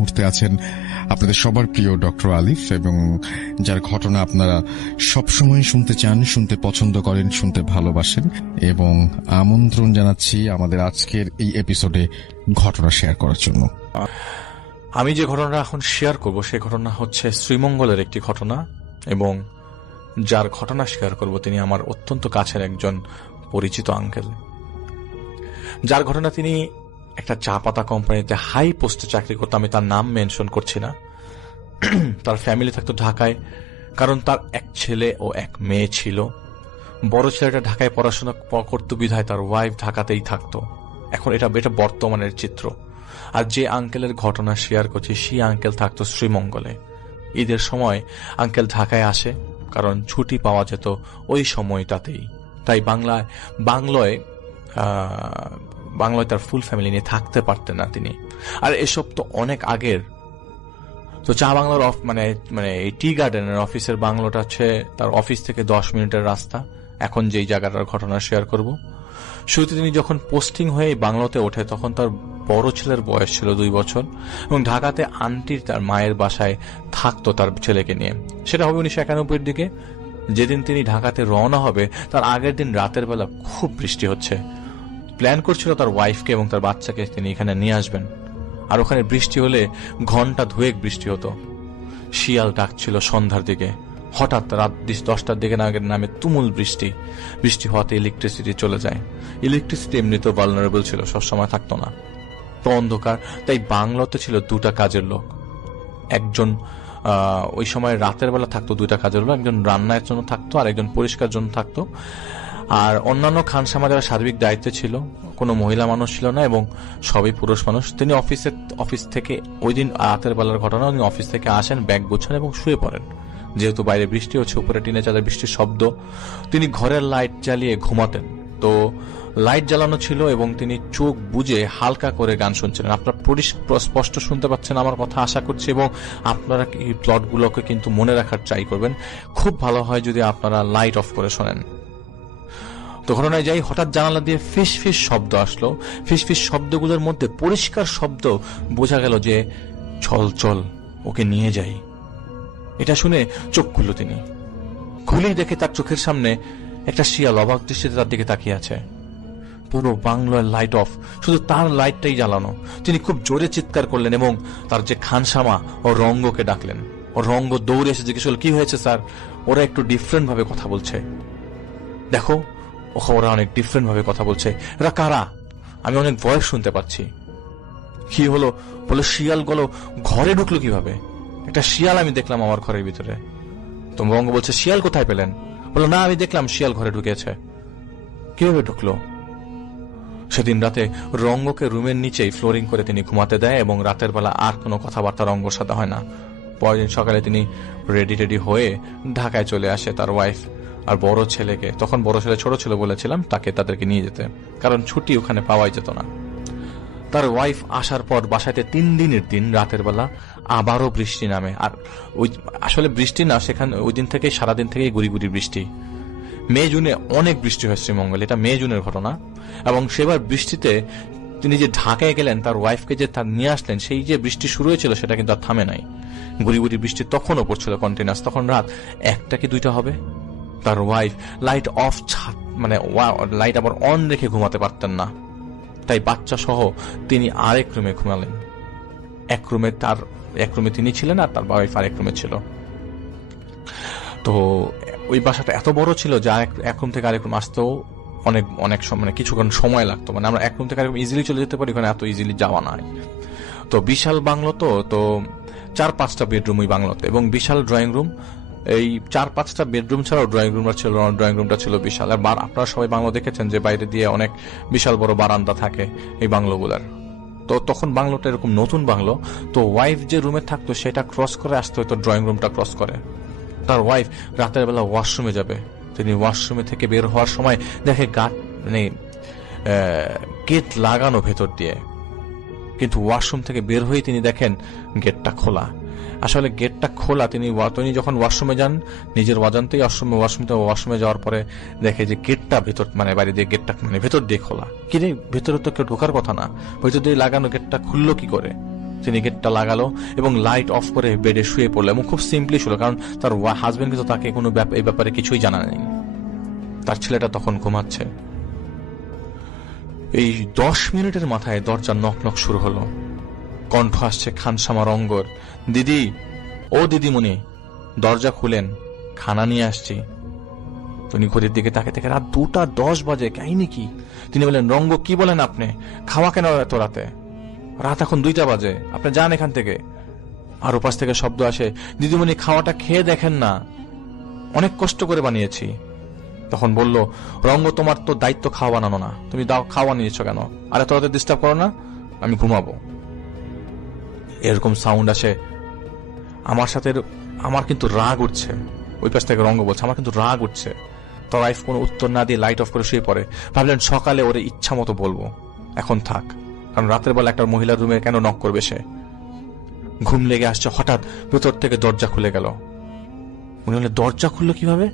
মুহূর্তে আছেন আপনাদের সবার প্রিয় ডক্টর আলিফ, এবং যার ঘটনা আপনারা সবসময় শুনতে চান, শুনতে পছন্দ করেন, শুনতে ভালোবাসেন। এবং আমন্ত্রণ জানাচ্ছি আমাদের আজকের এই এপিসোডে ঘটনা শেয়ার করার জন্য। আমি যে ঘটনাটা এখন শেয়ার করব সেই ঘটনা হচ্ছে শ্রীমঙ্গলের একটি ঘটনা, এবং যার ঘটনা শেয়ার করব তিনি আমার অত্যন্ত কাছের একজন পরিচিত আঙ্কেল। যার ঘটনা, তিনি একটা চা পাতা কোম্পানিতে হাই পোস্টে চাকরি করতো। আমি তার নাম মেনশন করছি না। তার ফ্যামিলি থাকতো ঢাকায়, কারণ তার এক ছেলে ও এক মেয়ে ছিল। বড় ছেলেটা ঢাকায় পড়াশোনা করতো বিধায় তার ওয়াইফ ঢাকাতেই থাকতো। এখন এটা বর্তমানের চিত্র। আর যে আঙ্কেলের ঘটনা শেয়ার করছি সেই আঙ্কেল থাকতো শ্রীমঙ্গলে। ঈদের সময় আঙ্কেল ঢাকায় আসে, কারণ ছুটি পাওয়া যেত ওই সময়টাতেই। তাই বাংলায় তার ফুল ফ্যামিলি নিয়ে থাকতে পারতেন না তিনি। আর এসব তো অনেক আগের। তো চা বাংলার মানে এই টি গার্ডেনের অফিসের বাংলোটা হচ্ছে তার অফিস থেকে 10 মিনিটের রাস্তা। এখন যেই জায়গাটার ঘটনা শেয়ার করব, শুরুতে তিনি যখন পোস্টিং হয়ে বাংলোতে ওঠে তখন তার বড় ছেলের বয়স ছিল 2 বছর, এবং ঢাকাতে আন্টির তার মায়ের বাসায় থাকতো তার ছেলেকে নিয়ে। সেটা হবে 1991-এর দিকে। যেদিন তিনি ঢাকাতে রওনা হবে তার আগের দিন রাতের বেলা খুব বৃষ্টি হচ্ছে। প্ল্যান করছিল তার ওয়াইফকে এবং তার বাচ্চাকে তিনি এখানে নিয়ে আসবেন। আর ওখানে বৃষ্টি হলে ঘন্টা দুয়েক বৃষ্টি হতো। শিয়াল ডাকছিল সন্ধ্যার দিকে। হঠাৎ রাত 10টার দিকে নামে তুমুল বৃষ্টি হওয়াতে ইলেকট্রিসিটি চলে যায়। ইলেকট্রিসিটি এমনিতেও ভালনারেবল ছিল, সবসময় থাকতো না। তো অন্ধকার, তাই বাংলাতে ছিল 2টা কাজের লোক। একজন ওই সময় রাতের বেলা থাকতো 2টা কাজের লোক, একজন রান্নার জন্য থাকতো আর একজন পরিষ্কার জন্য থাকতো। আর অন্যান্য খানসামা যারা সার্বিক দায়িত্বে ছিল, কোনো মহিলা মানুষ ছিল না এবং সবই পুরুষ মানুষ। তিনি অফিস থেকে ওই দিন রাতের বেলার ঘটনা, উনি অফিস থেকে আসেন, ব্যাগ গোছান এবং শুয়ে পড়েন। যেহেতু বাইরে বৃষ্টি হচ্ছে, উপরে টিনে চালের বৃষ্টির শব্দ, তিনি ঘরের লাইট জ্বালিয়ে ঘুমাতেন। তো লাইট জ্বালানো ছিল এবং তিনি চোখ বুজে হালকা করে গান শুনছিলেন। আপনারা স্পষ্ট শুনতে পাচ্ছেন আমার কথা আশা করছি, এবং আপনারা এই প্লটগুলোকে কিন্তু মনে রাখার ট্রাই করবেন। খুব ভালো হয় যদি আপনারা লাইট অফ করে শোনেন। তো ঘটনায় যাই, হঠাৎ জানালা দিয়ে ফিস ফিস শব্দ আসলো। ফিস ফিস শব্দগুলোর মধ্যে পরিষ্কার শব্দ, বোঝা গেল যে চল ওকে নিয়ে যাই। এটা শুনে চোখ খুলল তিনি। খুলেই দেখে তার চোখের সামনে একটা শিয়াল অবাক দৃষ্টিতে তার দিকে তাকিয়ে আছে। পুরো বাংলার লাইট অফ, শুধু তার লাইটটাই জ্বালানো। তিনি খুব জোরে চিৎকার করলেন এবং তার যে খানসামা ও রঙ্গকে ডাকলেন। ও রঙ্গ দৌড়ে এসে জিজ্ঞেস করল, কি হয়েছে স্যার? ওরা একটু ডিফারেন্ট ভাবে কথা বলছে। দেখো, ওরা অনেক ডিফারেন্ট ভাবে কথা বলছে। এরা কারা? আমি অনেক ভয়েস শুনতে পাচ্ছি। কি হলো? বলে শিয়াল গুলো ঘরে ঢুকলো কিভাবে? একটা শিয়াল আমি দেখলাম আমার ঘরের ভিতরে। তো রঙ্গ বলছে, শিয়াল কোথায় পেলেন? বললো, না, আমি দেখলাম শিয়াল ঘরে ঢুকেছে। কিভাবে ঢুকলো? সেদিন রাতে রঙ্গকে রুমের নিচেই ফ্লোরিং করে তিনি ঘুমাতে দেয়, এবং রাতের বেলা আর কোনো কথাবার্তা রঙ্গর সাথে হয় না। পরের দিন সকালে তিনি রেডি হয়ে ঢাকায় চলে আসে তার ওয়াইফ আর বড় ছেলেকে। তখন বড় ছেলে ছোট ছিল বলেছিলাম, তাদেরকে নিয়ে যেতে, কারণ ছুটি ওখানে পাওয়াই যেত না। তার ওয়াইফ আসার পর বাসাতে 3 দিনের দিন রাতের বেলা আবারও বৃষ্টি নামে। আর ওই আসলে বৃষ্টি না, সেখানে ওই দিন থেকে সারাদিন থেকেই গুড়ি বৃষ্টি। মে জুনে অনেক বৃষ্টি হয় শ্রীমঙ্গলে, এটা মে জুনের ঘটনা। এবং সেবার বৃষ্টিতে তিনি যে ঢাকায় গেলেন, তার ওয়াইফকে যে তার নিয়ে আসলেন, সেই যে বৃষ্টি শুরু হয়েছিল সেটা কিন্তু আর থামে নাই। গুড়ি বৃষ্টি তখনও পড়ছিল কন্টিনিউয়াস। তখন রাত 1টা কি 2টা হবে। তার ওয়াইফ লাইট অফ, লাইট আবার অন রেখে ঘুমাতে পারতেন না। তাই বাচ্চা সহ তিনি আরেক রুমে ঘুমালেন। এক রুমে তিনি ছিলেন আর তার ওয়াইফ আরেক রুমে ছিল। তো ওই বাসাটা এত বড় ছিল যে এক রুম থেকে আরেক রুম আসতেও অনেক কিছুক্ষণ সময় লাগতো। মানে আমরা এক রুম থেকে আরেক রুম ইজিলি চলে যেতে পারি, ওখানে এত ইজিলি যাওয়া নাই। তো বিশাল বাংলো, তো 4-5টা বেডরুম ওই বাংলোতে, এবং বিশাল ড্রয়িং রুম। এই 4-5টা বেডরুম ছাড়াও ড্রয়িং রুমটা ছিল বিশাল। আর আপনারা সবাই বাংলো দেখেছেন যে বাইরে দিয়ে অনেক বিশাল বড় বারান্দা থাকে এই বাংলোগুলার। তো তখন বাংলোটা এরকম নতুন বাংলো। তো ওয়াইফ যে রুমে থাকতো সেটা ক্রস করে আসতে হতো ড্রয়িং রুমটা ক্রস করে। তার ওয়াইফ রাতের বেলা ওয়াশরুমে যাবে। তিনি ওয়াশরুমে থেকে বের হওয়ার সময় দেখে গেট লাগানো ভেতর দিয়ে, কিন্তু ওয়াশরুম থেকে বের হয়ে তিনি দেখেন গেটটা খোলা। আসলে গেটটা খোলা, তিনি যখন ওয়াশরুমে যান নিজের অজান্তেই ওয়াশরুমে যাওয়ার পরে দেখে যে গেটটা ভেতর বাইরে দিয়ে গেটটা ভেতর দিয়ে খোলা। কিন্তু ভেতরে তো কেউ ঢোকার কথা না, ভেতর দিয়ে লাগানো গেটটা খুললো কি করে? তিনি গেটটা লাগালো এবং লাইট অফ করে বেডে শুয়ে পড়লো এবং খুব সিম্পলি শুলো, কারণ তার হাজবেন্ড কিন্তু তাকে কোনো এই ব্যাপারে কিছুই জানা নেই। তার ছেলেটা তখন ঘুমাচ্ছে। এই 10 মিনিটের মাথায় দরজা নক নক শুরু হলো। কণ্ঠ আসছে খানসামা রঙ্গর, দিদি, ও দিদিমণি, দরজা খুলেন, খানা নিয়ে আসছি। তিনি ঘড়ির দিকে তাকে থেকে রাত 2:10 বাজে, কাহিনী কি? তিনি বললেন, রঙ্গ, কি বলেন আপনি? খাওয়া কেন এত রাতে? রাত এখন 2টা বাজে, আপনি যান এখান থেকে। আর উপাস থেকে শব্দ আসে, দিদিমণি, খাওয়াটা খেয়ে দেখেন না, অনেক কষ্ট করে বানিয়েছি। তখন বলল, রঙ্গ, তোমার তো দায়িত্ব খাওয়া বানানো না, তুমি দাও, খাওয়া নিয়েছ কেন? আর এত রাতে ডিস্টার্ব করো না, আমি ঘুমাবো। এরকম সাউন্ড আসে। আমার কিন্তু রাগ উঠছে। ওই পাশ থেকে রঙ্গ বলছে, আমার কিন্তু রাগ উঠছে। তার ওয়াইফ কোনো উত্তর না দিয়ে লাইট অফ করে শুয়ে পড়ে। ভাবলেন সকালে ওরে ইচ্ছা মতো বলবো, এখন থাক, কারণ রাতের বেলা একটা মহিলার রুমে কেন নক করবে সে? ঘুম লেগে আসছে, হঠাৎ ভেতর থেকে দরজা খুলে গেল। উনি বললেন, দরজা খুললো কিভাবে?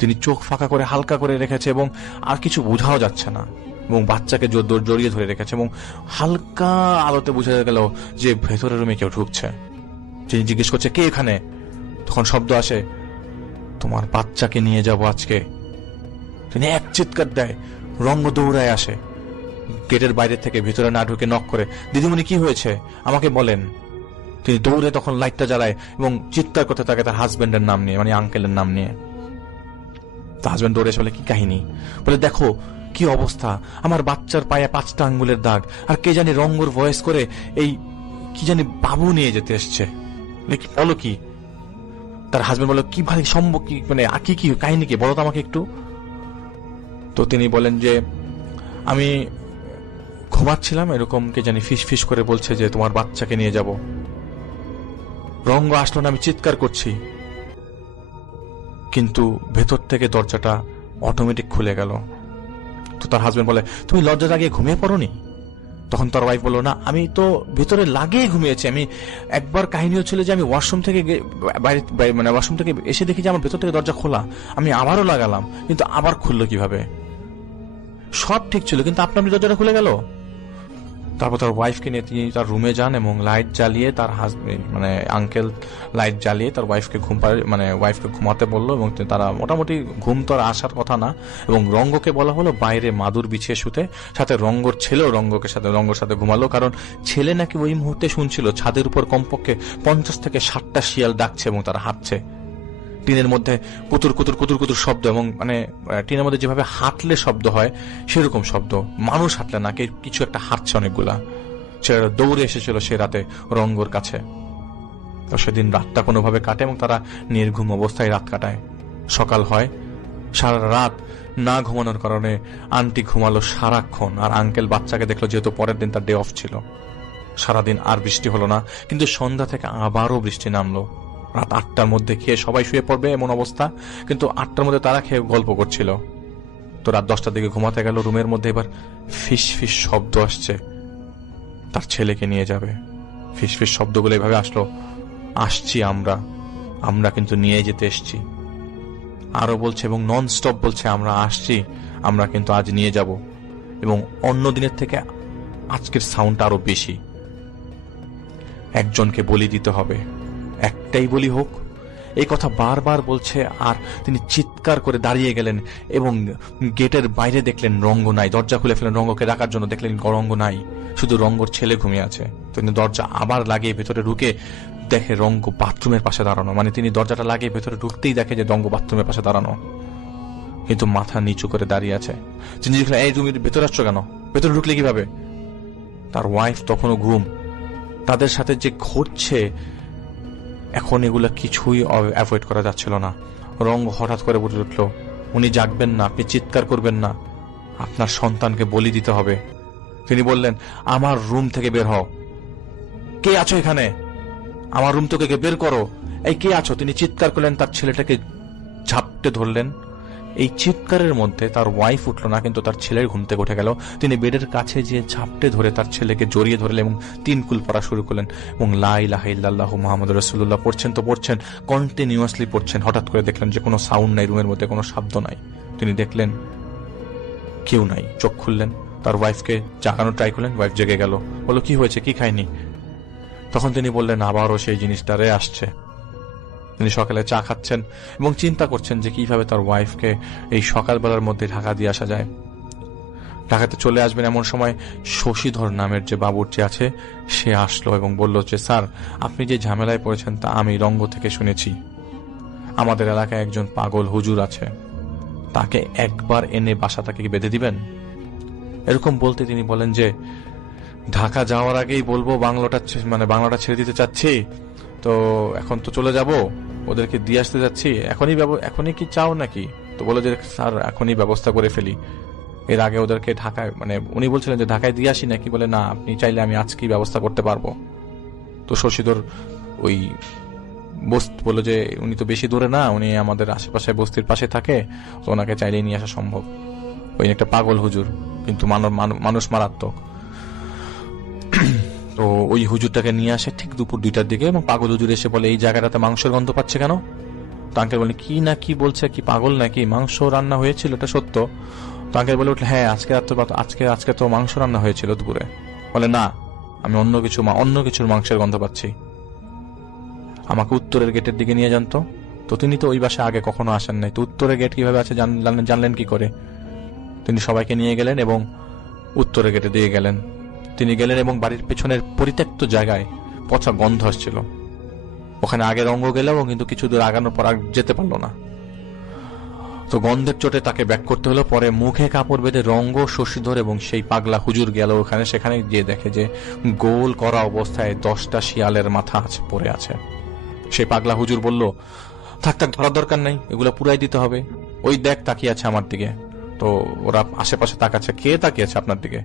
তিনি চোখ ফাঁকা করে হালকা করে রেখেছে এবং আর কিছু বোঝাও যাচ্ছে না, এবং বাচ্চাকে জড়িয়ে ধরে রেখেছে এবং হালকা আলোতে বোঝা গেল যে ভেতরের রুমে কেউ ঢুকছে। তিনি জিজ্ঞেস করছে, কে এখানে? তখন শব্দ আসে, তোমার বাচ্চাকে নিয়ে যাব আজকে। তিনি এক চিৎকার দেয়, রঙ্গ দৌড়ায় আসে, গেটের বাইরে থেকে ভিতরে না ঢুকে নক করে, দিদিমণি, কি হয়েছে আমাকে বলেন। তিনি দৌড়ে তখন লাইটটা জ্বালায় এবং চিৎকার করতে থাকে তার হাজবেন্ডের নাম নিয়ে, মানে আঙ্কেলের নাম নিয়ে। তার হাজবেন্ড দৌড়ে এসে বলে, কি কাহিনী? বলে, দেখো কি অবস্থা, আমার বাচ্চার পায়ে 5টা আঙ্গুলের দাগ, আর কে জানি রঙ্গর ভয়েস করে এই কি জানি বাবু নিয়ে যেতে এসছে। বলো কি? তার হাজবেন্ড বলো, কি ভাই সম্ভব, কি মানে কি কাহিনী, কি বলো তো আমাকে একটু। তো তিনি বলেন যে, আমি ঘুমাচ্ছিলাম, এরকম কে জানি ফিস ফিস করে বলছে যে তোমার বাচ্চাকে নিয়ে যাব। রঙ্গ আসলো না, আমি চিৎকার করছি, কিন্তু ভেতর থেকে দরজাটা অটোমেটিক খুলে গেল। তো তার হাজবেন্ড বলে, তুমি লজ্জা লাগিয়ে ঘুমিয়ে পড়োনি? তখন তার ওয়াইফ বলল, না, আমি তো ভেতরে লাগিয়ে ঘুমিয়েছি। আমি একবার কাহিনী হচ্ছিল যে আমি ওয়াশরুম থেকে মানে ওয়াশরুম থেকে এসে দেখি যে আমার ভেতর থেকে দরজা খোলা, আমি আবারও লাগালাম, কিন্তু আবার খুললো কিভাবে? সব ঠিক ছিল, কিন্তু আপনার দরজাটা খুলে গেল। তারপর তার ওয়াইফকে নিয়ে তিনি তার রুমে যান এবং লাইট জ্বালিয়ে তার হাজবেন্ড মানে আঙ্কেল লাইট জ্বালিয়ে তার ওয়াইফকে ওয়াইফকে ঘুমাতে বললো, এবং তারা মোটামুটি ঘুম তো আর আসার কথা না। এবং রঙ্গকে বলা হলো বাইরে মাদুর বিছিয়ে শুতে, সাথে রঙ্গর ছেলেও রঙ্গর সাথে ঘুমালো, কারণ ছেলে নাকি ওই মুহূর্তে শুনছিল ছাদের উপর কমপক্ষে 50 থেকে 60টা শিয়াল ডাকছে এবং তারা হাঁটছে। টিনের মধ্যে কুতুর কুতুর কুতুর কুতুর শব্দ, এবং মানে টিনের মধ্যে যেভাবে হাঁটলে শব্দ হয় সেরকম শব্দ, মানুষ হাঁটলে না, কিছু একটা হাঁটছে অনেকগুলা। ছেলেরা দৌড়ে এসেছিল সে রাতে রঙ্গর কাছে। তো সেদিন রাতটা কোনোভাবে কাটে এবং তারা নির্ঘুম অবস্থায় রাত কাটায়। সকাল হয়, সারা রাত না ঘুমানোর কারণে আন্টি ঘুমালো সারাক্ষণ, আর আঙ্কেল বাচ্চাকে দেখলো, যেহেতু পরের দিন তার ডে অফ ছিল। সারাদিন আর বৃষ্টি হলো না, কিন্তু সন্ধ্যা থেকে আবারও বৃষ্টি নামলো। রাত 8টার মধ্যে খেয়ে সবাই শুয়ে পড়বে এমন অবস্থা, কিন্তু 8টার মধ্যে তারা খেয়ে গল্প করছিল। তো রাত 10টার দিকে ঘুমাতে গেল, রুমের মধ্যে এবার ফিস ফিস শব্দ আসছে, তার ছেলেকে নিয়ে যাবে। ফিস ফিস শব্দগুলো এভাবে আসলো, আসছি আমরা কিন্তু নিয়ে যেতে এসছি। আরো বলছে এবং নন স্টপ বলছে, আমরা আসছি, আমরা কিন্তু আজ নিয়ে যাব, এবং অন্য দিনের থেকে আজকের সাউন্ডটা আরো বেশি। একজনকে বলি দিতে হবে, একটাই বলি হোক, এই কথা বারবার বলছে। আর তিনি চিৎকার করে দাঁড়িয়ে গেলেন এবং গেটের বাইরে দেখলেন রঙ্গ নাই। দরজা খুলে ফেলেন রঙ্গকে ডাকার জন্য, দেখলেন রঙ্গ নাই, শুধু রঙ্গর ছেলে ঘুমিয়ে আছে। তিনি দরজা আবার লাগিয়ে ভেতরে ঢুকে দেখে রঙ্গ বাথরুমের পাশে দাঁড়ানো, মানে তিনি দরজাটা লাগিয়ে ভেতরে ঢুকতেই দেখে যে রঙ্গ বাথরুমের পাশে দাঁড়ানো, কিন্তু মাথা নিচু করে দাঁড়িয়ে আছে। তিনি দেখলেন, এই তুমি ভেতরে আসছো কেন, ভেতরে ঢুকলে কিভাবে? তার ওয়াইফ তখনও ঘুম। তাদের সাথে যে ঘটছে এখন এগুলা কিছুই অ্যাভয়েড করা যাচ্ছিল না। রঙ্গ হঠাৎ করে বলে উঠল, উনি জাগবেন না, আপনি চিৎকার করবেন না, আপনার সন্তানকে বলি দিতে হবে। তিনি বললেন, আমার রুম থেকে বের হও, কে আছো এখানে, আমার রুম থেকে বের করো, এই কে আছো? তিনি চিৎকার করলেন, তার ছেলেটাকে ঝাপটে ধরলেন। এই চিৎকারের মধ্যে তার ওয়াইফ উঠল না, কিন্তু তার ছেলের ঘুম থেকে উঠে গেল। তিনি বেডের কাছে গিয়ে ঝাপটে ধরে তার ছেলেকে জড়িয়ে ধরলেন এবং 3 কুল পড়া শুরু করলেন, এবং লা ইলাহা ইল্লাল্লাহু মুহাম্মাদুর রাসূলুল্লাহ পড়ছেন তো পড়ছেন, কন্টিনিউয়াসলি পড়ছেন। হঠাৎ করে দেখলেন যে কোনো সাউন্ড নাই, রুমের মধ্যে কোনো শব্দ নাই। তিনি দেখলেন কেউ নাই। চোখ খুললেন, তার ওয়াইফকে জাগানোর ট্রাই করলেন, ওয়াইফ জেগে গেল। বলল, কি হয়েছে, কি খায়নি? তখন তিনি বললেন আবারও সেই জিনিসটা আসছে। তিনি সকালে চা খাচ্ছেন এবং চিন্তা করছেন যে কিভাবে তার ওয়াইফকে এই সকালবেলার মধ্যে ঢাকা দিয়ে আসা যায়। ঢাকাতে চলে আসবেন এমন সময় শশীধর নামের যে বাবুর্চি আছে সে আসলো এবং বলল যে স্যার, আপনি যে ঝামেলায় পড়েছেন তা আমি রঙ্গ থেকে শুনেছি। আমাদের এলাকায় একজন পাগল হুজুর আছে, তাকে একবার এনে বাসাটাকে বেঁধে দিবেন। এরকম বলতে তিনি বলেন যে ঢাকা যাওয়ার আগেই বলবো বাংলাটা ছেড়ে দিতে চাচ্ছি, তো এখন তো চলে যাব, ওদেরকে দিয়ে আসতে যাচ্ছি, এখনই কি চাও নাকি? তো বলে যে স্যার এখনই ব্যবস্থা করে ফেলি, এর আগে ওদেরকে ঢাকায় উনি বলছিলেন যে ঢাকায় দিয়ে আসি নাকি, বলে না আপনি চাইলে আমি আজকেই ব্যবস্থা করতে পারবো। তো শশীধর ওই বললো যে উনি তো বেশি দূরে না, উনি আমাদের আশেপাশে বস্তির পাশে থাকে, তো ওনাকে চাইলেই নিয়ে আসা সম্ভব। ওই একটা পাগল হুজুর, কিন্তু মানুষ মারাত্মক। তো ওই হুজুরটাকে নিয়ে আসে ঠিক দুপুর 2টার দিকে, এবং পাগল হুজুর এসে বলে এই জায়গাটাতে মাংসের গন্ধ পাচ্ছে কেন? তো আঙ্কেল বলে কি বলছে, কি পাগল নাকি, মাংস রান্না হয়েছিল, এটা সত্য? তো আঙ্কেল বলে উঠলে হ্যাঁ, আজকে তো মাংস রান্না হয়েছিল দুপুরে। বলে না, আমি অন্য কিছুর মাংসের গন্ধ পাচ্ছি, আমাকে উত্তরের গেটের দিকে নিয়ে যান। তো তিনি তো ওই বাসায় আগে কখনো আসেন নাই, তো উত্তরের গেট কিভাবে আছে জানলেন কি করে? তিনি সবাইকে নিয়ে গেলেন এবং উত্তরের গেটে দিয়ে গেলেন। তিনি গেলেন এবং বাড়ির পেছনের পরিত্যক্ত জায়গায় পচা গন্ধ আসছিল। ওখানে আগে রঙ্গ গেলেও কিন্তু কিছু দূর আগানোর পর আর যেতে পারলো না। তো গন্ধের চোটে তাকে ব্যাক করতে হলো। পরে মুখে কাপড় বেঁধে রঙ্গ, শশীধর এবং সেই পাগলা হুজুর গেল ওখানে। সেখানে গিয়ে দেখে যে গোল করা অবস্থায় 10টা শিয়ালের মাথা পড়ে আছে। সেই পাগলা হুজুর বলল থাক ধরার দরকার নাই, এগুলো পুরাই দিতে হবে। ওই দেখ তাকিয়ে আছে আমার দিকে। তো ওরা আশেপাশে তাকাচ্ছে, কে তাকিয়ে আছে আপনার দিকে?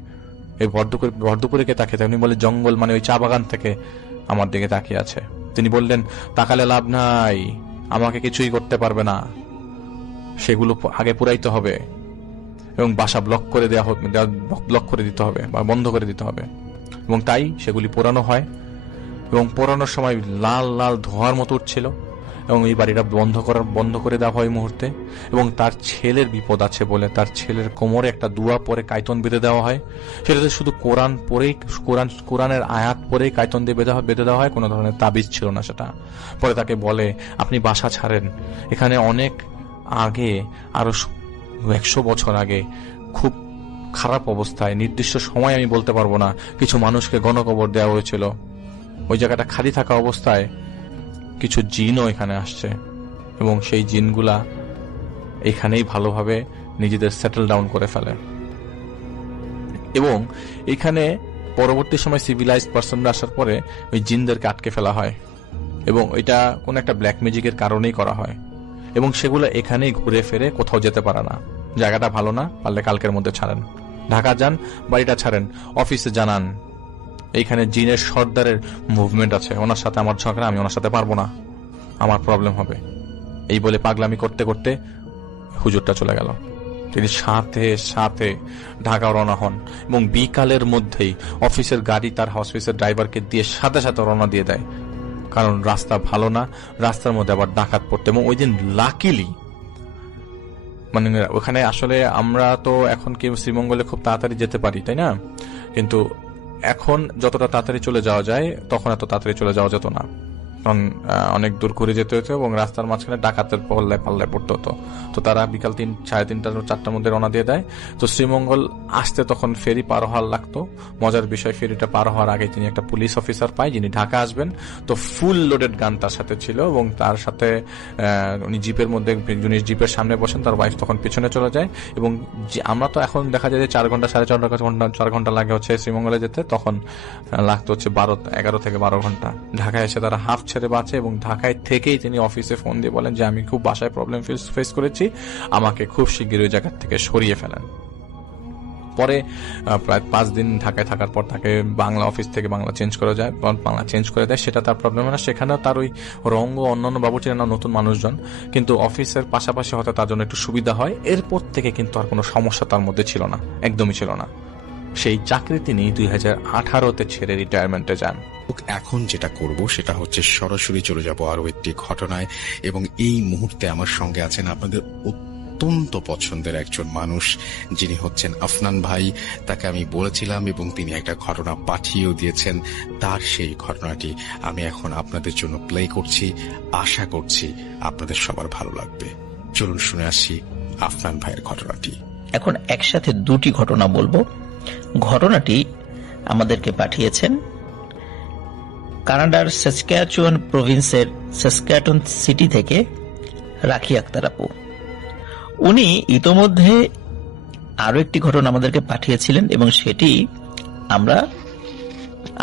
এই ভরদুপুরে কে তাকিয়ে? উনি বলে জঙ্গল, ওই চা বাগান থেকে আমার দিকে তাকিয়ে আছে। তিনি বললেন তাকালে লাভ নাই, আমাকে কিছুই করতে পারবে না, সেগুলো আগে পুরাইতে হবে এবং বাসা ব্লক করে দিতে হবে বা বন্ধ করে দিতে হবে। এবং তাই সেগুলি পোড়ানো হয়, এবং পোড়ানোর সময় লাল লাল ধোঁয়ার মতো উঠছিল, এবং এই বাড়িটা বন্ধ করে দেওয়া হয় মুহূর্তে। এবং তার ছেলের বিপদ আছে বলে তার ছেলের কোমরে একটা দুয়া পরে কায়তন বেঁধে দেওয়া হয়। সেটাতে শুধু কোরআনের আয়াত পরেই কায়তন দিয়ে বেঁধে দেওয়া হয়, কোনো ধরনের তাবিজ ছিল না সেটা। পরে তাকে বলে আপনি বাসা ছাড়েন, এখানে অনেক আগে, আরো 100 বছর আগে খুব খারাপ অবস্থায়, নির্দিষ্ট সময় আমি বলতে পারবো না, কিছু মানুষকে গণকবর দেওয়া হয়েছিল। ওই জায়গাটা খালি থাকা অবস্থায় কিছু জিনও এখানে আসছে, এবং সেই জিনগুলা এখানেই ভালোভাবে নিজেদের সেটেল ডাউন করে ফেলে। এবং এখানে পরবর্তী সময় সিভিলাইজড পার্সনরা আসার পরে ওই জিনদেরকে আটকে ফেলা হয়, এবং এটা কোন একটা ব্ল্যাক ম্যাজিকের কারণেই করা হয়। এবং সেগুলো এখানেই ঘুরে ফিরে কোথাও যেতে পারে না। জায়গাটা ভালো না, পারলে কালকের মধ্যে ছাড়েন, ঢাকা যান, বাড়িটা ছাড়েন, অফিসে জানান এইখানে জিনের সর্দারের মুভমেন্ট আছে, ওনার সাথে আমার ঝগড়া, আমি ওনার সাথে পারবো না, আমার প্রবলেম হবে। এই বলে পাগলামি করতে করতে হুজুরটা চলে গেল। তিনি সাথে সাথে ঢাকা রওনা হন, এবং বিকালের মধ্যেই অফিসের গাড়ি তার অফিসের ড্রাইভারকে দিয়ে সাথে সাথে রওনা দিয়ে দেয়, কারণ রাস্তা ভালো না, রাস্তার মধ্যে আবার ডাকাত পড়তে। এবং ওই দিন লাকিলি ওখানে আসলে আমরা তো এখন কি শ্রীমঙ্গলে খুব তাড়াতাড়ি যেতে পারি, তাই না? কিন্তু এখন যতটা তাড়াতাড়ি চলে যাওয়া যায় তখন এত তাড়াতাড়ি চলে যাওয়া যেত না, কারণ অনেক দূর ঘুরে যেতে হতো এবং রাস্তার মাঝখানে ডাকাতের পাল্লায় পড়তে হতো। তো তারা বিকাল 3:30-4টার মধ্যে রওনা দিয়ে দেয়। তো শ্রীমঙ্গল আসতে তখন ফেরি পার হওয়ার লাগতো। মজার বিষয়, ফেরিটা পার হওয়ার আগে তিনি একটা পুলিশ অফিসার পায় যিনি ঢাকা আসবেন। তো ফুল লোডেড গান তার সাথে ছিল, এবং তার সাথে উনি জিপের মধ্যে, যিনি জিপের সামনে বসেন তার ওয়াইফ তখন পিছনে চলে যায়। এবং আমরা তো এখন দেখা যায় যে 4 ঘন্টা 4.5 ঘন্টা লাগে হচ্ছে শ্রীমঙ্গলে যেতে, তখন লাগতো হচ্ছে 11 থেকে 12 ঘন্টা। ঢাকায় এসে তারা হাফ ছেড়ে বাঁচে, এবং ঢাকায় থেকেই তিনি অফিসে ফোন দিয়ে বলেন যে আমি খুব বাসায় প্রবলেম ফেস করেছি, আমাকে খুব শিগগিরই ওই জায়গা থেকে সরিয়ে ফেলেন। পরে প্রায় 5 দিন ঢাকায় থাকার পর তাকে বাংলা অফিস থেকে বাংলা চেঞ্জ করে দেয়। সেটা তার প্রবলেম না, সেখানেও তার ওই রঙ্গ অন্যান্য বাবুচিরা নতুন মানুষজন, কিন্তু অফিসের পাশাপাশি হয়তো তার জন্য একটু সুবিধা হয়। এরপর থেকে কিন্তু আর কোনো সমস্যা তার মধ্যে ছিল না, একদমই ছিল না। সেই চাকরি তিনি 2018-তে ছেড়ে রিটায়ারমেন্টে যান। এখন যেটা করব সেটা হচ্ছে সরাসরি চলে যাব আরো একটি ঘটনায়, এবং এই মুহূর্তে আমার সঙ্গে আছেন আপনাদের অত্যন্ত পছন্দের একজন মানুষ, যিনি হচ্ছেন আফনান ভাই। তাকে আমি বলেছিলাম এবং তিনি একটা ঘটনা পাঠিয়েও দিয়েছেন। তার সেই ঘটনাটি আমি এখন আপনাদের জন্য প্লে করছি। আশা করছি আপনাদের সবার ভালো লাগবে। চলুন শুনে আসি আফনান ভাইয়ের ঘটনাটি। এখন একসাথে দুটি ঘটনা বলবো। ঘটনাটি আমাদেরকে পাঠিয়েছেন কানাডার সাসক্যাচুয়ান প্রভিন্সের সাসক্যাটন সিটি থেকে রাখি আক্তার আপু। উনি ইতোমধ্যে আরো একটি ঘটনা আমাদেরকে পাঠিয়েছিলেন এবং সেটি আমরা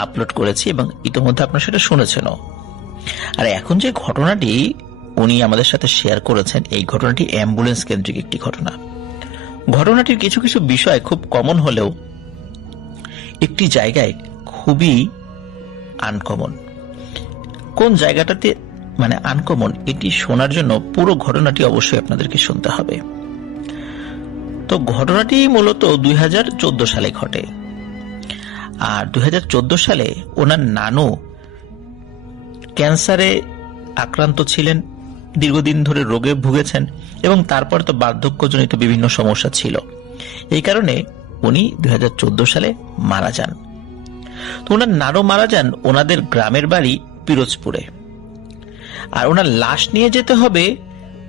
আপলোড করেছি এবং ইতোমধ্যে আপনারা সেটা শুনেছেনও। আর এখন যে ঘটনাটি উনি আমাদের সাথে শেয়ার করেছেন, এই ঘটনাটি অ্যাম্বুলেন্স কেন্দ্রিক একটি ঘটনা। ঘটনাটির কিছু কিছু বিষয় খুব কমন হলেও একটি জায়গায় খুবই আনকমন। কোন জায়গাটাতে মানে আনকমন, এটি শোনার জন্য পুরো ঘটনাটি অবশ্যই আপনাদেরকে শুনতে হবে। তো ঘটনাটি মূলত 2014 সালে ঘটে। আর 2014 সালে ওনার নানু ক্যান্সারে আক্রান্ত ছিলেন, দীর্ঘদিন ধরে রোগে ভুগেছেন এবং তারপর তো বার্ধক্যজনিত বিভিন্ন সমস্যা ছিল। এই কারণে উনি 2014 সালে মারা যান। তো ওনার নানু মারা যান ওনাদের গ্রামের বাড়ি পিরোজপুরে, আর ওনার লাশ নিয়ে যেতে হবে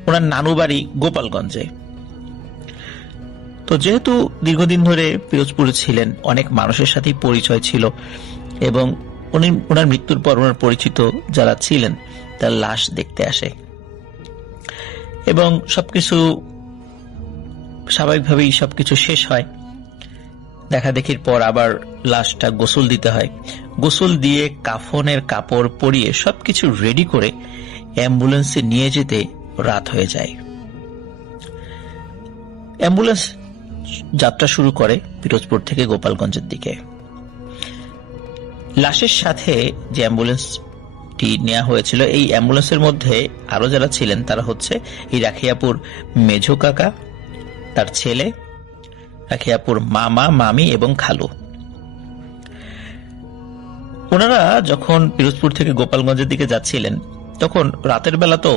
ওনার নানু বাড়ি গোপালগঞ্জে। তো যেহেতু দীর্ঘদিন ধরে পিরোজপুরে ছিলেন, অনেক মানুষের সাথেই পরিচয় ছিল এবং উনি ওনার মৃত্যুর পর ওনার পরিচিত যারা ছিলেন তার লাশ দেখতে আসে এবং সবকিছু স্বাভাবিকভাবেই সবকিছু শেষ হয়। দেখা দেখির পর আবার লাশটা গোসল দিতে হয়। গোসল দিয়ে কাফনের কাপড় পরিয়ে সবকিছু রেডি করে অ্যাম্বুলেন্সে নিয়ে যেতে রাত হয়ে যায়। অ্যাম্বুলেন্স যাত্রা শুরু করে পিরোজপুর থেকে গোপালগঞ্জের দিকে। লাশের সাথে যে অ্যাম্বুলেন্সটি নেওয়া হয়েছিল, এই অ্যাম্বুলেন্সের মধ্যে আরো যারা ছিলেন তারা হচ্ছে এই রাখিয়াপুর মেঝো কাকা, তার ছেলে, রাখিয়াপুর মামা, মামি এবং খালু। ওনারা যখন পিরোজপুর থেকে গোপালগঞ্জের দিকে যাচ্ছিলেন তখন রাতের বেলা তো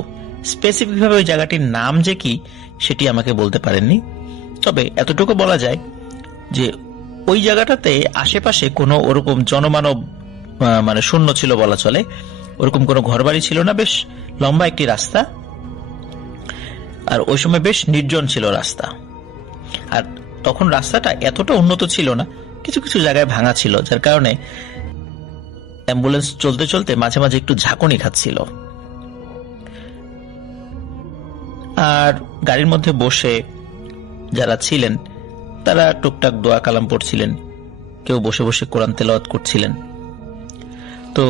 স্পেসিফিক ভাবে ওই জায়গাটির নাম যে কি সেটি আমাকে বলতে পারেননি। তবে এতটুকু বলা যায় যে ওই জায়গাটাতে আশেপাশে কোনো ওরকম জনমানব মানে শূন্য ছিল বলা চলে। ওরকম কোনো ঘরবাড়ি ছিল না, বেশ লম্বা একটি রাস্তা, আর ওই সময় বেশ নির্জন ছিল রাস্তা। আর তখন রাস্তাটা এতটা উন্নত ছিল না, কিছু কিছু জায়গায় ভাঙা ছিল, যার কারণে অ্যাম্বুলেন্স চলতে চলতে মাঝে মাঝে একটু ঝাঁকুনি খাচ্ছিল। আর গাড়ির মধ্যে বসে যারা ছিলেন তারা টুকটাক দোয়া কালাম পড়ছিলেন, কেউ বসে বসে কোরআন তেলাওয়াত করছিলেন। তো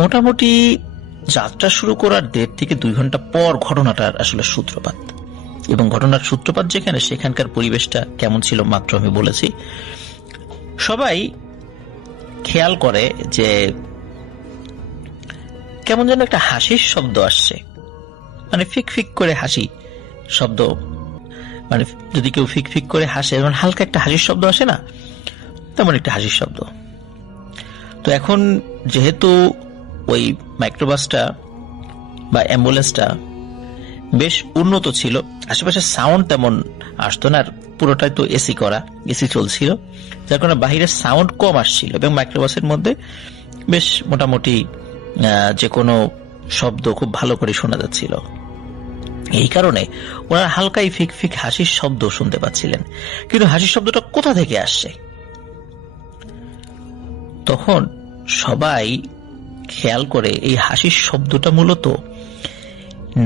মোটামুটি যাত্রা শুরু করার 1.5 থেকে 2 ঘন্টা পর ঘটনাটার আসলে সূত্রপাত। এবং ঘটনার সূত্রপাত যেখানে, সেখানকার পরিবেশটা কেমন ছিল মাত্র আমি বলেছি। সবাই খেয়াল করে যে কেমন যেন একটা হাসির শব্দ আসছে, মানে ফিক ফিক করে হাসি শব্দ, মানে যদি কেউ ফিক ফিক করে হাসে এবং হালকা একটা হাসির শব্দ আসে না, তেমন একটা হাসির শব্দ। তো এখন যেহেতু ওই মাইক্রোবাসটা বা অ্যাম্বুলেন্সটা বেশ উন্নত ছিল, আশেপাশে সাউন্ড তেমন আসতো না, আর পুরোটাই তো এসি করা, এসি চলছিল, যার কারণে বাহিরের সাউন্ড কম আসছিল এবং মাইক্রোবাসের মধ্যে বেশ মোটামুটি যে কোনো শব্দ খুব ভালো করে শোনা যাচ্ছিল। এই কারণে ওনারা হালকাই ফিক ফিক হাসির শব্দ শুনতে পাচ্ছিলেন, কিন্তু হাসির শব্দটা কোথা থেকে আসছে? তখন সবাই খেয়াল করে এই হাসির শব্দটা মূলত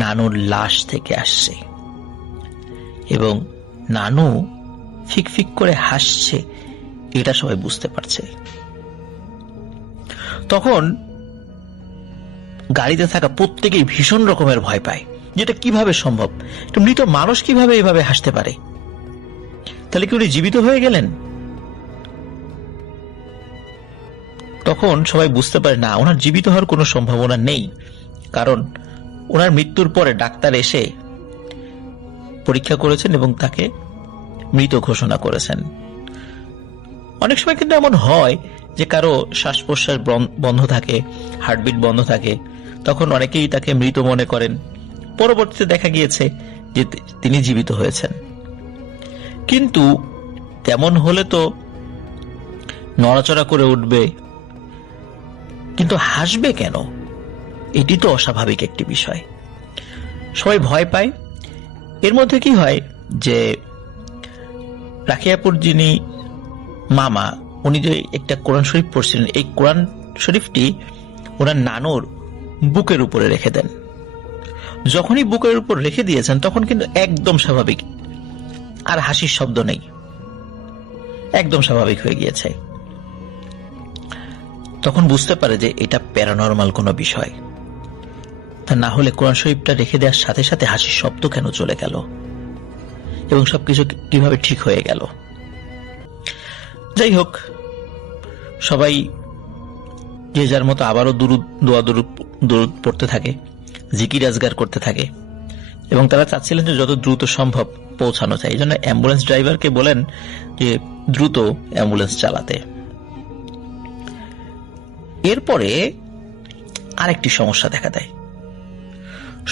নানুর লাশ থেকে আসছে এবং নানু ফিক ফিক করে হাসছে, এটা সবাই বুঝতে পারছে। তখন গাড়িতে থাকা প্রত্যেকেই ভীষণ রকমের ভয় পায়, যেটা কিভাবে সম্ভব, একটা মৃত মানুষ কিভাবে এভাবে হাসতে পারে? তাহলে কি উনি জীবিত হয়ে গেলেন? তখন সবাই বুঝতে পারে না, ওনার জীবিত হওয়ার কোনো সম্ভাবনা নেই, কারণ ওনার মৃত্যুর পরে ডাক্তার এসে পরীক্ষা করেছেন এবং তাকে মৃত ঘোষণা করেছেন। অনেক সময় কিন্তু এমন হয় যে কারো শ্বাস প্রশ্বাস বন্ধ থাকে, হার্টবিট বন্ধ থাকে, তখন অনেকেই তাকে মৃত মনে করেন। পরবর্তীতে দেখা গিয়েছে যে তিনি জীবিত হয়েছেন। কিন্তু তেমন হলে তো নড়াচড়া করে উঠবে, কিন্তু হাসবে কেন? এটি তো অস্বাভাবিক একটি বিষয়। সবাই ভয় পায়। এর মধ্যে কি হয় যে রাখিয়াপুর যিনি মামা, উনি যে একটা কোরআন শরীফ পড়ছিলেন, এই কোরআন শরীফটি ওনার নানুর বুকের উপরে রেখে দেন। যখনই বুকের উপর রেখে দিয়েছেন তখন কিন্তু একদম স্বাভাবিক, আর হাসির শব্দ নেই, একদম স্বাভাবিক হয়ে গিয়েছে। তখন বুঝতে পারে যে এটা প্যারানরমাল কোনো বিষয়। তা না হলে কোরআন শরীফটা রেখে দেওয়ার সাথে সাথে হাসির শব্দ কেন চলে গেল এবং সবকিছু কিভাবে ঠিক হয়ে গেল? যাই হোক, সবাই যে যার মতো আবারও দুরূদ পড়তে থাকে, জিকির আজগার করতে থাকে, এবং তারা চাচ্ছিলেন যে যত দ্রুত সম্ভব পৌঁছানো যায়। এই জন্য অ্যাম্বুলেন্স ড্রাইভারকে বলেন যে দ্রুত অ্যাম্বুলেন্স চালাতে। এরপরে আরেকটি সমস্যা দেখা দেয়।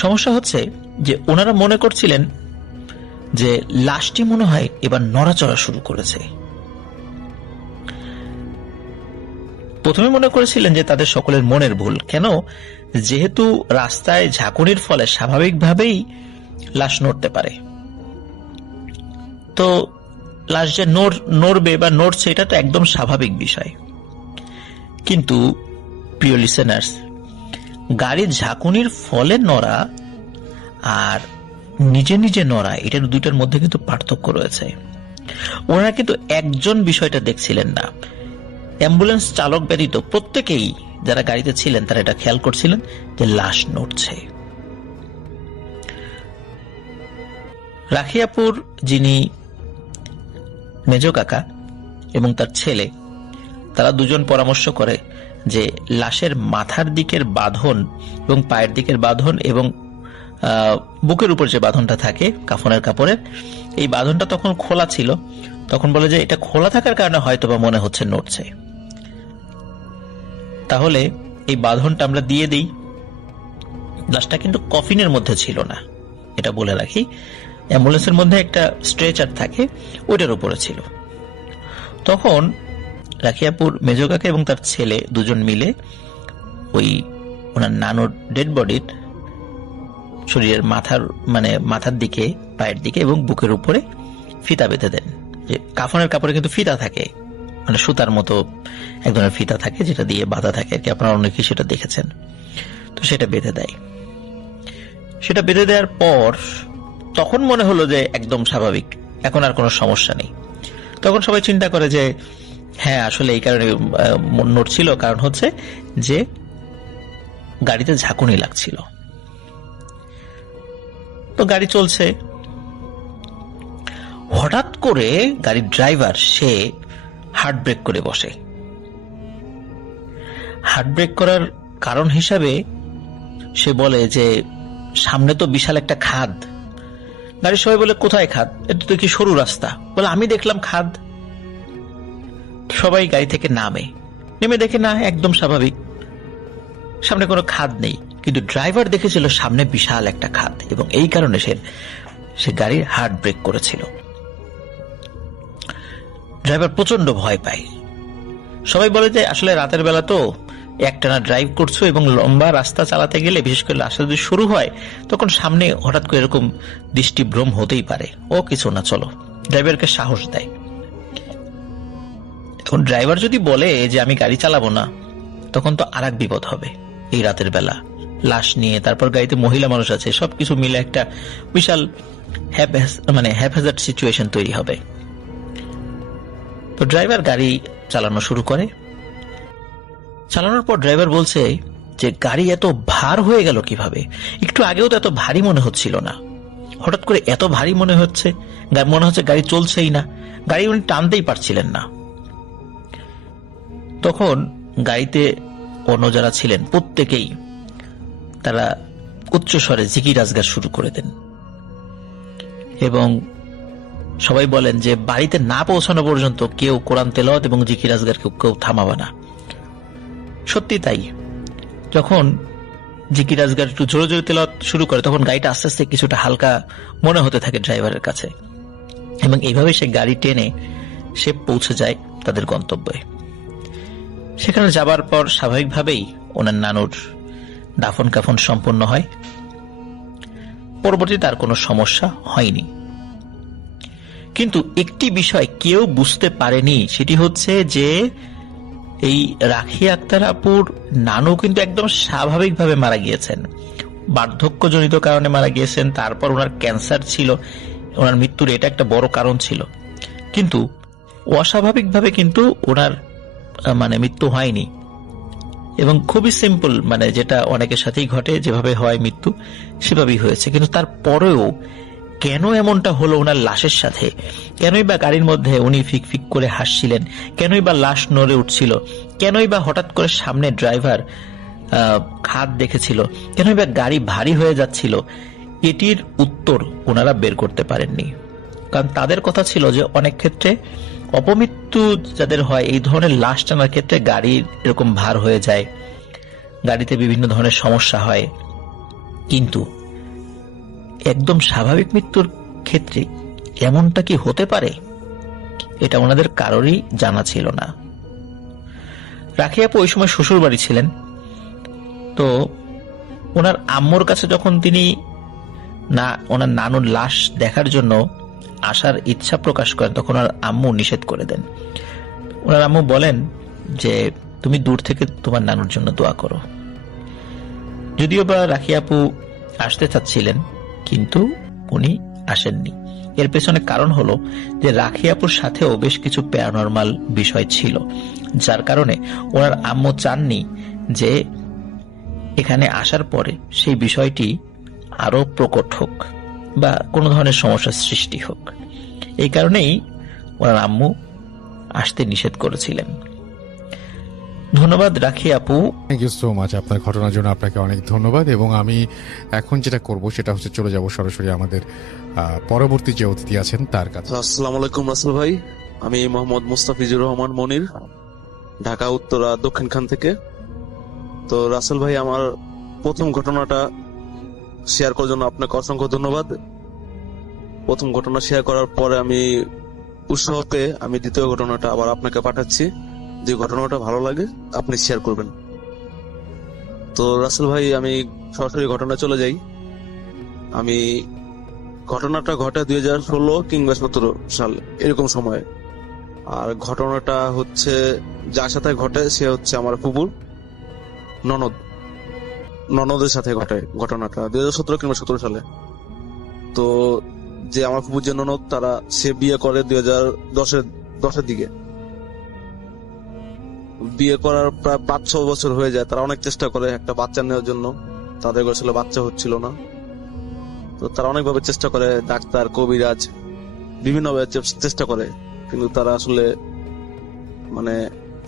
সমস্যা হচ্ছে যে ওনারা মনে করছিলেন যে লাশটি মনে হয় এবার নড়াচড়া শুরু করেছে। প্রথমে মনে করেছিলেন যে তাদের সকলের মনের ভুল। কেন? যেহেতু রাস্তায় ঝাঁকুনির ফলে স্বাভাবিকভাবেই লাশ নড়তে পারে, তো লাশ যে নড়বে বা নড়ছে এটা তো একদম স্বাভাবিক বিষয়। কিন্তু প্রিয় লিসেনার্স, গাড়ির ঝাঁকুনির ফলে নড়া আর নিজে নিজে নড়া, এটার দুইটার মধ্যে কিন্তু পার্থক্য রয়েছে। ওনারা কিন্তু একজন বিষয়টা দেখছিলেন না। অ্যাম্বুলেন্স চালক ব্যতীত প্রত্যেকেই যারা গাড়িতে ছিলেন তারা এটা খেয়াল করছিলেন যে লাশ নড়ছে। রাখিয়াপুর যিনি মেজ কাকা এবং তার ছেলে, তারা দুজন পরামর্শ করে যে লাশের মাথার দিকের বাঁধন এবং পায়ের দিকের বাঁধন এবং বুকের উপর যে বাঁধনটা থাকে কাফনের কাপড়ের, এই বাঁধনটা তখন খোলা ছিল। তখন বলে যে এটা খোলা থাকার কারণে হয়তো বা মনে হচ্ছে নড়ছে, তাহলে এই বাঁধনটা আমরা দিয়ে দিই। লাশটা কিন্তু কফিনের মধ্যে ছিল না, এটা বলে রাখি। অ্যাম্বুলেন্সের মধ্যে একটা স্ট্রেচার থাকে, ওইটার উপরে ছিল। তখন রাখিয়াপুর মেজ কাকা এবং তার ছেলে দুজন মিলে ওই ওনার নানুর ডেড বডির শরীরের মাথার দিকে, পায়ের দিকে এবং বুকের উপরে ফিতা বেঁধে দেন। যে কাফনের কাপড়ে কিন্তু ফিতা থাকে, মানে সুতার মতো এক ধরনের ফিতা থাকে যেটা দিয়ে বাঁধা থাকে আর কি, আপনারা অনেকেই সেটা দেখেছেন। তো সেটা বেঁধে দেয়। সেটা বেঁধে দেওয়ার পর তখন মনে হলো যে একদম স্বাভাবিক, এখন আর কোনো সমস্যা নেই। তখন সবাই চিন্তা করে যে হ্যাঁ, আসলে এই কারণে নড়ছিল, কারণ হচ্ছে যে গাড়িতে ঝাঁকুনি লাগছিল। তো গাড়ি চলছে, হঠাৎ করে গাড়ির ড্রাইভার সে হার্ট ব্রেক করে বসে। হার্ট ব্রেক করার কারণ হিসাবে সে বলে যে সামনে তো বিশাল একটা খাদ। গাড়ির সবাই বলে কোথায় খাদ? এটা তো কি সরু রাস্তা? বলে আমি দেখলাম খাদ। সবাই গাড়ি থেকে নেমে দেখে না, একদম স্বাভাবিক, সামনে কোনো খাদ নেই। কিন্তু ড্রাইভার দেখেছিল সামনে বিশাল একটা খাদ, এবং এই কারণে সে গাড়ির হার্ট ব্রেক করেছিল। ড্রাইভার প্রচন্ড ভয় পায়। সবাই বলে যে আসলে রাতের বেলা তো একটানা ড্রাইভ করছো এবং লম্বা রাস্তা চালাতে গেলে, বিশেষ করে রাস্তা যদি শুরু হয়, তখন সামনে হঠাৎ করে এরকম দৃষ্টিভ্রম হতেই পারে। ও কিছু না, চলো। ড্রাইভারকে সাহস দেয়। এখন ড্রাইভার যদি বলে যে আমি গাড়ি চালাবো না, তখন তো আর এক বিপদ হবে। এই রাতের বেলা লাশ নিয়ে, তারপর গাড়িতে মহিলা মানুষ আছে, সবকিছু মিলে একটা বিশাল হ্যাপহ্যাজার্ড সিচুয়েশন তৈরি হবে। তো ড্রাইভার গাড়ি চালানো শুরু করে। চালানোর পর ড্রাইভার বলছে যে গাড়ি এত ভার হয়ে গেল কিভাবে? একটু আগেও তো এত ভারী মনে হচ্ছিল না, হঠাৎ করে এত ভারী মনে হচ্ছে গাড়ি চলছেই না, গাড়ি উনি টানতেই পারছিলেন না। তখন গাড়িতে অন্য যারা ছিলেন প্রত্যেকেই তারা উচ্চস্বরে জিকির আজগার শুরু করে দেন, এবং সবাই বলেন যে বাড়িতে না পৌঁছানো পর্যন্ত কেউ কোরআন তেলাওয়াত এবং জিকির আজগার কেউ থামাবে না। সত্যি তাই। যখন জিকির আজগার একটু জোরে জোরে তেলাওয়াত শুরু করে, তখন গাড়িটা আস্তে আস্তে কিছুটা হালকা মনে হতে থাকে ড্রাইভারের কাছে, এবং এইভাবে সে গাড়ি টেনে সে পৌঁছে যায় তাদের গন্তব্যে। সেখানে যাবার পর স্বাভাবিকভাবেই ওনার নানুর দাফন কাফন সম্পন্ন হয়। পরবর্তীতে আর কোনো সমস্যা হয়নি। কিন্তু একটি বিষয় কেউ বুঝতে পারেনি, সেটি হচ্ছে যে এই রাখি আক্তার আপুর নানু কিন্তু একদম স্বাভাবিকভাবে মারা গিয়েছেন, বার্ধক্যজনিত কারণে মারা গিয়েছেন। তারপর ওনার ক্যান্সার ছিল, ওনার মৃত্যুর এটা একটা বড় কারণ ছিল। কিন্তু অস্বাভাবিকভাবে কিন্তু ওনার মৃত্যু হয়নি, এবং খুবই সিম্পল, যেটা অনেকের সাথেই ঘটে, যেভাবে হয় মৃত্যু সেভাবেই হয়েছে। কিন্তু তারপরেও কেন এমনটা হলো ওনার লাশের সাথে? কেনই বা গাড়ির মধ্যে উনি ফিক ফিক করে হাসছিলেন? কেনই বা লাশ নড়ে উঠছিল? কেনই বা হঠাৎ করে সামনে ড্রাইভার খাদ দেখেছিল? কেনই বা গাড়ি ভারী হয়ে যাচ্ছিল? এটির উত্তর ওনারা বের করতে পারেননি। কারণ তাদের কথা ছিল যে অনেক ক্ষেত্রে অপমৃত্যু যাদের হয়, এই ধরনের লাশ টানার ক্ষেত্রে গাড়ির এরকম ভার হয়ে যায়, গাড়িতে বিভিন্ন ধরনের সমস্যা হয়। কিন্তু একদম স্বাভাবিক মৃত্যুর ক্ষেত্রে এমনটা কি হতে পারে, এটা ওনাদের কারোরই জানা ছিল না। রাখি আপু ওই সময় শ্বশুর বাড়ি ছিলেন। তো ওনার আম্মুর কাছে যখন তিনি ওনার নানুর লাশ দেখার জন্য আসার ইচ্ছা প্রকাশ করেন, তখন ওনার আম্মু নিষেধ করে দেন। ওনার আম্মু বলেন যে তুমি দূর থেকে তোমার নানুর জন্য দোয়া করো। যদিও বা রাখি আপু আসতে চাচ্ছিলেন, কিন্তু উনি আসেননি। এর পেছনে কারণ হলো যে রাখি আপুর সাথেও বেশ কিছু প্যারানরমাল বিষয় ছিল, যার কারণে ওনার আম্মু চাননি যে এখানে আসার পরে সেই বিষয়টি আরো প্রকট হোক বা কোনো ধরনের সমস্যার সৃষ্টি হোক। এই কারণেই ওনার আম্মু আসতে নিষেধ করেছিলেন। ধন্যবাদ রাখি আপু। থ্যাংক ইউ সো মাচ, আপনার ঘটনার জন্য আপনাকে অনেক ধন্যবাদ। এবং আমি এখন যেটা করব সেটা হচ্ছে চলে যাব সরাসরি আমাদের পরবর্তী যে অতিথি আছেন তার কাছে। আসসালামু আলাইকুম রাসেল ভাই, আমি মোহাম্মদ মুস্তাফিজুর রহমান মনির, ঢাকা উত্তরা দক্ষিণখান থেকে। তো রাসেল ভাই, আমার প্রথম ঘটনাটা শেয়ার করার জন্য আপনাকে অসংখ্য ধন্যবাদ। প্রথম ঘটনা শেয়ার করার পরে আমি উৎসাহ পেয়ে আমি দ্বিতীয় ঘটনাটা আবার আপনাকে পাঠাচ্ছি। যে ঘটনাটা ভালো লাগে আপনি শেয়ার করবেন। তো রাসেল ভাই, আমি সরাসরি ঘটনা চলে যাই। আমি ঘটনাটা ঘটে 2016 কিংবা 17 সাল এরকম সময়। আর ঘটনাটা হচ্ছে যার সাথে ঘটে সে হচ্ছে আমার ফুপুর ননদের সাথে ঘটে ঘটনাটা 2017 কিংবা 17 সালে। তো যে আমার ফুপুর যে ননদ, সে বিয়ে করে 2010-এর দিকে। বিয়ে করার প্রায় 5-6 বছর হয়ে যায়। তারা অনেক চেষ্টা করে একটা বাচ্চা নেওয়ার জন্য, তাদের আসলে বাচ্চা হচ্ছিল না। তো তারা অনেকভাবে চেষ্টা করে, ডাক্তার, কবিরাজ বিভিন্নভাবে চেষ্টা করে, কিন্তু তারা আসলে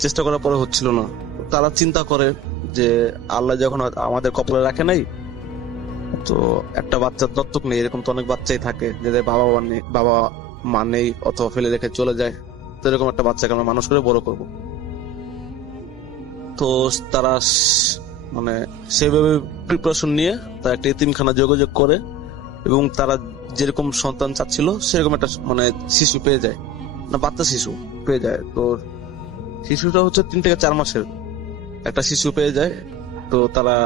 চেষ্টা করার পরে হচ্ছিল না। তারা চিন্তা করে যে আল্লাহ যখন আমাদের কপালে রাখে নাই, তো একটা বাচ্চার দত্তক নেই। এরকম তো অনেক বাচ্চাই থাকে যাদের বাবা মা নেই অথবা ফেলে রেখে চলে যায়। তো এরকম একটা বাচ্চাকে আমরা মানুষ করে বড় করব। তো তারা সেভাবে প্রিপারেশন নিয়ে তারা একটা এতিমখানা যোগাযোগ করে, এবং তারা যেরকম সন্তান চাচ্ছিল সেরকম একটা শিশু পেয়ে যায়, বাচ্চা শিশু পেয়ে যায়। তো শিশুটা হচ্ছে 3 থেকে 4 মাসের একটা শিশু পেয়ে যায়। তো তারা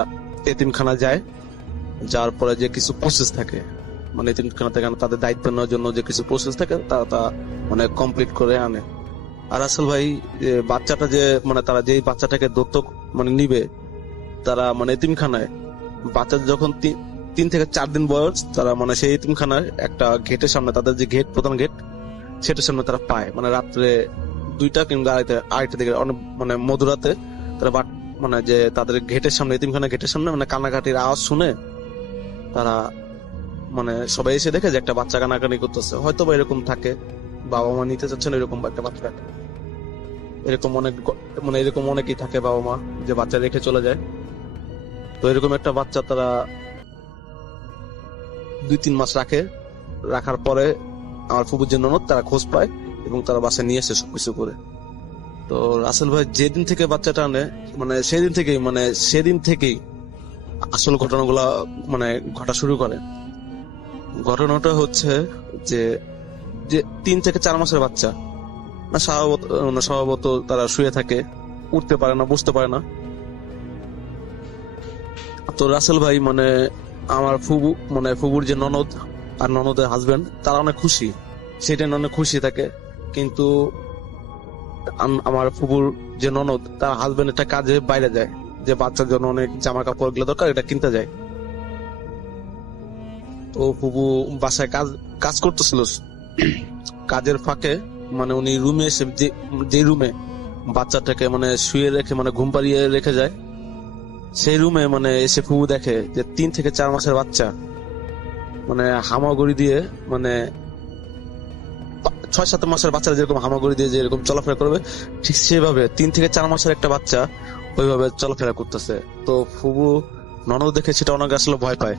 এতিমখানা যায়, যার পরে যে কিছু প্রসেস থাকে, এতিমখানা থেকে তাদের দায়িত্ব নেওয়ার জন্য যে কিছু প্রসেস থাকে তারা তা কমপ্লিট করে আনে। আর আসল ভাই, বাচ্চাটা যে তারা যেই বাচ্চাটাকে দত্তক নিবে, তারা এতিমখানায় বাচ্চা যখন 3 থেকে 4 দিন বয়স, তারা সেই এতিমখানায় একটা গেটের সামনে, তাদের যে গেট, প্রধান গেট, সেটার সামনে তারা পায়। রাত্রে 2টা কিংবা আড়াইটা দিকে, অনেক মধুরাতে তারা যে তাদের গেটের সামনে, এতিমখানা গেটের সামনে কান্নাকাটির আওয়াজ শুনে তারা সবাই এসে দেখে যে একটা বাচ্চা কান্নাকানি করতেছে। হয়তো বা এরকম থাকে, বাবা মা নিতে চাচ্ছেন এরকম একটা বাচ্চা, এরকম এরকম অনেকেই থাকে বাবা মা যে বাচ্চা রেখে চলে যায়। তো এরকম একটা বাচ্চা তারা 2-3 মাস রাখার পরে আমার ফুপুর যে ননদ, তারা খোঁজ পায় এবং তারা বাসায় নিয়ে এসে সবকিছু করে। তো রাসেল ভাই যেদিন থেকে বাচ্চাটা আনে, সেদিন থেকেই আসল ঘটনাগুলা মানে ঘটা শুরু করে। ঘটনাটা হচ্ছে যে যে 3 থেকে 4 মাসের বাচ্চা না স্বভাবত তারা শুয়ে থাকে, উঠতে পারে না, বুঝতে পারে না। তো রাসেল ভাই মানে আমার ফুবুর যে ননদ আর ননদের হাজবেন্ড তারা অনেক খুশি, সেটা অনেক খুশি থাকে। কিন্তু আমার ফুবুর যে ননদ তার হাজবেন্ড একটা কাজে বাইরে যায়, যে বাচ্চার জন্য অনেক জামা কাপড় গুলো দরকার, এটা কিনতে যায়। তো ফুবু বাসায় কাজ করতেছিল, কাজের ফাঁকে মানে উনি রুমে এসে যে রুমে বাচ্চাটাকে মানে শুয়ে রেখে মানে ঘুম পাড়িয়ে রেখে যায়, সেই রুমে মানে এসে ফুবু দেখে যে 3 থেকে 4 মাসের বাচ্চা মানে হামাগুড়ি দিয়ে মানে 6-7 মাসের বাচ্চারা যেরকম হামাগুড়ি দিয়ে যেরকম চলাফেরা করবে, ঠিক সেভাবে 3 থেকে 4 মাসের একটা বাচ্চা ওইভাবে চলাফেরা করতেছে। তো ফুবু ননদ দেখে সেটা অনেক আসলে ভয় পায়।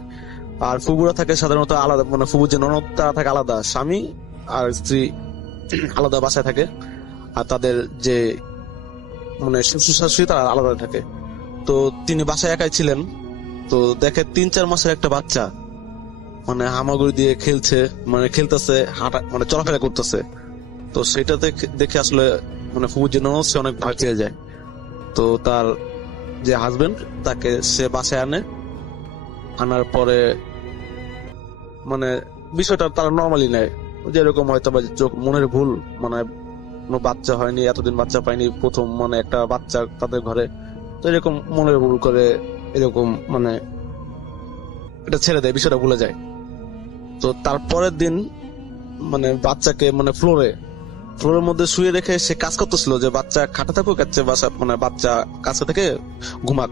আর ফুবুরা থাকে সাধারণত আলাদা, মানে ফুবুর যে ননদ তারা থাকে আলাদা, স্বামী আর স্ত্রী আলাদা বাসায় থাকে, আর তাদের যে মানে শ্বশুর শাশুড়ি তারা আলাদা থাকে। তো তিনি বাসায় একাই ছিলেন, তো দেখে 3-4 মাসের একটা বাচ্চা মানে হামাগুড়ি দিয়ে খেলতেছে, হাঁটা মানে চলাফেরা করতেছে। তো সেটা দেখে আসলে মানে ফুবুর যে ননদ সে অনেক ভয় পেয়ে যায়। তো তার যে হাজবেন্ড তাকে সে বাসায় আনার পরে মানে বিষয়টা তারা নর্মালি নেয়, যেরকম হয়তো বা মনের ভুল, মানে কোনো বাচ্চা হয়নি, এতদিন বাচ্চা পায়নি, প্রথম মানে একটা বাচ্চা তাদের ঘরে, তো এরকম মনের ভুল করে এরকম মানে এটা ছেড়ে দেয়, বিষয়টা ভুলে যায়। তো তারপরের দিন মানে বাচ্চাকে মানে ফ্লোরের মধ্যে শুয়ে রেখে সে কাজ করতেছিল, যে বাচ্চা খাটে থাকুক, বাসা মানে বাচ্চা কাছে থেকে ঘুমাক।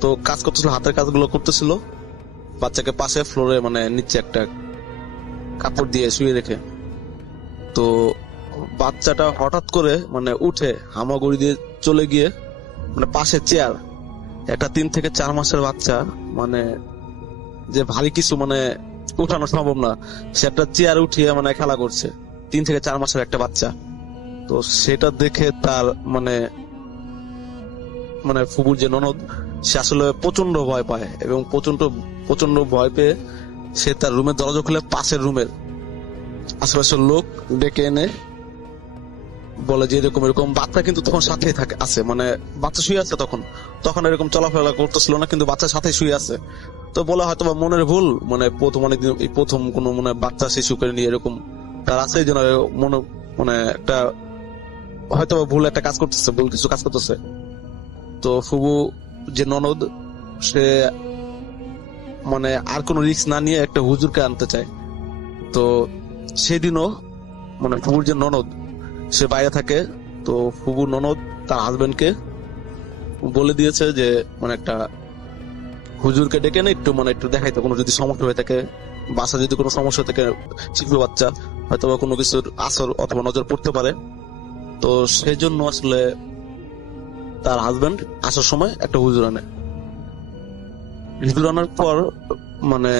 তো কাজ করতেছিল, হাতের কাজগুলো করতেছিল, বাচ্চাকে পাশে ফ্লোরে মানে নিচে একটা কাপড় দিয়ে শুয়ে রেখে। তো বাচ্চাটা হঠাৎ করে মানে উঠে হামাগুড়ি দিয়ে চলে গিয়ে মানে পাশে চেয়ার, একটা 3 থেকে 4 মাসের বাচ্চা মানে যে ভারী কিছু মানে উঠানো সম্ভব না, সে একটা চেয়ার উঠিয়ে মানে খেলা করছে, 3 থেকে 4 মাসের একটা বাচ্চা। তো সেটা দেখে তার মানে মানে ফুবুর যে ননদ সে আসলে প্রচন্ড ভয় পায়, এবং প্রচন্ড ভয় পেয়ে সে তার রুমের দরজা খুলে পাশের রুমের আশেপাশের লোক ডেকে এনে বলে যে এরকম বাচ্চা কিন্তু তখন সাথেই আছে, মানে বাচ্চা শুয়ে আছে, তখন এরকম চলাফেরা করতেছিল না, কিন্তু বাচ্চার সাথে শুয়ে আছে। তো বলা হয়তো বা মনের ভুল, মানে প্রথম কোন মানে বাচ্চা শিশুকে নিয়ে এরকম তার আছে, এই জন্য মনে মানে একটা হয়তো বা ভুল একটা কাজ করতেছে, ভুল কিছু কাজ করতেছে। তো ফুবু যে ননদ সে মানে আর কোন রিস্ক না নিয়ে একটা হুজুরকে আনতে চায়। তো সেদিনও মানে ফুবুর যে ননদ সে বাইরে থাকে, তো ফুবুর ননদ তার হাজবেন্ডকে বলে দিয়েছে যে মানে একটা হুজুরকে ডেকে না একটু দেখাইতে, কোনো যদি সমস্যা হয়ে থাকে, বাসা যদি কোনো সমস্যা থাকে, শিশু বাচ্চা হয়তো বা কোনো কিছুর আসর অথবা নজর পড়তে পারে। তো সেই জন্য আসলে তার হাজবেন্ড আসার সময় একটা হুজুর আনে। হুজুর আনার পর মানে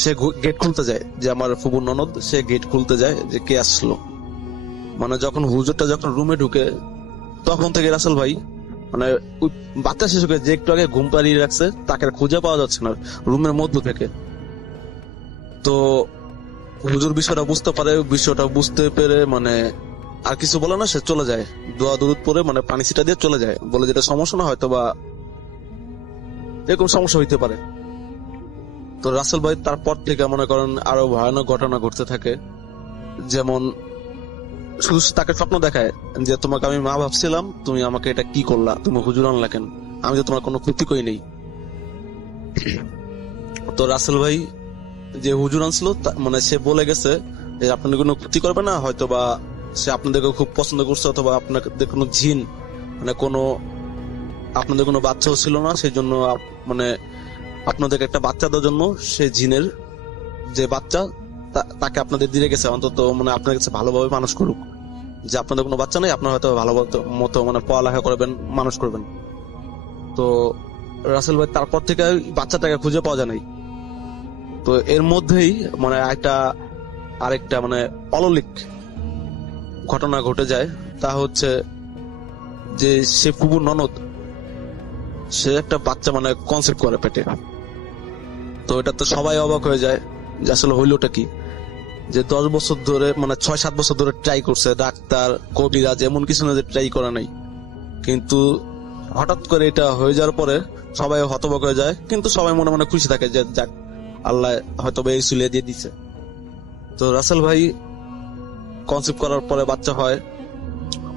সে গেট খুলতে যায়, যে আমার ফুবুর ননদ সে গেট খুলতে যায় যে কে আসলো। মানে যখন হুজুরটা যখন রুমে ঢুকে, তখন থেকে রাসেল ভাই মানে বাচ্চা শিশুকে যে একটু আগে ঘুম পাড়িয়ে রাখছে তাকে খুঁজে পাওয়া যাচ্ছে না রুমের মধ্য থেকে। তো হুজুর বিষয়টা বুঝতে পেরে মানে আর কিছু বলে না, সে চলে যায়, দোয়া দুরুদ পরে মানে পানি ছিটা দিয়ে চলে যায়, বলে যেটা সমস্যা না, হয়তো বা এরকম সমস্যা হইতে পারে। তো রাসেল ভাই তারপর থেকে মনে করেন আরো ভয়ানক ঘটনা ঘটতে থাকে। যেমন শুধু তাকে স্বপ্ন দেখায় যে তোমাকে আমি মা ভাবছিলাম, তুমি আমাকে এটা কি করলা, তুমি হুজুর আনলা কেন, আমি তো তোমার কোনো ক্ষতি করি নেই। তো রাসেল ভাই যে হুজুর আনছিল মানে সে বলে গেছে যে আপনাদের কোনো ক্ষতি করবে না, হয়তো বা সে আপনাদেরকে খুব পছন্দ করছে, অথবা আপনাদের কোনো জিন মানে আপনাদের কোনো বাচ্চাও ছিল না, সেই জন্য মানে আপনাদেরকে একটা বাচ্চা দেওয়ার জন্য সে জিনের যে বাচ্চা তাকে আপনাদের দিয়ে গেছে, অন্তত মানে আপনার কাছে ভালোভাবে মানুষ করুক, যে আপনাদের কোনো বাচ্চা নেই, আপনার হয়তো ভালো মতো মানে পড়ালেখা করবেন, মানুষ করবেন। তো রাসেল ভাই তারপর থেকে বাচ্চাটাকে খুঁজে পাওয়া যায় নাই। তো এর মধ্যেই মানে আরেকটা মানে অলৌকিক ঘটনা ঘটে যায়, তা হচ্ছে যে সে ফুবুর ননদ সে একটা বাচ্চা মানে কনসেপ্ট করে পেটে, তো এটা তো সবাই অবাক হয়ে যায় যে আসলে হইলোটা কি, যে 10 বছর ধরে মানে 6-7 বছর ধরে ট্রাই করছে, ডাক্তার কবিরাজ এমন কিছু না যে ট্রাই করা নাই, কিন্তু হঠাৎ করে এটা হয়ে যাওয়ার পরে সবাই হতবাক হয়ে যায়, কিন্তু সবাই মনে মনে খুশি থাকে যে যাক আল্লাহ হয়তো এই সুলিয়ে দিয়ে দিছে। তো রাসেল ভাই কনসেপ্ট করার পরে বাচ্চা হয়,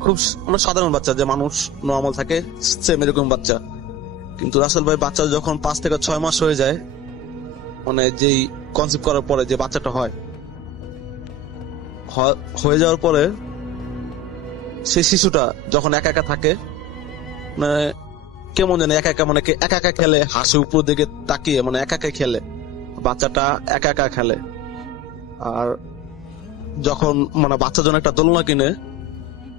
খুব মানে সাধারণ বাচ্চা, যে মানুষ নর্মাল থাকে সেম এরকম বাচ্চা। কিন্তু রাসেল ভাই বাচ্চা যখন 5 থেকে 6 মাস হয়ে যায়, মানে যেই কনসেপ্ট করার পরে যে বাচ্চাটা হয়ে যাওয়ার পরে সেই শিশুটা যখন একা একা থাকে, মানে কেমন জানে একা একা, মানে একা একা খেলে, হাসি উপর দিকে তাকিয়ে মানে একা একা খেলে, বাচ্চাটা একা একা খেলে। আর যখন মানে বাচ্চা যখন একটা দোলনা কিনে,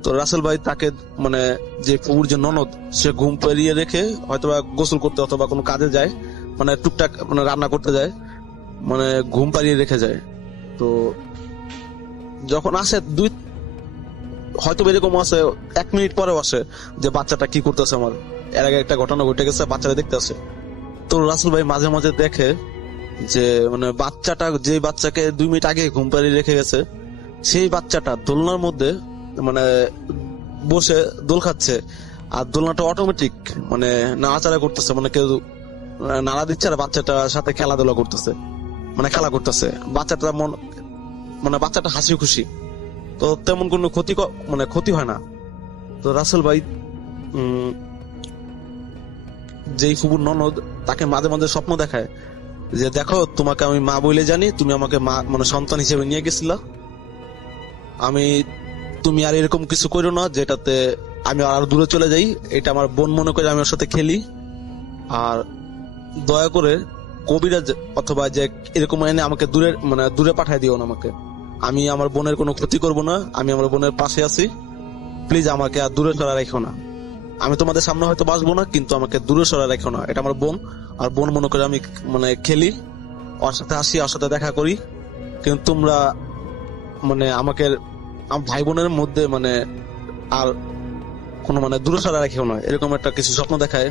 তো রাসেল ভাই তাকে মানে যে ফুপুর যে ননদ, সে ঘুম পেরিয়ে রেখে হয়তোবা গোসল করতে অথবা কোনো কাজে যায়, মানে টুকটাক মানে রান্না করতে যায়, মানে ঘুম পাড়িয়ে রেখে যায়। তো যখন আসে হয়তো এরকম আছে 1 মিনিট পরেও আসে যে বাচ্চাটা কি করতেছে আমার, এর আগে একটা ঘটনা ঘটে গেছে, বাচ্চাটা দেখতে আসে। তো রাসেল ভাই মাঝে মাঝে দেখে যে মানে বাচ্চাটা, যে বাচ্চাকে 2 মিনিট আগে ঘুম পাড়িয়ে রেখে গেছে, সেই বাচ্চাটা দোলনার মধ্যে মানে বসে দোল খাচ্ছে, আর দোলনাটা অটোমেটিক মানে নাড়াচাড়া করতেছে, মানে কেউ নাড়া দিচ্ছে আর বাচ্চাটার সাথে খেলাধুলা করতেছে, মানে খেলা করতেছে। বাচ্চাটা মানে বাচ্চাটা হাসি খুশি, তো তেমন কোনো ক্ষতি হয় না। তো রাসেল ভাই যেই ফুবুর ননদ, তাকে মাঝে মাঝে স্বপ্ন দেখায় যে দেখো তোমাকে আমি মা বলে জানি, তুমি আমাকে মা মানে সন্তান হিসেবে নিয়ে গেছিলা, তুমি আর এরকম কিছু করো না যেটাতে আমি আর দূরে চলে যাই, এটা আমার বোন মনে করে আমি ওর সাথে খেলি, আর দয়া করে কবিরাজ অথবা যে এরকম এনে আমাকে দূরে পাঠায় দিও না, আমি আমার বোনের কোনো ক্ষতি করব না, আমি আমার বোনের পাশে আছি, প্লিজ আমাকে আর দূরে সরা রেখো না, আমি তোমাদের সামনে হয়তো বাঁচবো না, কিন্তু আমাকে দূরে সরা রেখো না, এটা আমার বোন, আর বোন মনে করে আমি মানে খেলি, ওর সাথে আসি, ওর সাথে দেখা করি, কিন্তু তোমরা মানে আমাকে ভাই বোনের মধ্যে মানে আর কোনো মানে দূরে সরা রেখেও না, এরকম একটা কিছু স্বপ্ন দেখায়।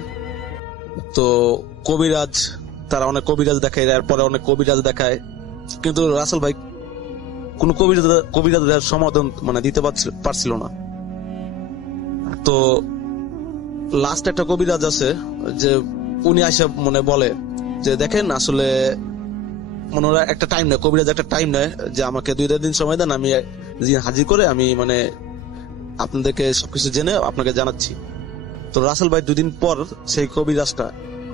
তো কবিরাজ, তারা অনেক কবিরাজ দেখায়, এরপরে অনেক কবিরাজ দেখায়, কিন্তু রাসেল ভাই কোন কবিরাজের সমাধান মানে দিতে পারছিল না। তো লাস্ট একটা কবিরাজ আছে, যে উনি আসে মানে বলে যে দেখেন আসলে মনে একটা টাইম নেয়, কবিরাজ একটা টাইম নেয় যে আমাকে 2-3 দিন সময় দেন, আমি হাজির করে আমি মানে আপনাদেরকে সবকিছু জেনে আপনাকে জানাচ্ছি। তো রাসেল ভাই 2 দিন পর সেই কবিরাজটা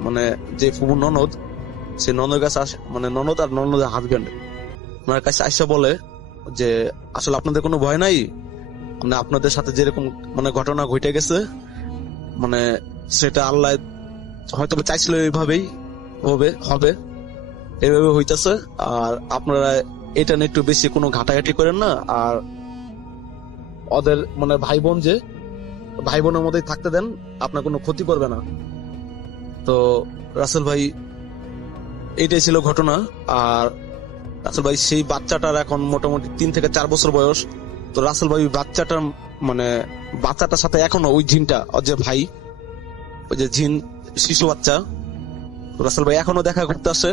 মানে যে ফুবুর ননদ, সেই ননদের কাছে আসে, মানে ননদ আর ননদের হাজবেন্ড ওনার কাছে আসে বলে যে আসলে আপনাদের কোনো ভয় নাই, মানে আপনাদের সাথে যেরকম মানে ঘটনা ঘটে গেছে, মানে সেটা আল্লাহ হয়তো চাইছিল এইভাবেই হবে এইভাবে হইতেছে, আর আপনারা এটা নিয়ে একটু বেশি কোনো ঘাটাঘাটি করেন না, আর ওদের মানে ভাই বোনের মধ্যেই থাকতে দেন, আপনার কোনো ক্ষতি করবে না। তো রাসেল ভাই এইটাই ছিল ঘটনা। আর রাসেল ভাই সেই বাচ্চাটার এখন মোটামুটি 3 থেকে 4 বছর বয়স। তো রাসেল ভাই বাচ্চাটার সাথে এখনো ওই জিনটা, ওর যে ভাই, ওই যে জিন শিশু বাচ্চা, রাসেল ভাই এখনো দেখা করতে আসে,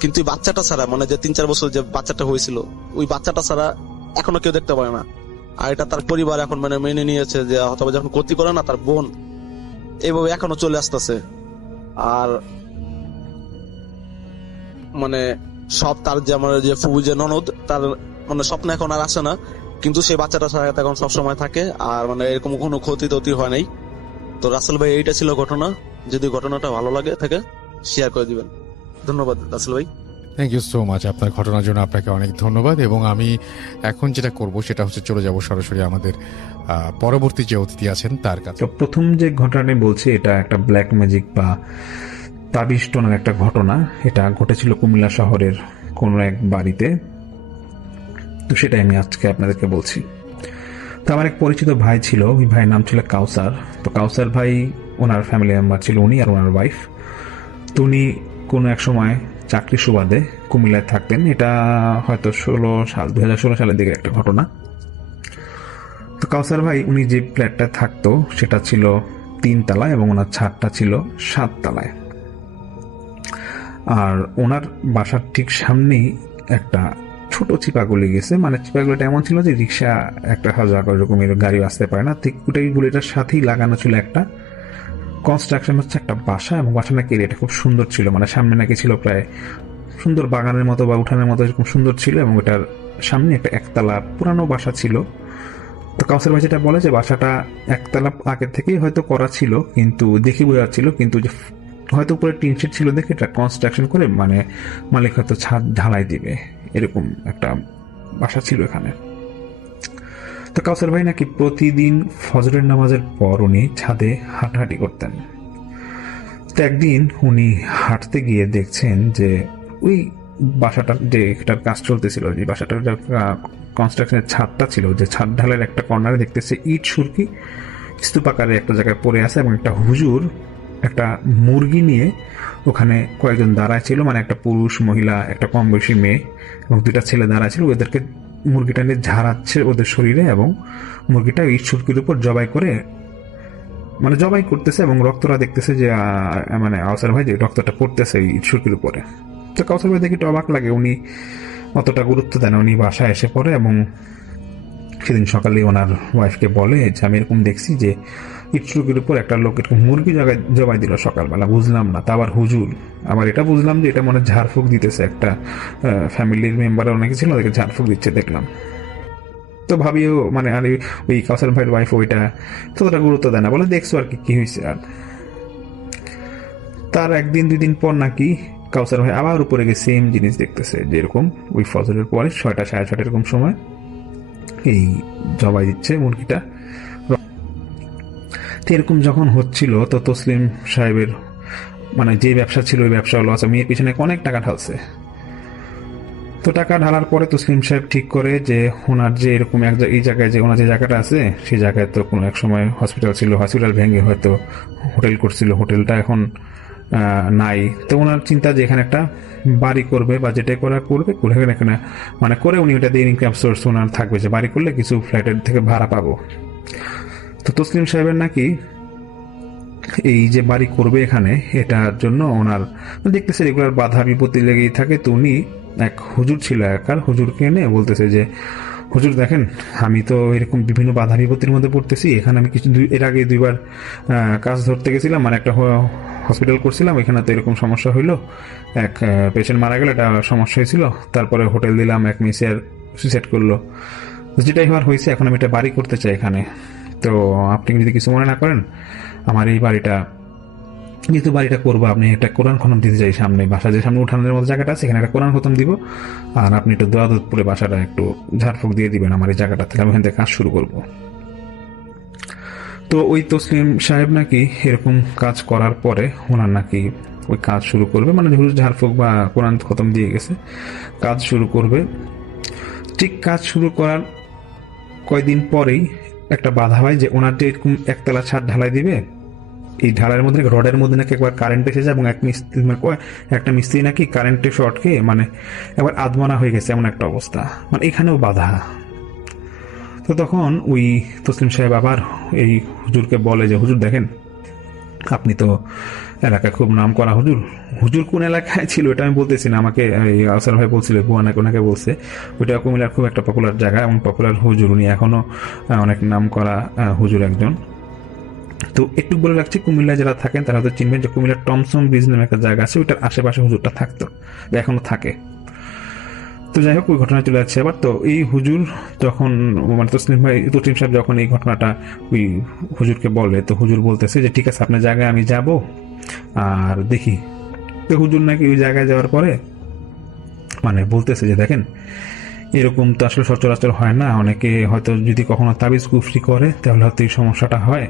কিন্তু বাচ্চাটা ছাড়া মানে যে 3-4 বছর যে বাচ্চাটা হয়েছিল, ওই বাচ্চাটা ছাড়া এখনো কেউ দেখতে পারে না। আর এটা তার পরিবার এখন মানে মেনে নিয়েছে যে অথবা যখন ক্ষতি করে না, তার বোন এইভাবে এখনো চলে আসতেছে। আর মানে সব তার যে আমার যে ফুবু যে ননদ, তার মানে স্বপ্ন এখন আর আসে না, কিন্তু সেই বাচ্চাটা সাথে এখন সবসময় থাকে, আর মানে এরকম কোনো ক্ষতি হয় নাই। তো রাসেল ভাই এইটা ছিল ঘটনা। যদি ঘটনাটা ভালো লাগে থাকে শেয়ার করে দিবেন। ধন্যবাদ রাসেল ভাই। Thank you so much. আপনার ঘটনার জন্য আপনাকে অনেক ধন্যবাদ। এবং আমি এখন যেটা করব সেটা হচ্ছে চলে যাব সরাসরি আমাদের পরবর্তী যে অতিথি আছেন তার কাছে। তো প্রথম যে ঘটনাটি বলছি, এটা একটা ব্ল্যাক ম্যাজিক বা তাবিজ টোনার একটা ঘটনা। এটা ঘটেছিল কুমিল্লা শহরের কোনো এক বাড়িতে। তো সেটাই আমি আজকে আপনাদেরকে বলছি। তো আমার এক পরিচিত ভাই ছিল, ওই ভাইয়ের নাম ছিল কাউসার। তো কাউসার ভাই, ওনার ফ্যামিলি মেম্বার ছিল উনি আর ওনার ওয়াইফ। তো উনি কোনো এক সময় চাকরি সুবাদে কুমিল্লায় থাকতেন। এটা হয়তো 2016 সালের দিকে একটা ঘটনা। তো কাউসার ভাই উনি যে ফ্ল্যাটটা থাকতো সেটা ছিল 3 তলা এবং ওনার ছাদটা ছিল 7 তলায়। আর ওনার বাসার ঠিক সামনেই একটা ছোট চিপাগুলি গেছে, মানে চিপাগুলিটা এমন ছিল যে রিক্সা একটা হাজার এরকমের গাড়ি আসতে পারে না, ঠিক ওটাই গুলিটার সাথেই লাগানো ছিল একটা কনস্ট্রাকশন হচ্ছে একটা বাসা, এবং বাসা নাকি এটা খুব সুন্দর ছিল, মানে সামনে নাকি ছিল প্রায় সুন্দর বাগানের মতো বা উঠানের মতো এরকম সুন্দর ছিল, এবং ওটার সামনে একটা একতলা পুরানো বাসা ছিল। তো কাউসার ভাই যেটা বলে যে বাসাটা একতলা আগে থেকেই হয়তো করা ছিল, কিন্তু দেখে বোঝা যাচ্ছিল, কিন্তু যে হয়তো উপরে টিন শেড ছিল দেখে এটা কনস্ট্রাকশন করে মানে মালিক হয়তো ছাদ ঢালাই দিবে, এরকম একটা বাসা ছিল এখানে। তো কাউসার ভাই নাকি প্রতিদিন ফজরের নামাজের পর উনি ছাদে হাঁটাহাঁটি করতেন। তো একদিন উনি হাঁটতে গিয়ে দেখছেন যে ওই বাসাটার যে এটার কাজ চলতেছিল, যে বাসাটার কনস্ট্রাকশনের ছাদটা ছিল, যে ছাদ ঢালের একটা কর্নারে দেখতেছে ইট সুরকি স্তূপাকারে একটা জায়গায় পড়ে আছে, এবং একটা হুজুর একটা মুরগি নিয়ে ওখানে কয়েকজন দাঁড়ায় ছিল, মানে একটা পুরুষ মহিলা একটা কম বয়সী মেয়ে এবং দুইটা ছেলে দাঁড়ায় ছিল, ওদেরকে মুরগিটা নিয়ে ঝাড়াচ্ছে ওদের শরীরে, এবং মুরগিটা ইট সুরকির উপর জবাই করে মানে জবাই করতেছে, এবং রক্তটা দেখতেছে যে মানে কাউসার ভাই যে রক্তটা পড়তেছে ইট সুরকির উপরে। তো কাউসার ভাই দেখে একটু অবাক লাগে, উনি অতটা গুরুত্ব দেন না, উনি বাসায় এসে পড়ে এবং সেদিন সকালে ওনার ওয়াইফকে বলে যে আমি এরকম দেখছি যে ইটসুকের উপর একটা লোক এরকম মুরগি জবাই দিল সকালবেলা, বুঝলাম না, তা আবার হুজুর, আবার এটা বুঝলাম যে এটা মনে ঝাড়ফুঁক দিতেছে, একটা ফ্যামিলির মেম্বার অনেকে ছিল ওদেরকে ঝাড়ফুঁক দিচ্ছে দেখলাম। তো ভাবিও মানে আর ওই কাউসার ভাইয়ের ওয়াইফ ওইটা ততটা গুরুত্ব দেয় না, বলে দেখছো আর কি হয়েছে। আর তার একদিন 2 দিন পর নাকি কাউসার ভাই আবার উপরে গিয়ে সেম জিনিস দেখতেছে, যেরকম ওই ফজরের পরে 6টা 6:30 এরকম সময় এই জবাই দিচ্ছে মুরগিটা। এরকম যখন হচ্ছিল তো তসলিম সাহেবের মানে যে ব্যবসা ছিল ওই ব্যবসা লস, মেয়ের পিছনে অনেক টাকা ঢালছে। তো টাকা ঢালার পরে তসলিম সাহেব ঠিক করে যে ওনার যে এরকম এই জায়গায় যে ওনার যে জায়গাটা আছে সেই জায়গায় তো কোনো এক সময় হসপিটাল ছিল, হসপিটাল ভেঙে হয়তো হোটেল করছিল, হোটেলটা এখন নাই। তো ওনার চিন্তা যে এখানে একটা বাড়ি করবে বা যেটাই করা করবে এখানে মানে করে উনি ওটা দিয়ে ইনকাম সোর্স ওনার থাকবে, যে বাড়ি করলে কিছু ফ্ল্যাটের থেকে ভাড়া পাবো। তো তসলিম সাহেবের নাকি এই যে বাড়ি করবে এখানে এটার জন্য ওনার দেখতেছে রেগুলার বাধা বিপত্তি লেগেই থাকে। তো উনি এক হুজুর ছিল একার, হুজুরকে এনে বলতেছে যে হুজুর দেখেন আমি তো এরকম বিভিন্ন বাধা বিপত্তির মধ্যে পড়তেছি, এখানে আমি এর আগে 2বার কাজ ধরতে গেছিলাম, মানে একটা হসপিটাল করছিলাম, এখানে তো এরকম সমস্যা হইলো, এক পেশেন্ট মারা গেল, এটা সমস্যা হয়েছিল, তারপরে হোটেল দিলাম, এক মিসিয়ার সুইসাইড করলো, যেটাই হওয়ার হয়েছে, এখন আমি এটা বাড়ি করতে চাই এখানে। তো আপনি যদি কিছু মনে না করেন আমার এই বাড়িটা যেহেতু বাড়িটা করবো, আপনি একটা কোরআন খতম দিতে চাই সামনে, বাসা যে সামনে উঠানের মতো জায়গাটা আছে এখানে একটা কোরআন খতম দিব, আর আপনি একটু দোয়া দুধ পরে বাসাটা একটু ঝাড়ফুঁক দিয়ে দিবেন আমার এই জায়গাটা থেকে, আমি এখান থেকে কাজ শুরু করব। তো ওই তসলিম সাহেব নাকি এরকম কাজ করার পরে ওনার নাকি ওই কাজ শুরু করবে, মানে ঝাড়ফুঁক বা কোরআন খতম দিয়ে গেছে, কাজ শুরু করবে। ঠিক কাজ শুরু করার কয়দিন পরেই একটা বাধা হয় যে ওনার যে এরকম একতলা ছাদ ঢালাই দিবে, এই ঢালাইয়ের মধ্যে রডের মধ্যে নাকি একবার কারেন্ট এসে যায়, এবং একটা মিস্ত্রি নাকি কারেন্টে শর্ট খেয়ে মানে একবার আধমরা হয়ে গেছে, এমন একটা অবস্থা, মানে এখানেও বাধা। তো তখন ওই তসলিম সাহেব আবার এই হুজুরকে বলে যে হুজুর দেখেন আপনি তো এলাকায় খুব নাম করা হুজুর, হুজুর কোন এলাকায় ছিল এটা আমি বলতেছি না, আমাকে আসার ভাই বলছিল ওনাকে বলছে ওইটা কুমিল্লার খুব একটা পপুলার জায়গা এবং পপুলার হুজুর, উনি এখনো অনেক নাম করা হুজুর একজন। তো একটু বলে রাখছি, কুমিল্লায় যারা থাকেন তারা হয়তো চিনবেন যে কুমিল্লার টমসন ব্রিজ নামে একটা জায়গা আছে, ওইটার আশেপাশে হুজুরটা থাকতো বা এখনো থাকে। তো যাই হোক ওই ঘটনা চলে যাচ্ছে আবার। তো এই হুজুর যখন মানে তসলিম সাহেব যখন এই ঘটনাটা ওই হুজুরকে বলে, তো হুজুর বলতেছে যে ঠিক আছে আপনার জায়গায় আমি যাব আর দেখি। তো হুজুর নাকি ওই জায়গায় যাওয়ার পরে মানে বলতেছে যে দেখেন এরকম তো আসলে সচরাচর হয় না, অনেকে হয়তো যদি কখনো তাবিজ কুফরি করে তাহলে হয়তো এই সমস্যাটা হয়,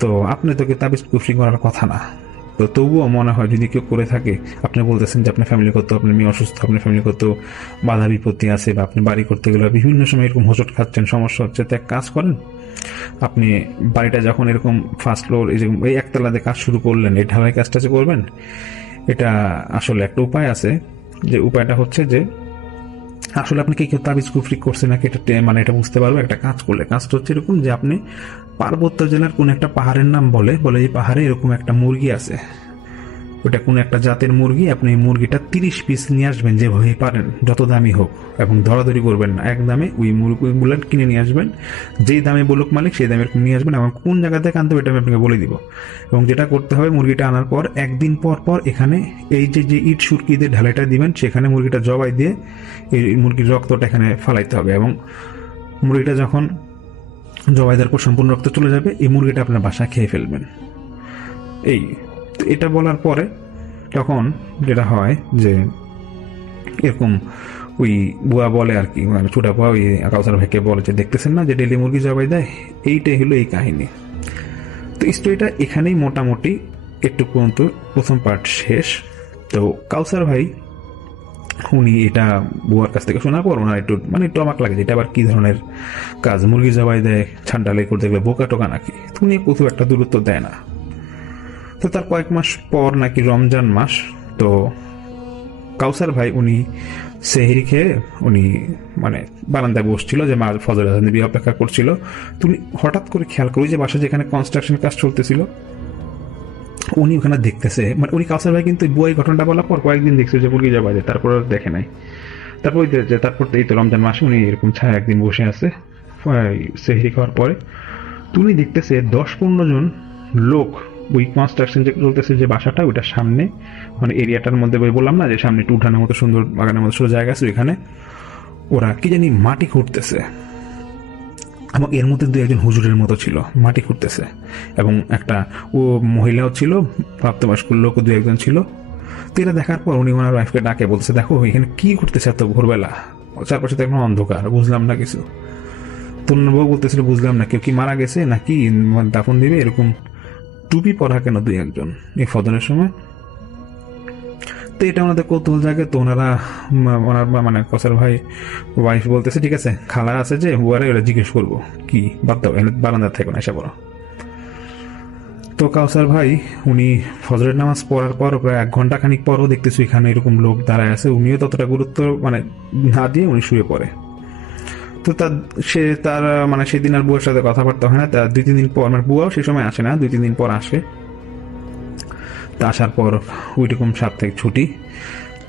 তো আপনি তো তাবিজ কুফরি করার কথা না, তো তবুও মনে হয় যদি কেউ করে থাকে, আপনি বলতেছেন যে আপনার ফ্যামিলিগত আপনার মেয়ে অসুস্থ, আপনার ফ্যামিলিগত বাধা বিপত্তি আছে, বা আপনি বাড়ি করতে গেলে বিভিন্ন সময় এরকম হোঁচট খাচ্ছেন, সমস্যা হচ্ছে, তো এক কাজ করেন আপনি বাড়িটা যখন এরকম ফার্স্ট ফ্লোর এই একতলাতে কাজ শুরু করলেন, এই ঢালাই কাজটা যে করবেন, এটা আসলে একটা উপায় আছে, যে উপায়টা হচ্ছে যে আসলে আপনি কেউ তাবিজ কুফরি করছে নাকি এটা মানে এটা বুঝতে পারবো একটা কাজ করলে। কাজটা হচ্ছে এরকম যে আপনি পার্বত্য জেলার কোন একটা পাহাড়ের নাম বলে এই পাহাড়ে এরকম একটা মুরগি আছে, ওটা কোনো একটা জাতের মুরগি, আপনি এই মুরগিটা 30 পিস নিয়ে আসবেন যেভাবে পারেন, যত দামি হোক, এবং দরাদরি করবেন না, এক দামে ওই মুরগিগুলো কিনে নিয়ে আসবেন, যেই দামে বলুক মালিক সেই দামে নিয়ে আসবেন, এবং কোন জায়গা থেকে আনতে হবে এটা আমি আপনাকে বলে দিব। এবং যেটা করতে হবে, মুরগিটা আনার পর একদিন পর পর এখানে এই যে ইট সুরকি দিয়ে ঢালাইটা দিবেন, সেখানে মুরগিটা জবাই দিয়ে এই মুরগির রক্তটা এখানে ফালাইতে হবে, এবং মুরগিটা যখন জবাই দেওয়ার পর সম্পূর্ণ রক্ত চলে যাবে, এই মুরগিটা আপনার বাসায় খেয়ে ফেলবেন। এই তো এটা বলার পরে তখন যেটা হয় যে এরকম ওই বুয়া বলে আর কি, মানে ছোটা বুয়া ওই কাউসার ভাইকে বলে যে দেখতেছেন না যে ডেলি মুরগি জবাই দেয়, এইটাই হলো এই কাহিনী। তো স্টোরিটা এখানেই মোটামুটি একটু পর্যন্ত প্রথম পার্ট শেষ। তো কাউসার ভাই উনি এটা বুয়ার কাছ থেকে শোনার পর ওনার একটু অবাক লাগে যে এটা আবার কি ধরনের কাজ, মুরগি জবাই দেয় ছান্ডালাই করতে গেলে বোকা টোকা নাকি, উনি কোথাও একটা দূরত্ব দেয় না। তো তার কয়েক মাস পর নাকি রমজান মাস, তো কাউসার ভাই উনি সেহরি খেয়ে উনি মানে বারান্দায় বসছিল, যে মা ফজর আজান দিয়ে অপেক্ষা করছিল। তুমি হঠাৎ করে খেয়াল করি যে বাসা যেখানে কনস্ট্রাকশন কাজ চলতেছিল উনি ওখানে দেখতেছে, মানে উনি কাউসার ভাই কিন্তু বুয়াই ঘটনাটা বলার পর কয়েকদিন দেখছে যে মুরগি জবাই দেয়, তারপর আর দেখে নাই। তারপর এই তো রমজান মাসে উনি এরকম ছায়া একদিন বসে আছে সেহরি খাওয়ার পরে, তুমি দেখতেছে 10-15 জন লোক ওই কনস্ট্রাকশন যে চলতেছে যে বাসাটা ওইটার সামনে, মানে এরিয়াটার মধ্যে বললাম না যে সামনে একটু উঠানের মতো সুন্দর বাগানের মতো ছোট জায়গা আছে, ওইখানে ওরা কি জানি মাটি খুঁড়তেছে, এবং এর মধ্যে 2-1 হুজুরের মতো ছিল মাটি খুঁড়তেছে, এবং একটা ও মহিলাও ছিল, প্রাপ্তবয়স্ক লোক 2-1 ছিল। তো এটা দেখার পর উনি ওনার ওয়াইফকে ডাকে বলছে, দেখো এখানে কি করতেছে এত ভোরবেলা, চারপাশে তো এখন অন্ধকার, বুঝলাম না কিছু। তোর বউ বলতেছিল বুঝলাম না কেউ কি মারা গেছে নাকি দাফন দিবে, এরকম টুপি পরা কেন 2-1 এই ফজরের সময়। তো এটা ওনাদের কৌতূহল জাগে। তো ওনার মানে কসার ভাই ওয়াইফ বলতেছে ঠিক আছে, খালা আছে যে হুয়ারে ওরা জিজ্ঞেস করবো কি, বাদ দাও বারান্দা থেকে না এসে বলো। তো কাউসার ভাই উনি ফজরের নামাজ পড়ার পর প্রায় 1 ঘন্টা খানিক পরও দেখতেছি এখানে এরকম লোক দাঁড়ায় আছে, উনিও ততটা গুরুত্ব মানে না দিয়ে উনি শুয়ে পড়ে। তো তার মানে সেদিন আর বুয়ার সাথে কথাবার্তা হয় না, তার 2-3 দিন পর, মানে বুয়াও সেই সময় আসে না, 2-3 দিন পর আসে। তা আসার পর ওইরকম সাপ্তাহিক ছুটি।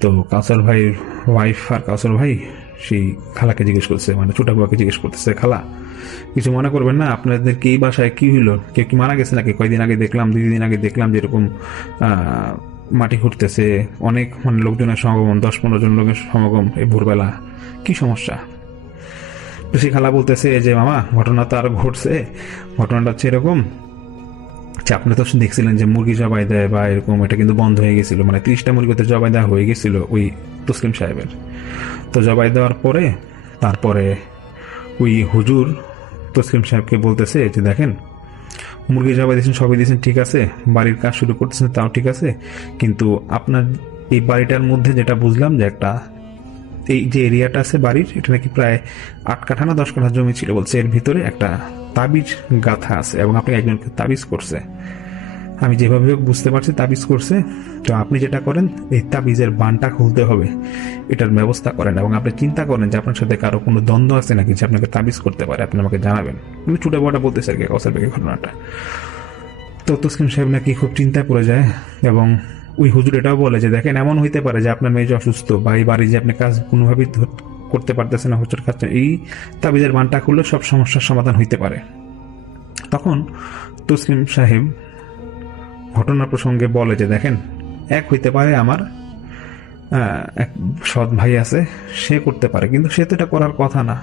তো কাউসার ভাইয়ের ওয়াইফ আর কাউসার ভাই সেই খালাকে জিজ্ঞেস করছে, মানে ছোটা বুয়াকে জিজ্ঞেস করতেছে, খালা কিছু মনে করবেন না, আপনাদের কি এই বাসায় কি হইলো, কেউ কি মারা গেছে নাকি? কয়েকদিন আগে দেখলাম, 2 দিন আগে দেখলাম যেরকম মাটি খুঁড়তেছে, অনেক মানে লোকজনের সমাগম, 10-15 জন লোকের সমাগম এই ভোরবেলা, কি সমস্যা? তো সেই খালা বলতেছে যে মামা ঘটনা তো আরো ঘটছে, ঘটনাটা হচ্ছে এরকম যে আপনি তো দেখছিলেন যে মুরগি জবাই দেয় বা এরকম, এটা কিন্তু বন্ধ হয়ে গেছিল, মানে 30টা মুরগিতে জবাই দেওয়া হয়ে গেছিল ওই তসলিম সাহেবের। তো জবাই দেওয়ার পরে তারপরে ওই হুজুর তসলিম সাহেবকে বলতেছে যে দেখেন মুরগি জবাই দিয়েছেন, সবই দিয়েছেন, ঠিক আছে, বাড়ির কাজ শুরু করতেছেন তাও ঠিক আছে, কিন্তু আপনার এই বাড়িটার মধ্যে যেটা বুঝলাম যে একটা এই যে এরিয়াটা আছে বাড়ির, এটা নাকি প্রায় 8 কাঠা না 10 কাঠা জমি ছিল, বলছে এর ভিতরে একটা তাবিজ গাথা আছে এবং আপনি একজনকে তাবিজ করছে, আমি যেভাবে বুঝতে পারছি তাবিজ করছে। তো আপনি যেটা করেন এই তাবিজের বানটা খুলতে হবে, এটার ব্যবস্থা করেন, এবং আপনি চিন্তা করেন যে আপনার সাথে কারো কোনো দ্বন্দ্ব আছে নাকি যে আপনাকে তাবিজ করতে পারে, আপনি আমাকে জানাবেন। উনি ছোটা বড়টা বলতেছে আর কি কাউসার ভাইয়ের ঘটনাটা। তো তসলিম সাহেব নাকি খুব চিন্তায় পড়ে যায়, এবং ওই হুজুর এটাও বলে যে দেখেন এমন হইতে পারে যে আপনার মেয়ে যে অসুস্থ বা এই বাড়ি যে আপনি কাজ কোনোভাবেই করতে পারতেছেন না, হোঁচট খাচ্ছেন, এই তাবিজের বানটা খুললে সব সমস্যার সমাধান হইতে পারে। তখন তসলিম সাহেব ঘটনা প্রসঙ্গে বলে যে দেখেন এক হইতে পারে আমার এক সৎ ভাই আছে, সে করতে পারে, কিন্তু সে তো এটা করার কথা না।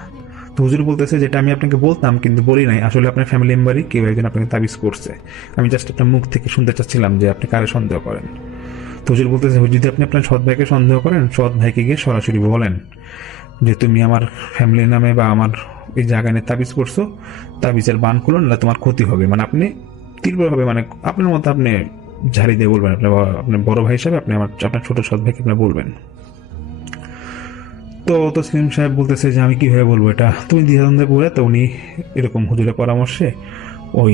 তো হুজুর বলতেছে যেটা আমি আপনাকে বলতাম কিন্তু বলি নাই, আসলে আপনার ফ্যামিলি মেম্বারই কেউ একজন আপনাকে তাবিজ করছে, আমি জাস্ট আপনার মুখ থেকে শুনতে চাচ্ছিলাম যে আপনি কারে সন্দেহ করেন। তো হুজুর বলতেছে যদি আপনি আপনার সৎ ভাইকে সন্দেহ করেন, সৎ ভাইকে গিয়ে সরাসরি বলেন যে তুমি আমার ফ্যামিলির নামে বা আমার এই জায়গায় তাবিজ করছো, তাবিজের বান খুলো না তোমার ক্ষতি হবে, মানে আপনি তীব্রভাবে মানে আপনার মতো আপনি ঝাড়ি দিয়ে বলবেন, আপনার বড় ভাই হিসাবে আপনি আপনার ছোট সৎ ভাইকে আপনি বলবেন। তো তসলিম সাহেব বলতেছে যে আমি কিভাবে বলবো এটা, তুমি দ্বিধাদ্বন্দ্বে পড়ে, তো উনি এরকম হুজুরের পরামর্শে ওই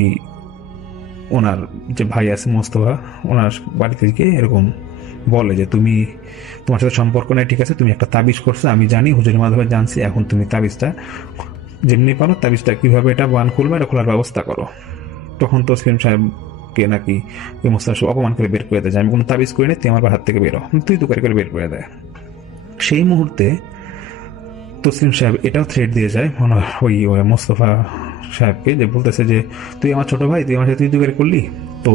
ওনার যে ভাই আছে মোস্তফা, ওনার বাড়িতে গিয়ে এরকম বলে যে তুমি তোমার সাথে সম্পর্ক নাই, ঠিক আছে, তুমি একটা তাবিজ করছো, আমি জানি হুজুরের মাধ্যমে জানছি, এখন তুমি তাবিজটা যেমনি পারো তাবিজটা কিভাবে এটা বান খুলবে এটা খোলার ব্যবস্থা করো। তখন তসলিম সাহেব সাহেবকে নাকি ওই মোস্তফা সাহেব অপমান করে বের করে দেয়, যে আমি কোনো তাবিজ করি না, তুই আমার হাত থেকে বেরো, তুই তো করে বের করে দেয়। সেই মুহূর্তে তসলিম সাহেব এটাও থ্রেট দিয়ে যায় মনে হয় ওই মোস্তফা সাহেবকে, যে বলতেছে যে তুই আমার ছোট ভাই, তুই আমার সাথে তুই করলি, তো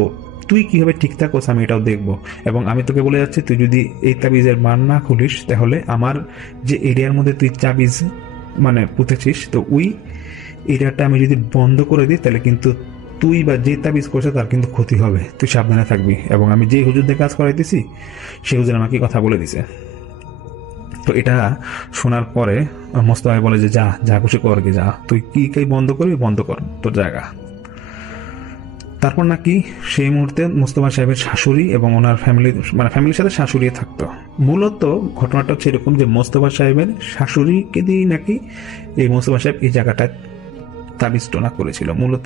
তুই কিভাবে ঠিক থাকোস আমি এটাও দেখবো, এবং আমি তোকে বলে যাচ্ছি তুই যদি এই তাবিজের মান না খুলিস তাহলে আমার যে এরিয়ার মধ্যে তুই তাবিজ মানে পুঁতেছিস, তো ওই এরিয়াটা আমি যদি বন্ধ করে দিই তাহলে কিন্তু তুই বা যে তাবিজ করছে তার কিন্তু ক্ষতি হবে, তুই সাবধানে থাকবি। এবং আমি যে হুজুরদের কাজ করাইতেছি সেই হুজুর আমাকে কথা বলে দিছে। তো এটা শোনার পরে মোস্তফা বলে যে যা যা খুশি কর, কি যা, তুই কি বন্ধ করবি বন্ধ কর তোর জায়গা। তারপর নাকি সেই মুহূর্তে মোস্তফা সাহেবের শাশুড়ি এবং ওনার ফ্যামিলির সাথে শাশুড়ি থাকতো। মূলত ঘটনাটা হচ্ছে এরকম যে মোস্তফা সাহেবের শাশুড়িকে দিয়ে নাকি এই মোস্তফা সাহেব এই জায়গাটায় তাবিজ টোনা করেছিল মূলত।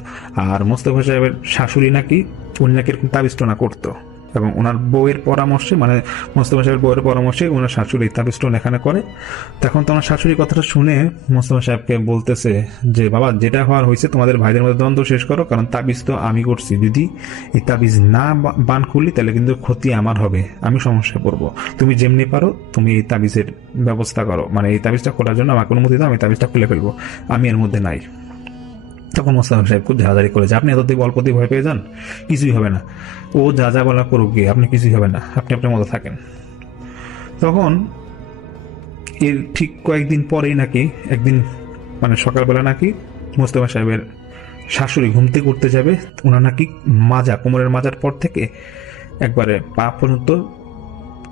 আর মোস্তফা সাহেবের শাশুড়ি নাকি উনি নাকি এরকম তাবিজ টোনা করতো, এবং ওনার বউয়ের পরামর্শে, মানে মোস্তফা সাহেবের বউয়ের পরামর্শে ওনার শাশুড়ি তাবিজ টোনা এখানে করে। তখন তো ওনার শাশুড়ি কথাটা শুনে মোস্তফা সাহেবকে বলতেছে যে বাবা, যেটা হওয়ার হয়েছে তোমাদের ভাইদের মধ্যে দ্বন্দ্ব শেষ করো, কারণ তাবিজ তো আমি করছি, যদি এই তাবিজ না বান খুলি তাহলে কিন্তু ক্ষতি আমার হবে, আমি সমস্যায় পড়বো, তুমি যেমনি পারো তুমি এই তাবিজের ব্যবস্থা করো, মানে এই তাবিজটা খোলার জন্য আমাকে অনুমতি দাও, আমি তাবিজটা খুলে ফেলবো, আমি এর মধ্যে নাই। তখন মোস্তফা সাহেব খুব ঝাড়াঝাড়ি করে যে আপনি এত অল্পতেই ভয় পেয়ে যান, কিছুই হবে না, ও যা যা বলা করুক গিয়ে, আপনি কিছুই হবে না, আপনি আপনার মতো থাকেন। তখন এর ঠিক কয়েকদিন পরেই নাকি একদিন মানে সকালবেলা নাকি মোস্তফা সাহেবের শাশুড়ি ঘুম থেকে উঠতে যাবে, ওনার নাকি কোমরের মাজার পর থেকে একবারে পা পর্যন্ত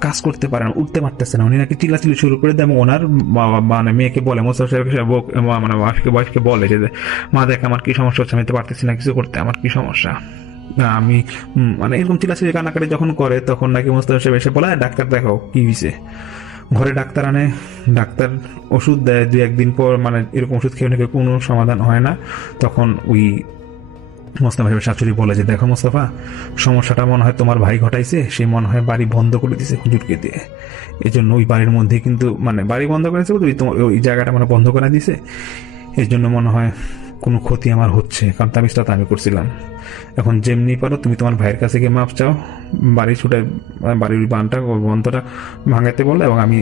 কাজ করতে পারে না, উঠতে পারতেছে না, উনি নাকি চিল্লাচিল্লি শুরু করে দেয়। এবং ওনার মানে মেয়েকে বলে, মোস্তফা সাহেব মানে ওয়াইফকে বলে যে মা দেখ আমার কি সমস্যা হচ্ছে, আমি তো পারতেছি না কিছু করতে, আমার কি সমস্যা, আমি মানে এরকম চিল্লাচিল্লি কান্নাকাটি যখন করে তখন নাকি মোস্তফা সাহেব এসে বলে ডাক্তার দেখাও কি হয়েছে। ঘরে ডাক্তার আনে, ডাক্তার ওষুধ দেয়, 2-1 দিন পর মানে এরকম ওষুধ খেয়ে নাকি কোনো সমাধান হয় না। তখন ওই মোস্তফা সাহেবের শাশুড়ি বলে যে দেখো মোস্তফা, সমস্যাটা মনে হয় তোমার ভাই ঘটাইছে, সে মনে হয় বাড়ি বন্ধ করে দিছে হুজুরকে দিয়ে, এই জন্য ওই বাড়ির মধ্যে কিন্তু মানে বাড়ি বন্ধ করেছে, ওই জায়গাটা মানে বন্ধ করে দিছে, এই জন্য মনে হয় কোনো ক্ষতি আমার হচ্ছে, কারণ তাবিজটা তো আমি করছিলাম। এখন যেমনি পারো তুমি তোমার ভাইয়ের কাছে গিয়ে মাপ চাও, বাড়ি ছুটে বাড়ির বানটা বন্ধটা ভাঙাতে বলো, এবং আমি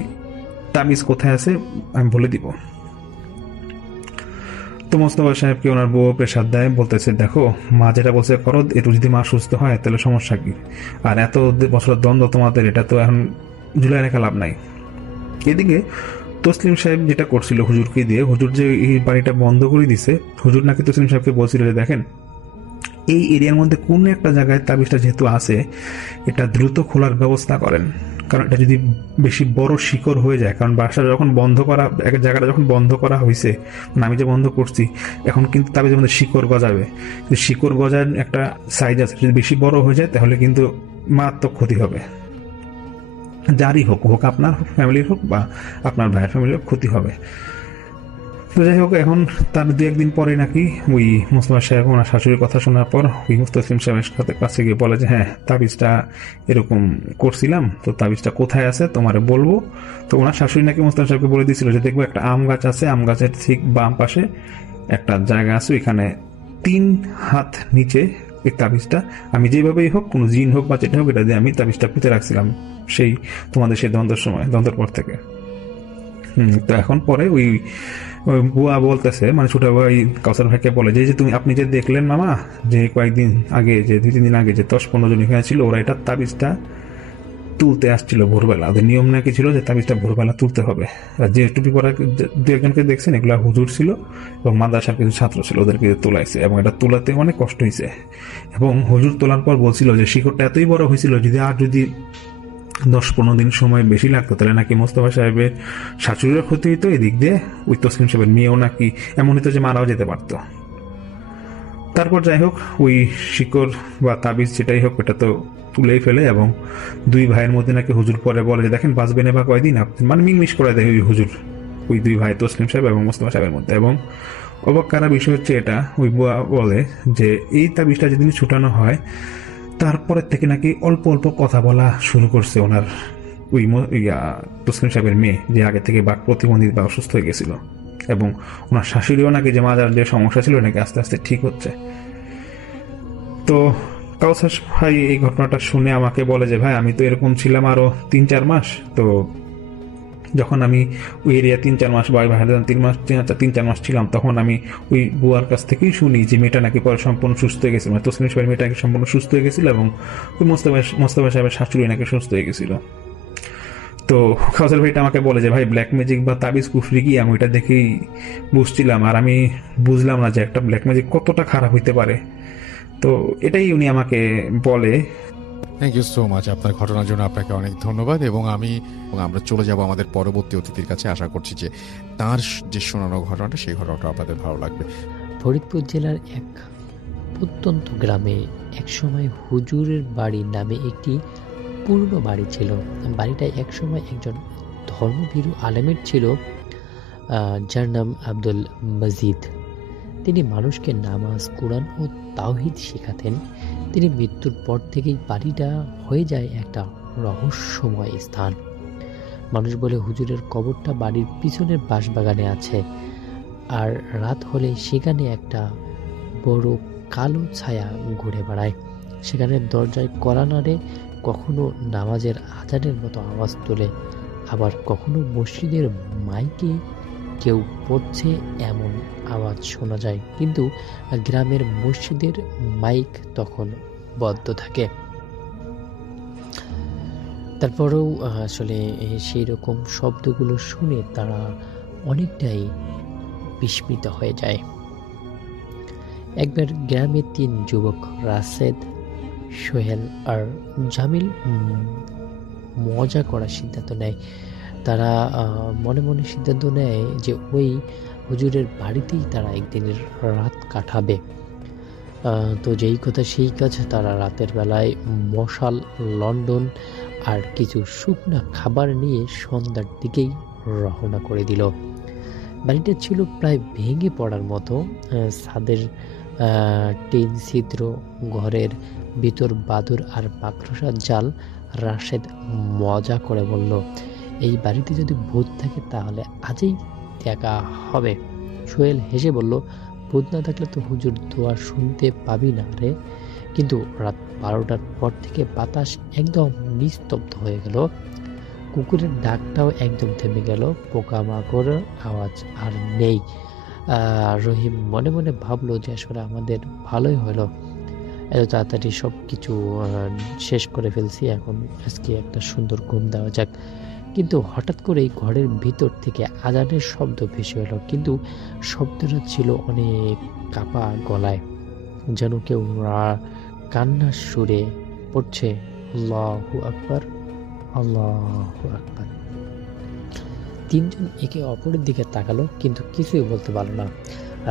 তাবিজ কোথায় আছে আমি বলে দিব। তো মোস্তফা সাহেবকে ওনার বউ প্রেসার দেয়, বলতেছে দেখো মা যেটা বলছে করো, একটু যদি মা সুস্থ হয় তাহলে সমস্যা কি, আর এত বছরের দ্বন্দ্ব তোমাদের, এটা তো এখন ঝুলাই রেখা লাভ নাই। এদিকে তসলিম সাহেব যেটা করছিল হুজুরকে দিয়ে, হুজুর যে এই বাড়িটা বন্ধ করে দিছে, হুজুর নাকি তসলিম সাহেবকে বলছিল যে দেখেন এই এরিয়ার মধ্যে কোন একটা জায়গায় তাবিজটা যেহেতু আছে, এটা দ্রুত খোলার ব্যবস্থা করেন, কারণ এটা যদি বেশি বড় শিকড় হয়ে যায়, কারণ বাসা যখন বন্ধ করা, এক জায়গাটা যখন বন্ধ করা হয়েছে, আমি যে বন্ধ করছি, এখন কিন্তু তাবিজের মধ্যে শিকড় গজাবে, শিকড় গজার একটা সাইজ আছে, যদি বেশি বড় হয়ে যায় তাহলে কিন্তু মারাত্মক ক্ষতি হবে, যারই হোক, আপনার ফ্যামিলির হোক বা আপনার ভাইয়ের ফ্যামিলির ক্ষতি হবে। তো যাই হোক, এখন তার 2-1 দিন পরে নাকি ওই মোস্তফা সাহেব ওনার শাশুড়ির কথা শোনার পর ওই তসলিম সাহেবের কাছে গিয়ে বলে যে হ্যাঁ তাবিজটা এরকম করছিলাম, তো তাবিজটা কোথায় আছে তোমারে বলবো। তো ওনার শাশুড়ি নাকি মোস্তফা সাহেবকে বলে দিয়েছিল যে দেখবো একটা আম গাছ আছে, আম গাছের ঠিক বাম পাশে একটা জায়গা আছে, এখানে 3 হাত নিচে এই তাবিজটা আমি যেভাবেই হোক, কোনো জিন হোক বা যেটা হোক, এটা দিয়ে আমি তাবিজটা পুঁতে রাখছিলাম সেই তোমাদের সেই দ্বন্দ্বের পর থেকে। তো এখন পরে ওই বুয়া বলতেছে, মানে ছোট ভাই কাউসার ভাইকে বলে যে আপনি যে দেখলেন মামা, যে কয়েকদিন আগে, যে 2-3 দিন আগে যে 10-15 জন এখানে ছিল, ওরা এটা তাবিজটা তুলতে আসছিল ভোরবেলা, ওদের নিয়ম নাকি ছিল যে তাবিজটা ভোরবেলা তুলতে হবে। আর যে টুপি পরা 2-1জনকে দেখছেন এগুলা হুজুর ছিল এবং মাদ্রাসার কিছু ছাত্র ছিল, ওদেরকে তোলাইছে, এবং এটা তোলাতে অনেক কষ্ট হয়েছে। এবং হুজুর তোলার পর বলছিল যে শিকড়টা এতই বড় হয়েছিল, যদি 10-15 দিন সময় বেশি লাগতো তাহলে নাকি মোস্তফা সাহেবের শাশুড়িরও ক্ষতি হইতো, এদিক দিয়ে ওই তসলিম সাহেবের মেয়েও নাকি এমন হইতো যে মারাও যেতে পারতো। তারপর যাই হোক, ওই শিকড় বা তাবিজ যেটাই হোক এটা তো তুলেই ফেলে, এবং 2 ভাইয়ের মধ্যে নাকি হুজুর পরে বলে যে দেখেন বাঁচবেন বা কয়দিন, মানে মিংমিশ করে দেয় ওই হুজুর ওই 2 ভাই তসলিম সাহেব এবং মোস্তফা সাহেবের মধ্যে। এবং অবাক করা বিষয় হচ্ছে এটা, ওই বুয়া বলে যে এই তাবিজটা যেদিন ছুটানো হয় তারপরের থেকে নাকি অল্প অল্প কথা বলা শুরু করছে ওনার ওই তসলিম সাহেবের মেয়ে, যে আগে থেকে বাক প্রতিবন্ধী বা অসুস্থ হয়ে গেছিল, এবং ওনার শাশুড়িও নাকি যে মাজার যে সমস্যা ছিল নাকি আস্তে আস্তে ঠিক হচ্ছে। তো কাউসার ভাই এই ঘটনাটা শুনে আমাকে বলে যে ভাই আমি তো এরকম ছিলাম আরো 3-4 মাস। তো যখন আমি ওই এরিয়া 3-4 মাস বা বাইরে 3-4 মাস ছিলাম, তখন আমি ওই বুয়ার কাছ থেকেই শুনি যে মেয়েটা নাকি পরে সম্পূর্ণ সুস্থ হয়ে গেছিল, মানে তসলিম সাহেবের মেয়েটা নাকি সম্পূর্ণ সুস্থ হয়ে গেছিল, এবং ওই মোস্তফা সাহেবের শাশুড়ি নাকি সুস্থ হয়ে গেছিল। তো কাউসার ভাইটা আমাকে বলে যে ভাই ব্ল্যাক ম্যাজিক বা তাবিজ কুফরি কি, আমি ওইটা দেখেই বুঝছিলাম, আর আমি বুঝলাম না যে একটা ব্ল্যাক ম্যাজিক কতটা খারাপ হইতে পারে। তো এটাই উনি আমাকে বলে। থ্যাংক ইউ সো মাচ আপনার ঘটনার জন্য, আপনাকে অনেক ধন্যবাদ। এবং আমরা চলে যাব আমাদের পরবর্তী অতিথির কাছে। আশা করছি যে তার যে শোনানো ঘটনাটা, সেই ঘটনাটা আপনাদের ভালো লাগবে। ফরিদপুর জেলার এক প্রত্যন্ত গ্রামে একসময় হুজুরের বাড়ি নামে একটি পুরনো বাড়ি ছিল। বাড়িটা একসময় একজন ধর্মভীরু আলেমের ছিল, যার নাম আব্দুল মজিদ। তিনি মানুষকে নামাজ, কোরআন ও তাওহীদ শেখাতেন। তিনি মৃত্যুর পর থেকেই বাড়িটা হয়ে যায় একটা রহস্যময় স্থান। মানুষ বলে হুজুরের কবরটা বাড়ির পিছনের বাঁশবাগানে আছে, আর রাত হলে সেখানে একটা বড় কালো ছায়া ঘুরে বেড়ায়। সেখানে দরজায় কড়া নাড়ে, কখনো নামাজের আজানের মতো আওয়াজ তোলে, আবার কখনো মসজিদের মাইকে কেউ পড়ছে এমন আওয়াজ শোনা যায়। কিন্তু গ্রামের মসজিদের মাইক তখন বন্ধ থাকে। তারপরেও আসলে সেই রকম শব্দগুলো শুনে তারা অনেকটাই বিস্মিত হয়ে যায়। একবার গ্রামে 3 যুবক রাশেদ, সোহেল আর জামিল মজা করার সিদ্ধান্ত নেয়। তারা মনে মনে সিদ্ধান্ত নেয় যে ওই হুজুরের বাড়িতেই তারা একদিনের রাত কাটাবে। তো যেই কথা সেই কাজ। তারা রাতের বেলায় মশাল, লন্ডন আর কিছু শুকনা খাবার নিয়ে সন্ধ্যার দিকেই রওনা করে দিল। বাড়িটা ছিল প্রায় ভেঙে পড়ার মতো। ছাদের টিন ছিদ্র, ঘরের ভিতর বাদুর আর মাকড়সার জাল। রাশেদ মজা করে বলল, এই বাড়িতে যদি ভূত থাকে তাহলে আজই দেখা হবে। সোহেল হেসে বলল, ভূত না থাকলে তো হুজুর দোয়া শুনতে পাবি না রে। কিন্তু রাত 12টার পর থেকে বাতাস একদম নিস্তব্ধ হয়ে গেল। কুকুরের ডাকটাও একদম থেমে গেল। পোকামাকড় আওয়াজ আর নেই। রহিম মনে মনে ভাবলো যে আসলে আমাদের ভালোই হলো, এত তাড়াতাড়ি সব কিছু শেষ করে ফেলছি, এখন আজকে একটা সুন্দর ঘুম দেওয়া যাক। কিন্তু হঠাৎ করেই ঘরের ভিতর থেকে আজানের শব্দ ভেসে এলো, কিন্তু শব্দটা ছিল অনেক কাপা গলায়, যেন কেউ কান্নার সুরে পড়ছে, আল্লাহু আকবার, আল্লাহু আকবার। 3 জন একে অপরের দিকে তাকালো, কিন্তু কিছুই বলতে পারলো না।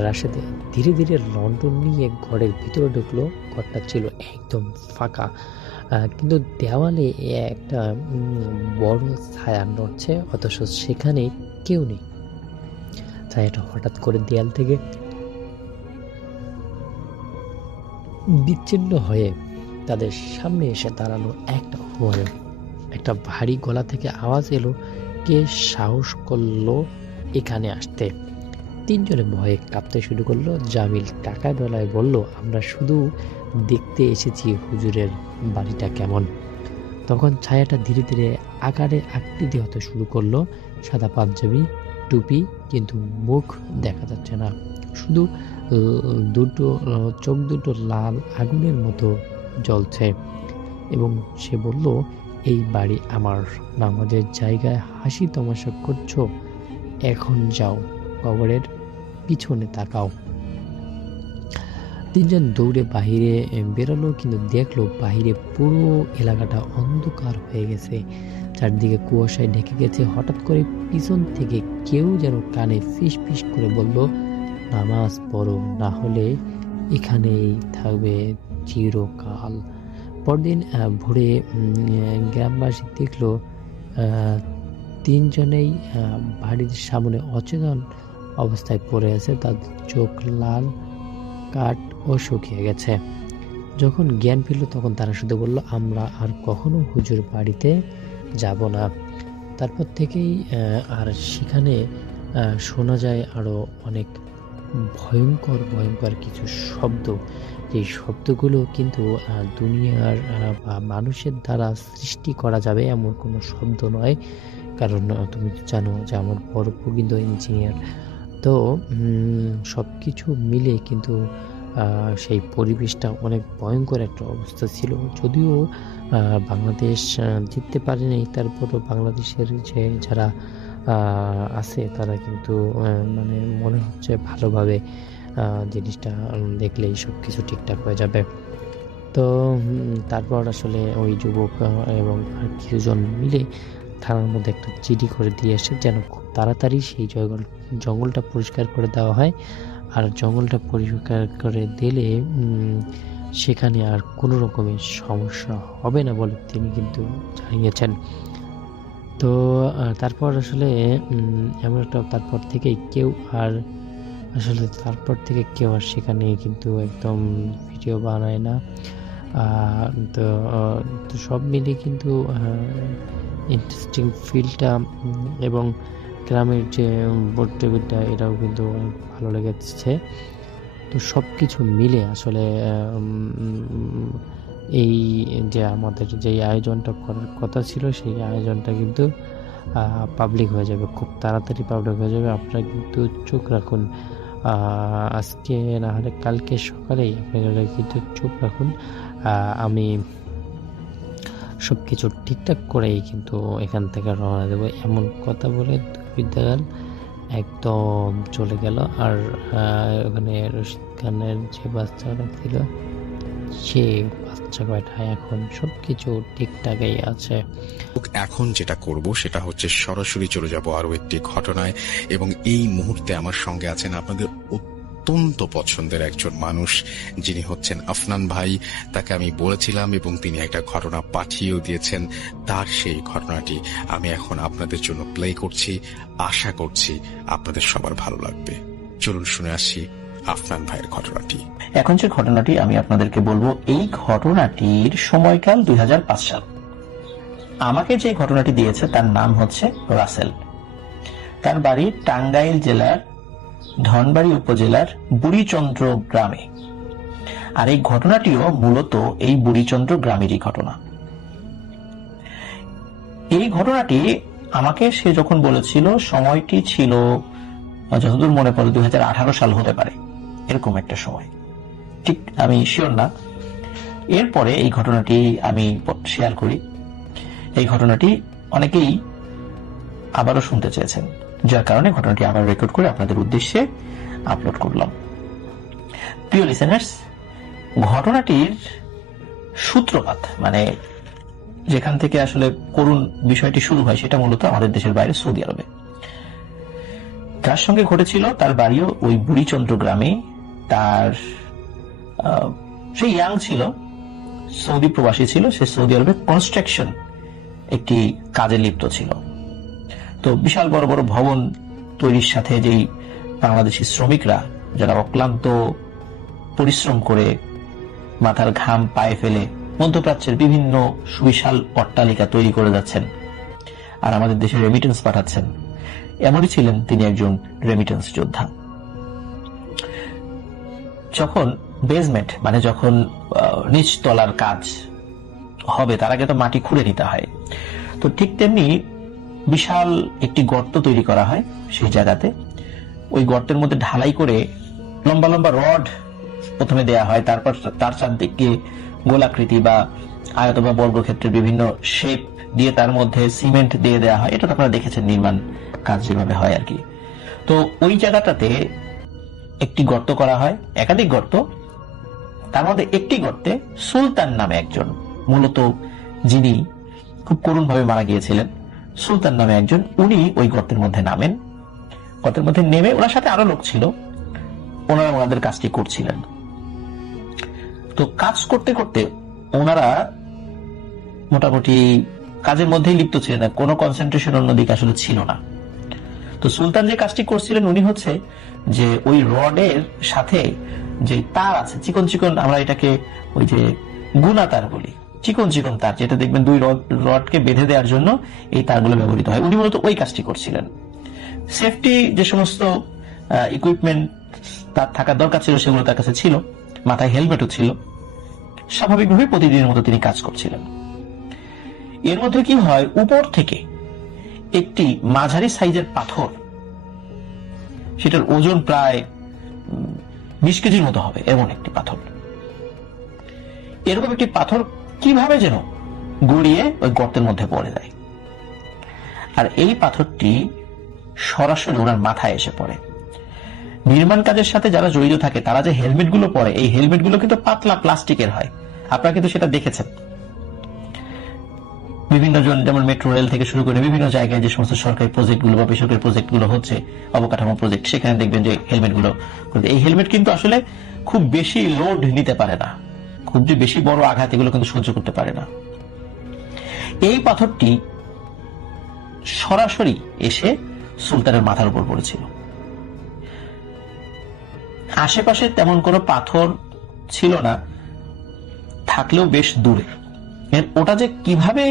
রাশেদ ধীরে ধীরে লন্ডন নিয়ে ঘরের ভিতরে ঢুকলো। ঘরটা ছিল একদম ফাঁকা, কিন্তু দেওয়ালে একটা বড় ছায়া নড়ছে, অথচ সেখানে কেউ নেই। ছায়াটা হঠাৎ করে দেয়াল থেকে বিচ্ছিন্ন হয়ে তাদের সামনে এসে দাঁড়ালো একটা হুমায়ুন। একটা ভারী গলা থেকে আওয়াজ এলো, কে সাহস করলো এখানে আসতে? 3 জনে ভয়ে কাঁপতে শুরু করলো। জামিল টাকায় ডলায় বলল, আমরা শুধু দেখতে এসেছি হুজুরের বাড়িটা কেমন। তখন ছায়াটা ধীরে ধীরে আকারে আকৃতি হতে শুরু করলো। সাদা পাঞ্জাবি, টুপি, কিন্তু মুখ দেখা যাচ্ছে না। শুধু চোখ দুটো লাল আগুনের মতো জ্বলছে। এবং সে বলল, এই বাড়ি আমার, নামাজের জায়গায় হাসি তামাশা করছো, এখন যাও, কবরের পিছনে তাকাও। 3 জন দৌড়ে বাহিরে বেরোলো, কিন্তু দেখলো বাহিরে পুরো এলাকাটা অন্ধকার হয়ে গেছে, চারদিকে কুয়াশায় ঢেকে গেছে। হঠাৎ করে পিছন থেকে কেউ যেন কানে ফিস ফিস করে বলল, নামাজ পড়ো, না হলে এখানেই থাকবে চিরকাল। পরদিন ভোরে গ্রামবাসী দেখলো 3 জনেই বাড়ির সামনে অচেতন অবস্থায় পড়ে আছে। তার চোখ লাল, কাঠ ও শুকিয়ে গেছে। যখন জ্ঞান ফিরল তখন তারা শুধু বলল, আমরা আর কখনো হুজুর বাড়িতে যাব না। তারপর থেকেই আর সেখানে শোনা যায় আরো অনেক ভয়ঙ্কর ভয়ঙ্কর কিছু শব্দ, এই শব্দগুলো কিন্তু দুনিয়ার বা মানুষের দ্বারা সৃষ্টি করা যাবে এমন কোনো শব্দ নয়। কারণ তুমি তো জানো যে আমার বড় কিন্তু ইঞ্জিনিয়ার। তো সব কিছু মিলে কিন্তু সেই পরিবেশটা অনেক ভয়ঙ্কর একটা অবস্থা ছিল। যদিও বাংলাদেশ জিততে পারেনি, তারপরও বাংলাদেশের যে যারা আছে তারা কিন্তু মানে মনে হচ্ছে ভালোভাবে জিনিসটা দেখলেই সব কিছু ঠিকঠাক হয়ে যাবে। তো তারপর আসলে ওই যুবক এবং আর কিছুজন মিলে থানার মধ্যে একটা চিঠি করে দিয়ে আসে যেন খুব তাড়াতাড়ি সেই জঙ্গলটা পরিষ্কার করে দেওয়া হয়। আর জঙ্গলটা পরিষ্কার করে দিলে সেখানে আর কোনো রকমের সমস্যা হবে না বলে তিনি কিন্তু জানিয়েছেন। তো তারপর আসলে এমন একটা তারপর থেকে কেউ আর সেখানে কিন্তু একদম ভিডিও বানায় না। তো সব মিলিয়ে কিন্তু ইন্টারেস্টিং ফিলটা এবং গ্রামের যে বোর্ড টেবিলটা এটাও কিন্তু অনেক ভালো লেগেছে। তো সব কিছু মিলে আসলে এই যে আমাদের যেই আয়োজনটা করার কথা ছিল সেই আয়োজনটা কিন্তু পাবলিক হয়ে যাবে, খুব তাড়াতাড়ি পাবলিক হয়ে যাবে। আপনারা কিন্তু চোখ রাখুন, আজকে না হলে কালকে সকালেই আপনারা কিন্তু চোখ রাখুন। আমি সব কিছু ঠিকঠাক করেই কিন্তু এখান থেকে রওনা দেবো এমন কথা বলে বিদ্যাগান একদম চলে গেল। আর ওখানে রশিদ খানের যে বাচ্চাটা ছিল সে বাচ্চা কয়টা এখন সব কিছু ঠিকঠাকই আছে। এখন যেটা করব সেটা হচ্ছে সরাসরি চলে যাব আরো একটি ঘটনায়, এবং এই মুহূর্তে আমার সঙ্গে আছেন আপনাদের অত্যন্ত পছন্দের একজন মানুষ, যিনি হচ্ছেন আফনান ভাই। তাকে আমি বলেছিলাম এবং তিনি একটা ঘটনা পাঠিয়েও দিয়েছেন। তার সেই ঘটনাটি আমি এখন আপনাদের জন্য প্লে করছি। আশা করছি আপনাদের সবার ভালো লাগবে। চলুন শুনে আসি আফনান ভাইয়ের ঘটনাটি। এখন যে ঘটনাটি আমি আপনাদেরকে বলবো, এই ঘটনাটির সময়কাল 2005 সাল। আমাকে যে ঘটনাটি দিয়েছে তার নাম হচ্ছে রাসেল। তার বাড়ি টাঙ্গাইল জেলার ধনবাড়ি উপজেলার বুড়িচন্দ্র গ্রামে। আর এই ঘটনাটিও মূলত এই বুড়িচন্দ্র গ্রামেরই ঘটনা। এই ঘটনাটি আমাকে সে যখন বলেছিল, সময়টি ছিল যতদূর মনে পড়ে 2018 সাল হতে পারে, এরকম একটা সময়, ঠিক আমি শিওর না। এরপরে এই ঘটনাটি আমি শেয়ার করি। এই ঘটনাটি অনেকেই আবারও শুনতে চেয়েছেন, যার কারণে ঘটনাটি আবার রেকর্ড করে আপনাদের উদ্দেশ্যে আপলোড করলাম। প্রিয় লিসেনার্স, ঘটনাটির সূত্রপাত মানে যেখান থেকে আসলে করুণ বিষয়টি শুরু হয় সেটা মূলত আমাদের দেশের বাইরে সৌদি আরবে। যার সঙ্গে ঘটেছিল তার বাড়িও ওই বুড়িচন্দ্র গ্রামে। তার সে ইয়াং ছিল, সৌদি প্রবাসী ছিল, সে সৌদি আরবে কনস্ট্রাকশন একটি কাজে লিপ্ত ছিল। তো বিশাল বড় বড় ভবন তৈরির সাথে যেই বাংলাদেশি শ্রমিকরা যারা অক্লান্ত পরিশ্রম করে মাথার ঘাম পায়ে ফেলে মধ্যপ্রাচ্যের বিভিন্ন সুবিশাল অট্টালিকা তৈরি করে যাচ্ছেন আর আমাদের দেশে রেমিটেন্স পাঠাচ্ছেন, এমনই ছিলেন তিনি একজন রেমিটেন্স যোদ্ধা। যখন বেসমেন্ট মানে যখন নিচ তলার কাজ হবে তার আগে তো মাটি খুঁড়ে নিতে হয়, তো ঠিক তেমনি বিশাল একটি গর্ত তৈরি করা হয় সেই জায়গাতে। ওই গর্তের মধ্যে ঢালাই করে লম্বা লম্বা রড প্রথমে দেয়া হয়, তারপর তার চারদিকে গোলাকৃতি বা আয়ত বা বর্গক্ষেত্রের বিভিন্ন শেপ দিয়ে তার মধ্যে সিমেন্ট দিয়ে দেওয়া হয়। এটা তো আপনারা দেখেছেন নির্মাণ কাজ যেভাবে হয় আর কি। তো ওই জায়গাটাতে একটি গর্ত করা হয়, একাধিক গর্ত। তার মধ্যে একটি গর্তে সুলতান নামে একজন, মূলত যিনি খুব করুণ ভাবে মারা গিয়েছিলেন, সুলতান নামে একজন, উনি ওই গর্তের মধ্যে নামেন। গর্তের মধ্যে নেমে ওনার সাথে আরো লোক ছিল, ওনারা ওনাদের কাজটি করছিলেন। তো কাজ করতে করতে ওনারা মোটামুটি কাজের মধ্যেই লিপ্ত ছিলেন না, কোনো কনসেন্ট্রেশন অন্যদিকে আসলে ছিল না। তো সুলতান যে কাজটি করছিলেন উনি হচ্ছে যে ওই রডের সাথে যে তার আছে চিকন চিকন, আমরা এটাকে ওই যে গুনা তার বলি, চিকন চিকন তার, যেটা দেখবেন দুই রডকে বেঁধে দেওয়ার জন্য এই তারগুলো ব্যবহৃত হয়, উনি মূলত ওই কাজটি করছিলেন। সেফটি যে সমস্ত ইকুইপমেন্ট তার থাকার দরকার ছিল সেগুলো তার কাছে ছিল, মাথায় হেলমেটও ছিল, স্বাভাবিকভাবে প্রতিদিনের মতো তিনি কাজ করছিলেন। এর মধ্যে কি হয়, উপর থেকে একটি মাঝারি সাইজের পাথর, সেটার ওজন প্রায় 20 কেজির মতো হবে এমন একটি পাথর, এরকম একটি পাথর কিভাবে যেন গড়িয়ে ওই গর্তের মধ্যে পড়ে যায়। আর এই পাথরটি সরাসরি ওনার মাথায় এসে পড়ে। নির্মাণ কাজের সাথে যারা জড়িত থাকে তারা যে হেলমেট গুলো পরে, এই হেলমেট গুলো কিন্তু পাতলা প্লাস্টিকের হয়, আপনারা কিন্তু সেটা দেখেছেন। বিভিন্ন জন, যেমন মেট্রো রেল থেকে শুরু করে বিভিন্ন জায়গায় যে সমস্ত সরকারি প্রজেক্ট গুলো বা বেসরকারি প্রজেক্ট গুলো হচ্ছে, অবকাঠামো প্রজেক্ট, সেখানে দেখবেন যে হেলমেট গুলো, এই হেলমেট কিন্তু আসলে খুব বেশি লোড নিতে পারে না, খুব যে বেশি বড় আঘাত এগুলো কিন্তু সহ্য করতে পারে না। এই পাথরটি সরাসরি এসে সুলতানের মাথার উপর পড়েছিল। আশেপাশে তেমন কোনো পাথর ছিল না, থাকলেও বেশ দূরে। ওটা যে কিভাবে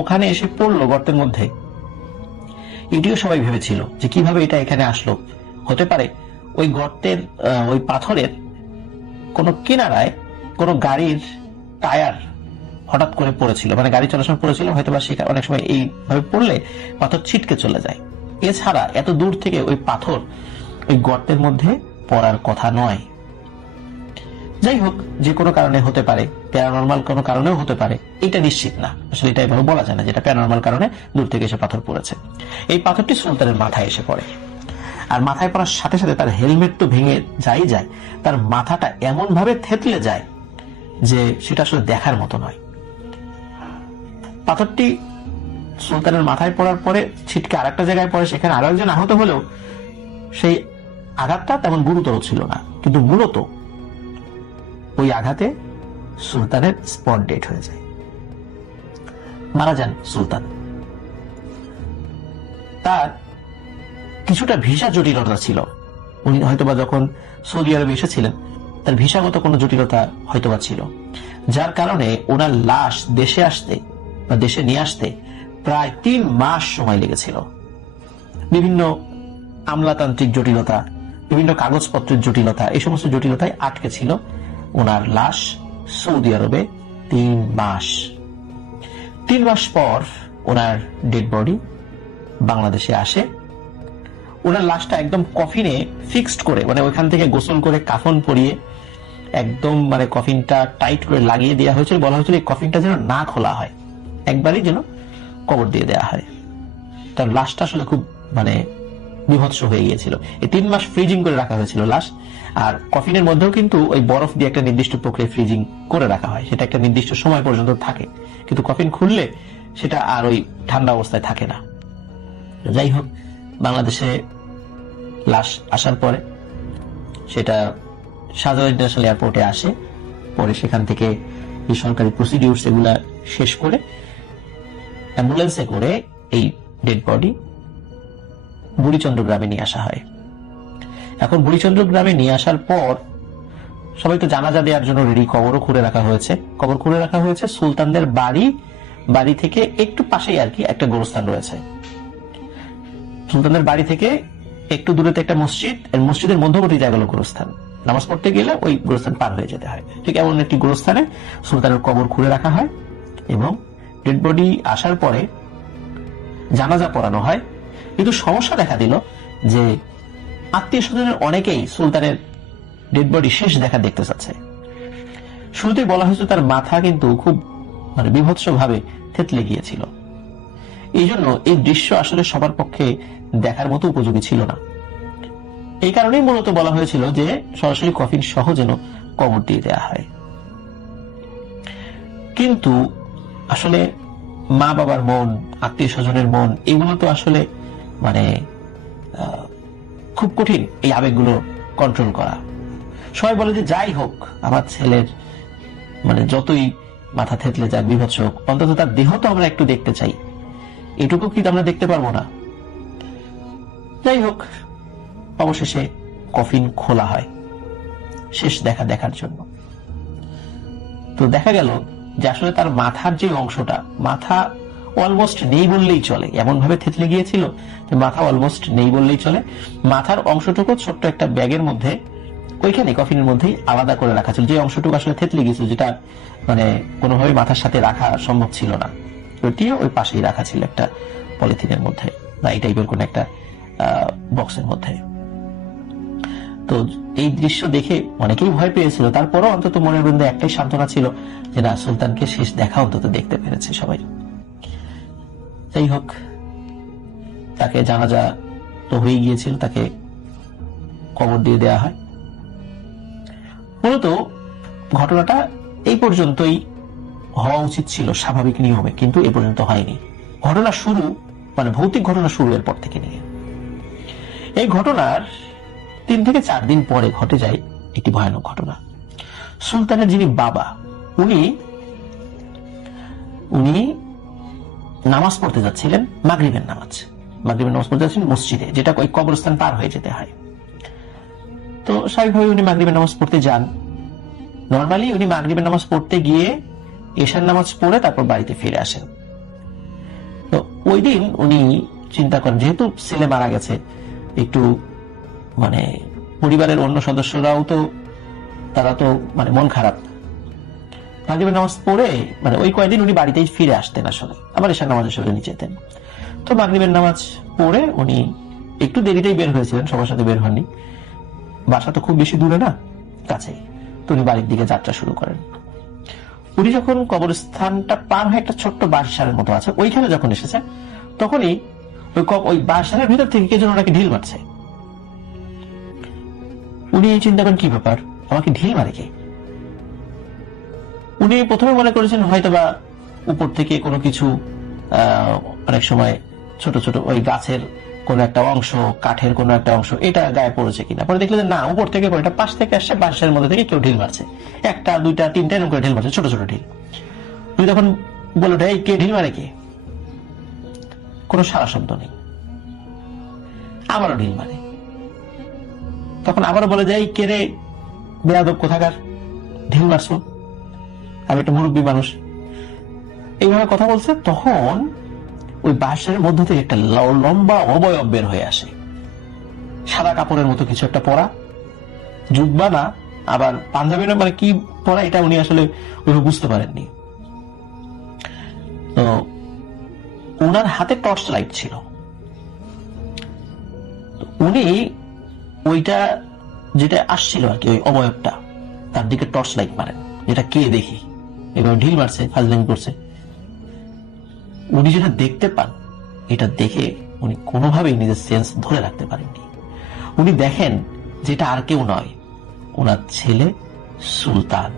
ওখানে এসে পড়লো গর্তের মধ্যে, এটিও সবাই ভেবেছিল যে কিভাবে এটা এখানে আসলো। হতে পারে ওই গর্তের ওই পাথরের কোন কিনারায় কোন গাড়ির টায়ার হঠাৎ করে পড়েছিল, মানে গাড়ি চলাচল পড়েছিল, হয়তো বা সেখানে অনেক সময় এইভাবে পড়লে পাথর ছিটকে চলে যায়। এছাড়া এত দূর থেকে ওই পাথর ওই গর্তের মধ্যে পড়ার কথা নয়। যাই হোক, যে কোনো কারণে হতে পারে, প্যারানরমাল কোনো কারণেও হতে পারে, এটা নিশ্চিত না, আসলে এটা এভাবে বলা যায় না যেটা প্যারানরমাল কারণে দূর থেকে এসে পাথর পড়েছে। এই পাথরটি সুলতানের মাথায় এসে পড়ে, আর মাথায় পড়ার সাথে সাথে তার হেলমেট তো ভেঙে যায়, তার মাথাটা এমন ভাবে থেতলে যায় যে সেটা আসলে দেখার মতো নয়। পাথরটি সুলতানের মাথায় পড়ার পরে ছিটকে আরেকটা জায়গায় পড়ে, সেখানে আরো একজন আহত হলেও সেই আঘাতটা তেমন গুরুতর ছিল না, কিন্তু মূলত ওই আঘাতে সুলতানের স্পট ডেথ হয়ে যায়, মারা যান সুলতান। তার কিছুটা ভিসা জটিলতা ছিল, উনি হয়তোবা যখন সৌদি আরবে এসেছিলেন তার ভিসাগত কোনো জটিলতা হয়তোবা ছিল, যার কারণে ওনার লাশ দেশে আসতে বা দেশে নিয়ে আসতে প্রায় 3 মাস সময় লেগেছিল। বিভিন্ন আমলাতান্ত্রিক জটিলতা, বিভিন্ন কাগজপত্রের জটিলতা, এই সমস্ত জটিলতায় আটকে ছিল ওনার লাশ সৌদি আরবে 3 মাস। 3 মাস পর ওনার ডেড বডি বাংলাদেশে আসে। ওনার লাশটা একদম কফিনে ফিক্সড করে, মানে ওইখান থেকে গোসল করে কাফন পরিয়ে একদম মানে কফিনটা টাইট করে লাগিয়ে দেওয়া হয়েছিল। বলা হয়েছিল এই কফিনটা যেন না খোলা হয়, একবারই যেন কবর দিয়ে দেওয়া হয়। তার লাশটা আসলে খুব মানে বিভৎস হয়ে গিয়েছিল। এই 3 মাস ফ্রিজিং করে রাখা হয়েছিল লাশ, আর কফিনের মধ্যেও কিন্তু ওই বরফ দিয়ে একটা নির্দিষ্ট প্রক্রিয়া ফ্রিজিং করে রাখা হয়, সেটা একটা নির্দিষ্ট সময় পর্যন্ত থাকে, কিন্তু কফিন খুললে সেটা আর ওই ঠান্ডা অবস্থায় থাকে না। যাই হোক, বাংলাদেশে লাশ আসার পরে সেটা শাহজালাল ইন্টারন্যাশনাল এয়ারপোর্টে আসে, পরে সেখান থেকে যে সরকারি প্রসিডিউর সেগুলা শেষ করে অ্যাম্বুলেন্সে করে এই ডেড বডি বুড়িচন্দ্র গ্রামে নিয়ে আসা হয়। এখন বুড়িচন্দ্র গ্রামে নিয়ে আসার পর সবাই তো জানাজা দেওয়ার জন্য রেডি, কবরও খুঁড়ে রাখা হয়েছে। কবর খুঁড়ে রাখা হয়েছে সুলতানদের বাড়ি থেকে একটু পাশেই আর কি একটা গোরস্থান রয়েছে। সুলতানদের বাড়ি থেকে একটু দূরে একটা মসজিদ, এর মসজিদের মধ্যবর্তী জায়গা হলো গোরস্থান। নামাজ পড়তে গেলে ওই গোরস্থান পার হয়ে যেতে হয়। ঠিক এমন একটি গোরস্থানে সুলতানের কবর খুঁড়ে রাখা হয় এবং ডেড বডি আসার পরে জানাজা পড়ানো হয়। কিন্তু সমস্যা দেখা দিল যে আত্মীয় স্বজনের অনেকেই সুলতানের ডেড বডি শেষ দেখা দেখতে চাচ্ছে। শুরুতেই বলা হয়েছে তার মাথা কিন্তু খুব মানে বিভৎস ভাবে থেতলে গিয়েছিল, এই জন্য এই দৃশ্য আসলে সবার পক্ষে দেখার মতো উপযোগী ছিল না। এই কারণেই মূলত বলা হয়েছিল যে সরাসরি কফিন সহ যেন কবর দিয়ে দেওয়া হয়। কিন্তু আসলে মা বাবার মন, আত্মীয় স্বজনের মন, এগুলো তো আসলে মানে খুব কঠিন এই আবেগগুলো কন্ট্রোল করা। সবাই বলে যে যাই হোক, আমার ছেলের মানে যতই মাথা থেতলে যাক, বিভৎস হোক, অন্তত তার দেহ তো আমরা একটু দেখতে চাই, এটুকু কি আমরা দেখতে পারবো না? যাই হোক, অবশেষে কফিন খোলা হয় শেষ দেখার জন্য। তো দেখা গেল যে আসলে তার মাথার যে অংশটা, মাথা অলমোস্ট নেই বললেই চলে, এমন ভাবে থেতলে গিয়েছিল যে মাথা অলমোস্ট নেই বললেই চলে। মাথার অংশটুকু ছোট্ট একটা ব্যাগের মধ্যে ওইখানে কফিনের মধ্যেই আলাদা করে রাখা ছিল, যে অংশটুকু আসলে থেতলে গেছিল, যেটা মানে কোনোভাবে মাথার সাথে রাখা সম্ভব ছিল না, ওইটিও ওই পাশেই রাখা ছিল একটা পলিথিনের মধ্যে বা এই টাইপের কোন একটা বক্সের মধ্যে। তো এই দৃশ্য দেখে অনেকেই ভয় পেয়েছিল, তারপরও অন্তত মনের মধ্যে একটাই সান্ত্বনা ছিল যে না, সুলতানকে শেষ দেখা অন্তত দেখতে পেরেছে সবাই। যাই হোক, তাকে জানাজা তো হয়ে গিয়েছিল, তাকে কবর দিয়ে দেওয়া হয়। মূলত ঘটনাটা এই পর্যন্তই হওয়া উচিত ছিল স্বাভাবিক নিয়মে, কিন্তু এ পর্যন্ত হয়নি। ঘটনা শুরু মানে ভৌতিক ঘটনা শুরু এরপর থেকে নিয়ে। এই ঘটনার 3 থেকে 4 দিন পরে ঘটে যায় একটি ভয়ানক ঘটনা। সুলতানের যিনি বাবা, উনি নামাজ পড়তে যাচ্ছিলেন, মাগরিবের নামাজ পড়তে যাচ্ছিলেন মসজিদে, যেটা ওই কবরস্থান পার হয়ে যেতে হয়। তো স্বাভাবিকভাবে উনি মাগরিবের নামাজ পড়তে যান। নর্মালি উনি মাগরিবের নামাজ পড়তে গিয়ে এশার নামাজ পড়ে তারপর বাড়িতে ফিরে আসেন। তো ওই দিন উনি চিন্তা করেন, যেহেতু ছেলে মারা গেছে, একটু মানে পরিবারের অন্য সদস্যরাও তো তারা তো মানে মন খারাপ। মাগরিবের নামাজ পড়ে মানে ওই কয়েকদিন উনি বাড়িতেই ফিরে আসতেন, আসলে আবার এশার নামাজের সঙ্গে নিয়ে যেতেন। তো মাগরিবের নামাজ পড়ে উনি একটু দেরিতেই বের হয়েছিলেন, সবার সাথে বের হননি, বাসা তো খুব বেশি দূরে না, কাছেই। তো উনি বাড়ির দিকে যাত্রা শুরু করেন। উনি যখন কবরস্থানটা পার হয়ে একটা ছোট্ট বাঁশঝাড়ের মতো আছে, ওইখানে যখন এসেছে, তখনই ওই বাঁশঝাড়ের ভিতর থেকে কে যেন ওনাকে ঢিল মারছে। উনি চিন্তা করেন, কি ব্যাপার, আমাকে ঢিল মারে কে? উনি প্রথমে মনে করেছেন হয়তোবা উপর থেকে কোনো কিছু, অনেক সময় ছোট ছোট ওই গাছের কোন একটা অংশ, কাঠের কোন একটা অংশ, এটা গায়ে পড়েছে কিনা। পরে দেখলেন না, উপর থেকে এটা পাশ থেকে আসছে, বাঁশের মধ্যে থেকে কেউ ঢিল মারছে, 1টা 2টা 3টা এরকম করে ঢিল মারছে, ছোট ছোট ঢিল। তুমি তখন বলে ওঠে, এই কে ঢিল মারে কে? কোনো সারা শব্দ নেই। আবারও ঢিল মারে। তখন আবারও বলে যায়, কে রে বেয়াদব কোথাকার, ঢিল মারছো, আমি একটা মুরব্বী মানুষ। এইভাবে কথা বলছে। তখন ওই বাঁশের মধ্য থেকে একটা লম্বা অবয়ব বের হয়ে আসে, সাদা কাপড়ের মতো কিছু একটা পরা, জুব্বা না আবার পাঞ্জাবি না, মানে কি পরা এটা উনি আসলে বুঝতে পারেননি। তো ওনার হাতে টর্চ লাইট ছিল। উনি ওইটা যেটা আসছিল আর কি, ওই অবয়বটা, তার দিকে টর্চ লাইট মারেন, যেটা কে দেখি এবার ঢিল মারছে, ফাজলামি করছে। উনি যেটা দেখতে পান, এটা দেখে উনি কোনোভাবেই নিজের সেন্স ধরে রাখতে পারেননি। উনি দেখেন যেটা আর কেউ নয়, ওনার ছেলে সুলতান,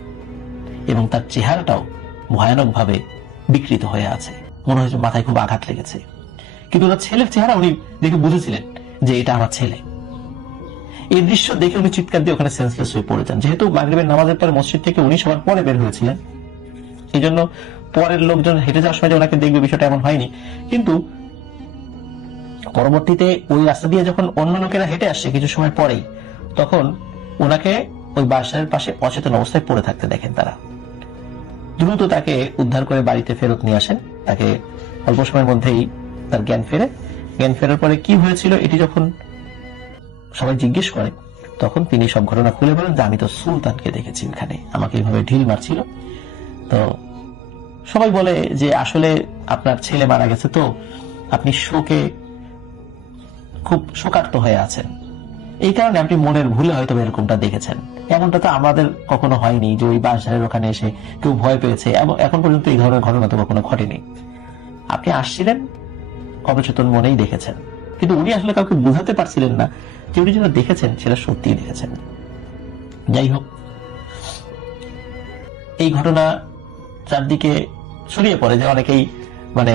এবং তার চেহারাটাও ভয়ানকভাবে বিকৃত হয়ে আছে, মনে হয়েছে মাথায় খুব আঘাত লেগেছে। কিন্তু ওনার ছেলের চেহারা উনি দেখে বুঝেছিলেন যে এটা আমার ছেলে। এই দৃশ্য দেখে উনি চিৎকার দিয়ে ওখানে সেন্সলেস হয়ে পড়ে যান। যেহেতু মাগরিবের নামাজের পরে মসজিদ থেকে উনি সবার পরে বের হয়েছিলেন, এই জন্য পরের লোকজন হেঁটে যাওয়ার সময় ওনাকে দেখবে বিষয়টা এমন হয়নি। কিন্তু পরবর্তীতে ওই রাস্তা দিয়ে যখন অন্য লোকেরা হেঁটে আসছে কিছু সময় পরেই, তখন ওনাকে ওই বাসার পাশে অচেতন অবস্থায় পড়ে থাকতে দেখেন তারা। দ্রুত তাকে উদ্ধার করে বাড়িতে ফেরত নিয়ে আসেন। তাকে অল্প সময়ের মধ্যেই তার জ্ঞান ফেরে। জ্ঞান ফেরার পরে কি হয়েছিল এটি যখন সবাই জিজ্ঞেস করে, তখন তিনি সব ঘটনা খুলে বলেন যে আমি তো সুলতানকে দেখেছি এখানে, আমাকে এইভাবে ঢিল মারছিল। তো সবাই বলে যে আসলে আপনার ছেলে মারা গেছে, তো আপনি শোকে খুব শোকার্ত হয়ে আছেন, এই কারণে আপনি মনের ভুলে হয়তো এরকমটা দেখেছেন। এমনটা তো আমাদের কখনো হয়নি যে ওই বাঁশঝাড়ের ওখানে এসে কেউ ভয় পেয়েছে, এবং এখন পর্যন্ত এই ধরনের ঘটনা তো কখনো ঘটেনি। আপনি আসছিলেন, অবচেতন মনেই দেখেছেন, কিন্তু উনি আসলে কাউকে বুঝাতে পারছিলেন না যে উনি যেটা দেখেছেন সেটা সত্যিই দেখেছেন। যাই হোক, এই ঘটনা চারদিকে ছড়িয়ে পড়ে যে অনেকেই মানে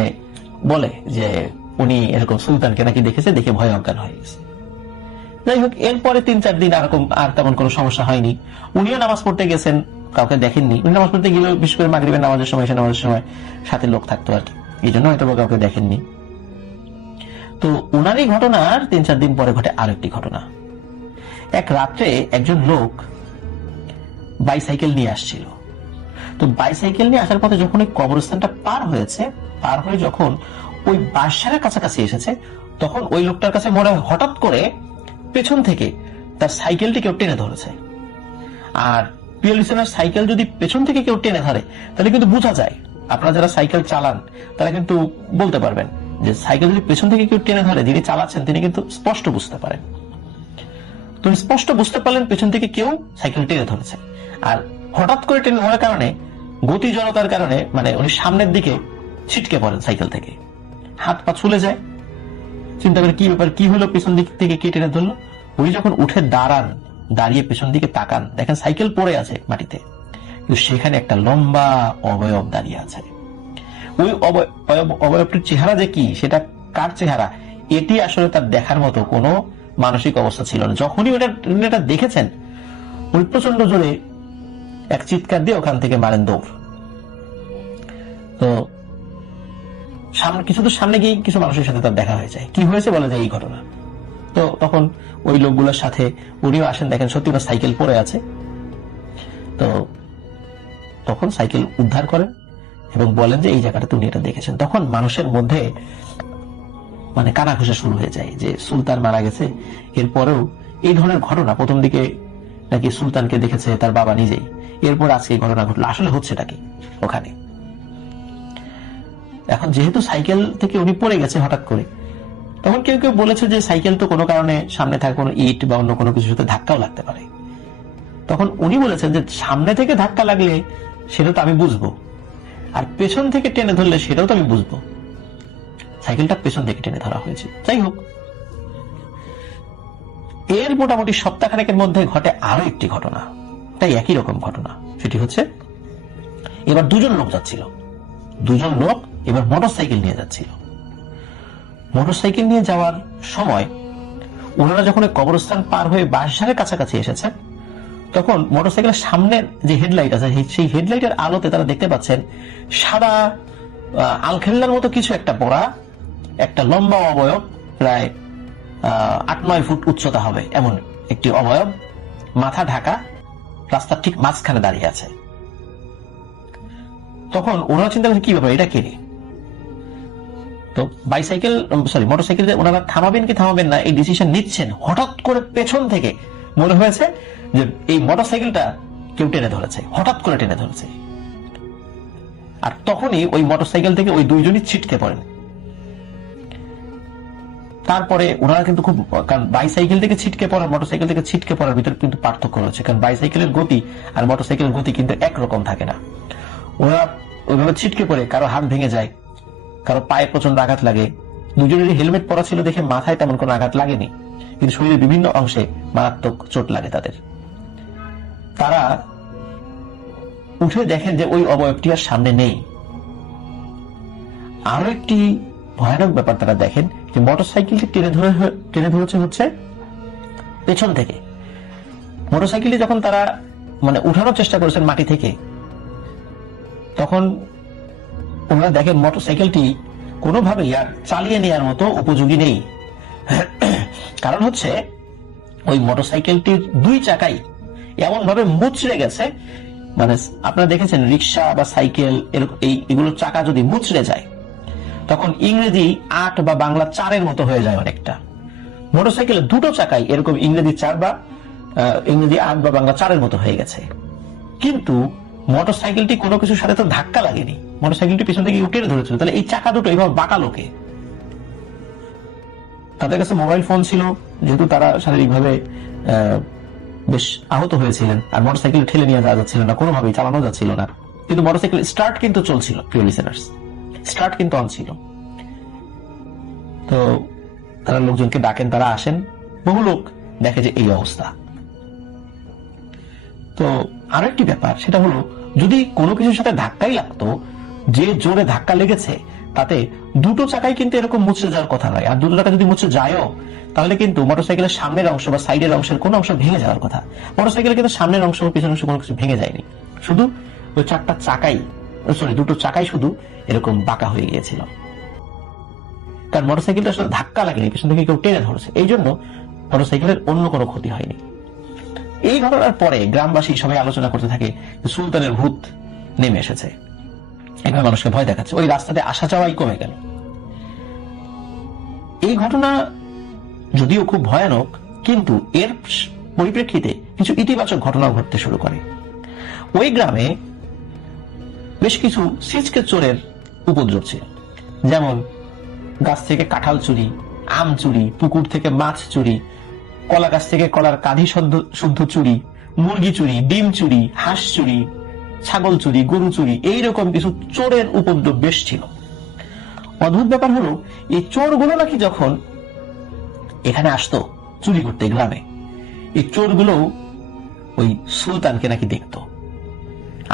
বলে যে উনি এরকম সুলতানকে নাকি দেখেছে, দেখে ভয় অজ্ঞান হয়ে গেছে। যাই হোক, এরপরে 3-4 দিন আর তেমন কোনো সমস্যা হয়নি। উনিও নামাজ পড়তে গেছেন, কাউকে দেখেননি। উনি নামাজ পড়তে গেলেও বিশেষ করে মাগরিবের নামাজের সময়, নামাজের সময় সাথে লোক থাকতো আর কি, এই জন্য হয়তো কাউকে দেখেননি। তো উনারই ঘটনার 3-4 দিন পরে ঘটে আরেকটি ঘটনা। এক রাত্রে একজন লোক বাইসাইকেল নিয়ে আসছিল। তো বাইসাইকেল নিয়ে আসার পথে যখন ওই কবরস্থানটা পার হয়েছে, পার হয়ে যখন ওই বাঁশঝাড়ের কাছাকাছি এসেছে, তখন ওই লোকটার কাছে মনে হয় হঠাৎ করে পেছন থেকে তার সাইকেলটি কেউ টেনে ধরেছে। আর প্রিয় লিসেনার, সাইকেল যদি পেছন থেকে কেউ টেনে ধরে তাহলে কিন্তু বোঝা যায়। আপনারা যারা সাইকেল চালান তারা কিন্তু বলতে পারবেন যে সাইকেল যদি পেছন থেকে কেউ টেনে ধরে, যিনি চালাচ্ছেন তিনি কিন্তু স্পষ্ট বুঝতে পারেন। তো স্পষ্ট বুঝতে পারলেন পেছন থেকে কেউ সাইকেল টেনে ধরেছে, আর হঠাৎ করে টেনে ধরার কারণে, গতি জড়তার কারণে মানে উনি সামনের দিকে ছিটকে পড়েন সাইকেল থেকে, হাত পা ছুলে যায়। চিন্তা করে কি ব্যাপার, কি হলো, পেছন দিক থেকে কে টেনে ধরলো। উনি যখন উঠে দাঁড়ান, দাঁড়িয়ে পেছন দিকে তাকান, দেখেন সাইকেল পড়ে আছে মাটিতে, কিন্তু সেখানে একটা লম্বা অবয়ব দাঁড়িয়ে আছে। ওই অবয়বটির চেহারা যে কি, সেটা কার চেহারা, এটি আসলে তার দেখার মতো কোনো মানসিক অবস্থা ছিল না। যখনই এটা দেখেছেন, উনি প্রচন্ড জোরে এক চিৎকার দিয়ে ওখান থেকে মারেন দৌড়। তো কিছু তো সামনে গিয়ে কিছু মানুষের সাথে তার দেখা হয়ে যায়। কি হয়েছে বলা যায় এই ঘটনা। তো তখন ওই লোকগুলোর সাথে উনিও আসেন, দেখেন সত্যি বা সাইকেল পড়ে আছে। তো তখন সাইকেল উদ্ধার করেন এবং বলেন যে এই জায়গাটাতে উনি এটা দেখেছেন। তখন মানুষের মধ্যে মানে কানাঘুষা শুরু হয়ে যায় যে সুলতান মারা গেছে, এরপরেও এই ধরনের ঘটনা, প্রথম দিকে নাকি সুলতানকে দেখেছে তার বাবা নিজেই, এরপর আজকে এই ঘটনা ঘটলো, আসলে হচ্ছেটা কি ওখানে। এখন যেহেতু সাইকেল থেকে উনি পড়ে গেছে হঠাৎ করে, তখন কেউ কেউ বলেছে যে সাইকেল তো কোনো কারণে সামনে থাকা কোনো ইট বা অন্য কোনো কিছুর সাথে ধাক্কাও লাগতে পারে। তখন উনি বলেছেন যে সামনে থেকে ধাক্কা লাগলে সেটা তো আমি বুঝবো, আর পেছন থেকে টেনে ধরলে সেটাও তো আমি বুঝবো। সাইকেলটা পেছন থেকে টেনে ধরা হয়েছে। যাই হোক, এর মোটামুটি সপ্তাহখানেকের মধ্যে ঘটে আরো একটি ঘটনা, তাই একই রকম ঘটনা। সেটি হচ্ছে এবার দুজন লোক যাচ্ছিল, দুজন লোক এবার মোটরসাইকেল নিয়ে যাচ্ছিল। মোটরসাইকেল নিয়ে যাওয়ার সময় ওনারা যখন কবরস্থান পার হয়ে বাঁশঝাড়ের কাছাকাছি এসেছেন, তখন মোটরসাইকেলের সামনের যে হেডলাইট আছে, সেই হেডলাইটের আলোতে তারা দেখতে পাচ্ছেন সাদা আলখেল্লার মতো কিছু একটা পড়া, একটা লম্বা অবয়ব, প্রায় 8-9 ফুট উচ্চতা হবে এমন একটি অবয়ব, মাথা ঢাকা, রাস্তার ঠিক মাঝখানে দাঁড়িয়ে আছে। তখন ওনারা চিন্তা করছে কি ব্যাপার, এটা কে? তো মোটরসাইকেল ওনারা থামাবেন কি থামাবেন না এই ডিসিশন নিচ্ছেন, হঠাৎ করে পেছন থেকে মনে হয়েছে যে এই মোটরসাইকেলটা কেউ টেনে ধরেছে, হঠাৎ করে টেনে ধরেছে। আর তখনই ওই মোটরসাইকেল থেকে ওই দুইজনই ছিটকে পড়েন। তারপরে ওনারা কিন্তু খুব, কারণ বাইসাইকেল থেকে ছিটকে পড়া, মোটরসাইকেল থেকে ছিটকে পড়ার ভিতরে কিন্তু পার্থক্য রয়েছে, কারণ বাইসাইকেলের গতি আর মোটরসাইকেলের গতি কিন্তু একরকম থাকে না। ওরা ওইভাবে ছিটকে পড়ে কারো হাত ভেঙে যায়, কারো পায়ে প্রচন্ড আঘাত লাগে। দুজনেরই হেলমেট পরা ছিল দেখে মাথায় তেমন কোনো আঘাত লাগেনি, কিন্তু শরীরের বিভিন্ন অংশে মারাত্মক চোট লাগে তাদের। তারা উঠে দেখেন যে ওই অবয়বটি আর সামনে নেই। আরো একটি ভয়ানক ব্যাপার তারা দেখেন যে মোটরসাইকেলটি টেনে ধরেছে হচ্ছে পেছন থেকে। মোটরসাইকেলটি যখন তারা মানে উঠানোর চেষ্টা করেছেন মাটি থেকে, তখন ওনারা দেখেন মোটরসাইকেলটি কোনোভাবেই আর চালিয়ে নেওয়ার মতো উপযোগী নেই। কারণ হচ্ছে ওই মোটরসাইকেলটির দুই চাকাই এমন ভাবে মুচড়ে গেছে, মানে আপনারা দেখেছেন রিক্সা বা সাইকেল এগুলোর চাকা যদি মুচড়ে যায় তখন ইংরেজি 8 বা বাংলা 4-এর মতো হয়ে যায় অনেকটা। মোটরসাইকেলের দুটো চাকাই এরকম ইংরেজি 4 বা ইংরেজি 8 বা বাংলা 4-এর মতো হয়ে গেছে। কিন্তু মোটরসাইকেলটি কোনো কিছুর সাথে তো ধাক্কা লাগেনি, মোটরসাইকেলটি পিছন থেকে টেনে ধরেছিল। তাহলে এই চাকা দুটো এইভাবে বাঁকা লোকে, তাদের কাছে মোবাইল ফোন ছিল, যেহেতু তারা শারীরিকভাবে বেশ আহত হয়েছিলেন, আর মোটরসাইকেল ঠেলে নিয়ে যাওয়া যাচ্ছিল না, কোনোভাবেই চালানো যাচ্ছিল না। কিন্তু মোটরসাইকেল স্টার্ট কিন্তু চলছিল, প্রিয় লিসেনার্স, স্টার্ট কিন্তু অন ছিল। তো তারা লোকজনকে ডাকেন, তারা আসেন, বহু লোক দেখে যে এই অবস্থা। তো আরো একটি ব্যাপার, সেটা হলো যদি কোনো কিছুর সাথে ধাক্কাই লাগতো, যে জোরে ধাক্কা লেগেছে তাতে দুটো চাকাই কিন্তু এরকম মুচড়ে যাওয়ার কথা নয়। আর দুটো চাকা যদি মুচড়ে যায়ও তাহলে কিন্তু মোটরসাইকেলের সামনের অংশ বা সাইডের অংশের কোনো অংশ ভেঙে যাওয়ার কথা। মোটরসাইকেলের কিন্তু সামনের অংশ বা পিছনের অংশ কোনো কিছু ভেঙে যায়নি, শুধু ওই দুটো চাকাই শুধু এরকম বাঁকা হয়ে গিয়েছিল। কারণ মোটরসাইকেলটা আসলে ধাক্কা লাগেনি, পিছন থেকে কেউ টেনে ধরেছে, এই জন্য মোটরসাইকেলের অন্য কোনো ক্ষতি হয়নি। এই ঘটনার পরে গ্রামবাসী সবাই আলোচনা করতে থাকে সুলতানের ভূত নেমে এসেছে, এভাবে মানুষকে ভয় দেখাচ্ছে, ওই রাস্তাতে আসা যাওয়াই কমে গেল। এই ঘটনা যদিও খুব ভয়ানক, কিন্তু এর পরিপ্রেক্ষিতে কিছু ইতিবাচক ঘটনাও ঘটতে শুরু করে। ওই গ্রামে বেশ কিছু ছিচকে চোরের উপদ্রব ছিল, যেমন গাছ থেকে কাঁঠাল চুরি, আম চুরি, পুকুর থেকে মাছ চুরি, কলা গাছ থেকে কলার কাঁধি শুদ্ধ চুরি, মুরগি চুরি, ডিম চুরি, হাঁস চুরি, ছাগল চুরি, গরু চুরি, এইরকম কিছু চোরের উপদ্রব বেশ ছিল। অদ্ভুত ব্যাপার হলো, এই চোরগুলো নাকি যখন এখানে আসতো চুরি করতে গ্রামে, এই চোরগুলো ওই সুলতানকে নাকি দেখতো।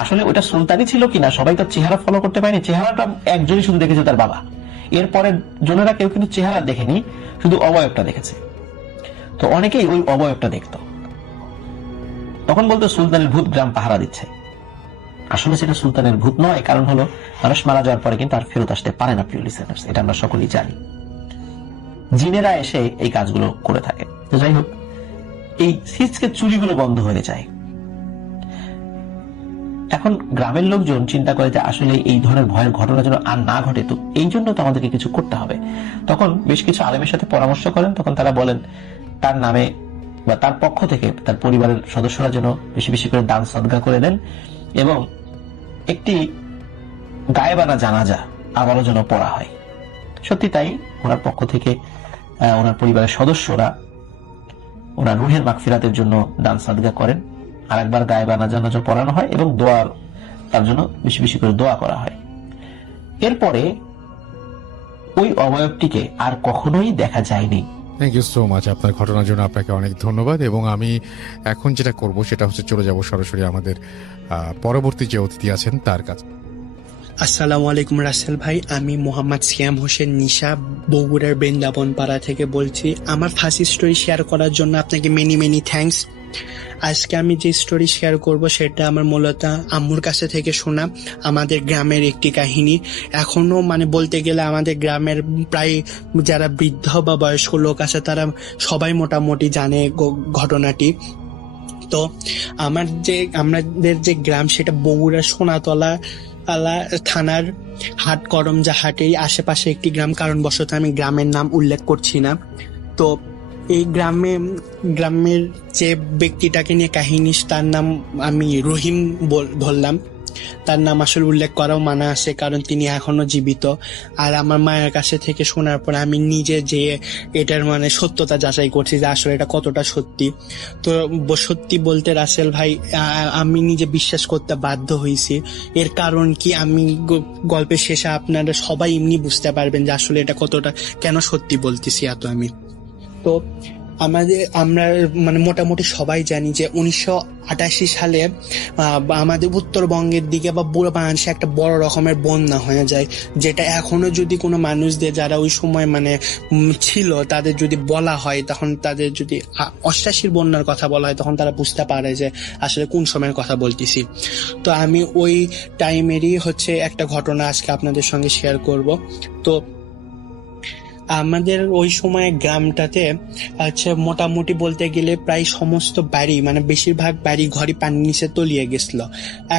আসলে ওইটা সুলতানই ছিল কিনা সবাই তার চেহারা ফলো করতে পারেনি, চেহারাটা একজনই শুধু দেখেছে, তার বাবা। এরপরে জনেরা কেউ কিন্তু চেহারা দেখেনি, শুধু অবয়বটা দেখেছে। তো অনেকেই ওই অবয়বটা দেখতো, তখন বলতো সুলতানের ভূত গ্রাম পাহারা দিচ্ছে। আসলে সেটা সুলতানের ভূত নয়, কারণ হলো মানুষ মারা যাওয়ার পরে কিন্তু আর ফেরত আসতে পারে না, প্রিয় লিসেনার্স, এটা আমরা সকলেই জানি। জিনেরা এসে এই কাজগুলো করে থাকে। তো যাই হোক, এই ছিচকে চুরিগুলো বন্ধ হয়ে যায়। এখন গ্রামের লোকজন চিন্তা করে যে আসলে এই ধরনের ভয়ের ঘটনা যেন আর না ঘটে, তো এই জন্য তো আমাদেরকে কিছু করতে হবে। তখন বেশ কিছু আলেমের সাথে পরামর্শ করেন। তখন তারা বলেন তার নামে বা তার পক্ষ থেকে তার পরিবারের সদস্যরা যেন বেশি বেশি করে দান সদকা করে দেন, এবং একটি গায়েবানা জানাজা আবারও যেন পড়া হয়। সত্যি তাই, ওনার পক্ষ থেকে ওনার পরিবারের সদস্যরা ওনার রুহের মাগফিরাতের জন্য দান সদকা করেন। আর একবার গায়েবানা জানাজা পড়ানো হয় এবং দোয়ার তার জন্য বেশি বেশি করে দোয়া করা হয়। এরপরে ওই অবয়বটিকে আর কখনোই দেখা যায়নি। থ্যাংক ইউ সো মাচ আপনার ঘটনার জন্য, আপনাকে অনেক ধন্যবাদ। এবং আমি এখন যেটা করব সেটা হচ্ছে চলে যাব সরাসরি আমাদের পরবর্তী যে অতিথি আছেন তার কাছে। আসসালামু আলাইকুম রাসেল ভাই, আমি মোহাম্মদ সিয়াম হোসেন নিশা, বগুড়ার বৃন্দাবন পাড়া থেকে বলছি। আমার ফার্স্ট স্টোরি শেয়ার করার জন্য আপনাকে মেনি মেনি থ্যাঙ্কস। আজকে আমি যে স্টোরি শেয়ার করব সেটা আমার মূলত আম্মুর কাছে থেকে শোনা আমাদের গ্রামের একটি কাহিনী। এখনো বলতে গেলে আমাদের গ্রামের প্রায় যারা বৃদ্ধ বা বয়স্ক লোক আছে তারা সবাই মোটামুটি জানে ঘটনাটি। তো আমাদের যে গ্রাম সেটা বগুড়া সোনাতলা থানার হাট করমজা হাটের আশেপাশে একটি গ্রাম, কারণবশত আমি গ্রামের নাম উল্লেখ করছি না। তো এই গ্রামের যে ব্যক্তিটাকে নিয়ে কাহিনী, তার নাম আমি রহিম ধরলাম। তার নাম আসলে উল্লেখ করাও মানা আছে, কারণ তিনি এখনো জীবিত। আর আমার মায়ের কাছে থেকে শোনার পর আমি নিজে যে এটার সত্যতা যাচাই করছি যে আসলে এটা কতটা সত্যি। তো সত্যি বলতে রাসেল ভাই, আমি নিজে বিশ্বাস করতে বাধ্য হয়েছি। এর কারণ কি, আমি গল্পের শেষে আপনারা সবাই এমনি বুঝতে পারবেন যে আসলে এটা কতটা কেন সত্যি বলতেছি এত আমি। তো আমরা মোটামুটি সবাই জানি যে 1988 সালে আমাদের উত্তরবঙ্গের দিকে বা পুরো বাংলাদেশে একটা বড় রকমের বন্যা হয়ে যায়, যেটা এখনো যদি কোনো মানুষদের যারা ওই সময় ছিল তাদের যদি বলা হয়, তখন তাদের যদি 88 বন্যার কথা বলা হয় তখন তারা বুঝতে পারে যে আসলে কোন সময়ের কথা বলতেছি। তো আমি ওই টাইমেরই একটা ঘটনা আজকে আপনাদের সঙ্গে শেয়ার করব। তো আমাদের ওই সময় গ্রামটাতে মোটামুটি বলতে গেলে প্রায় সমস্ত বাড়ি বেশিরভাগ বাড়ি ঘরই পানির নিচে তলিয়ে গেছিল।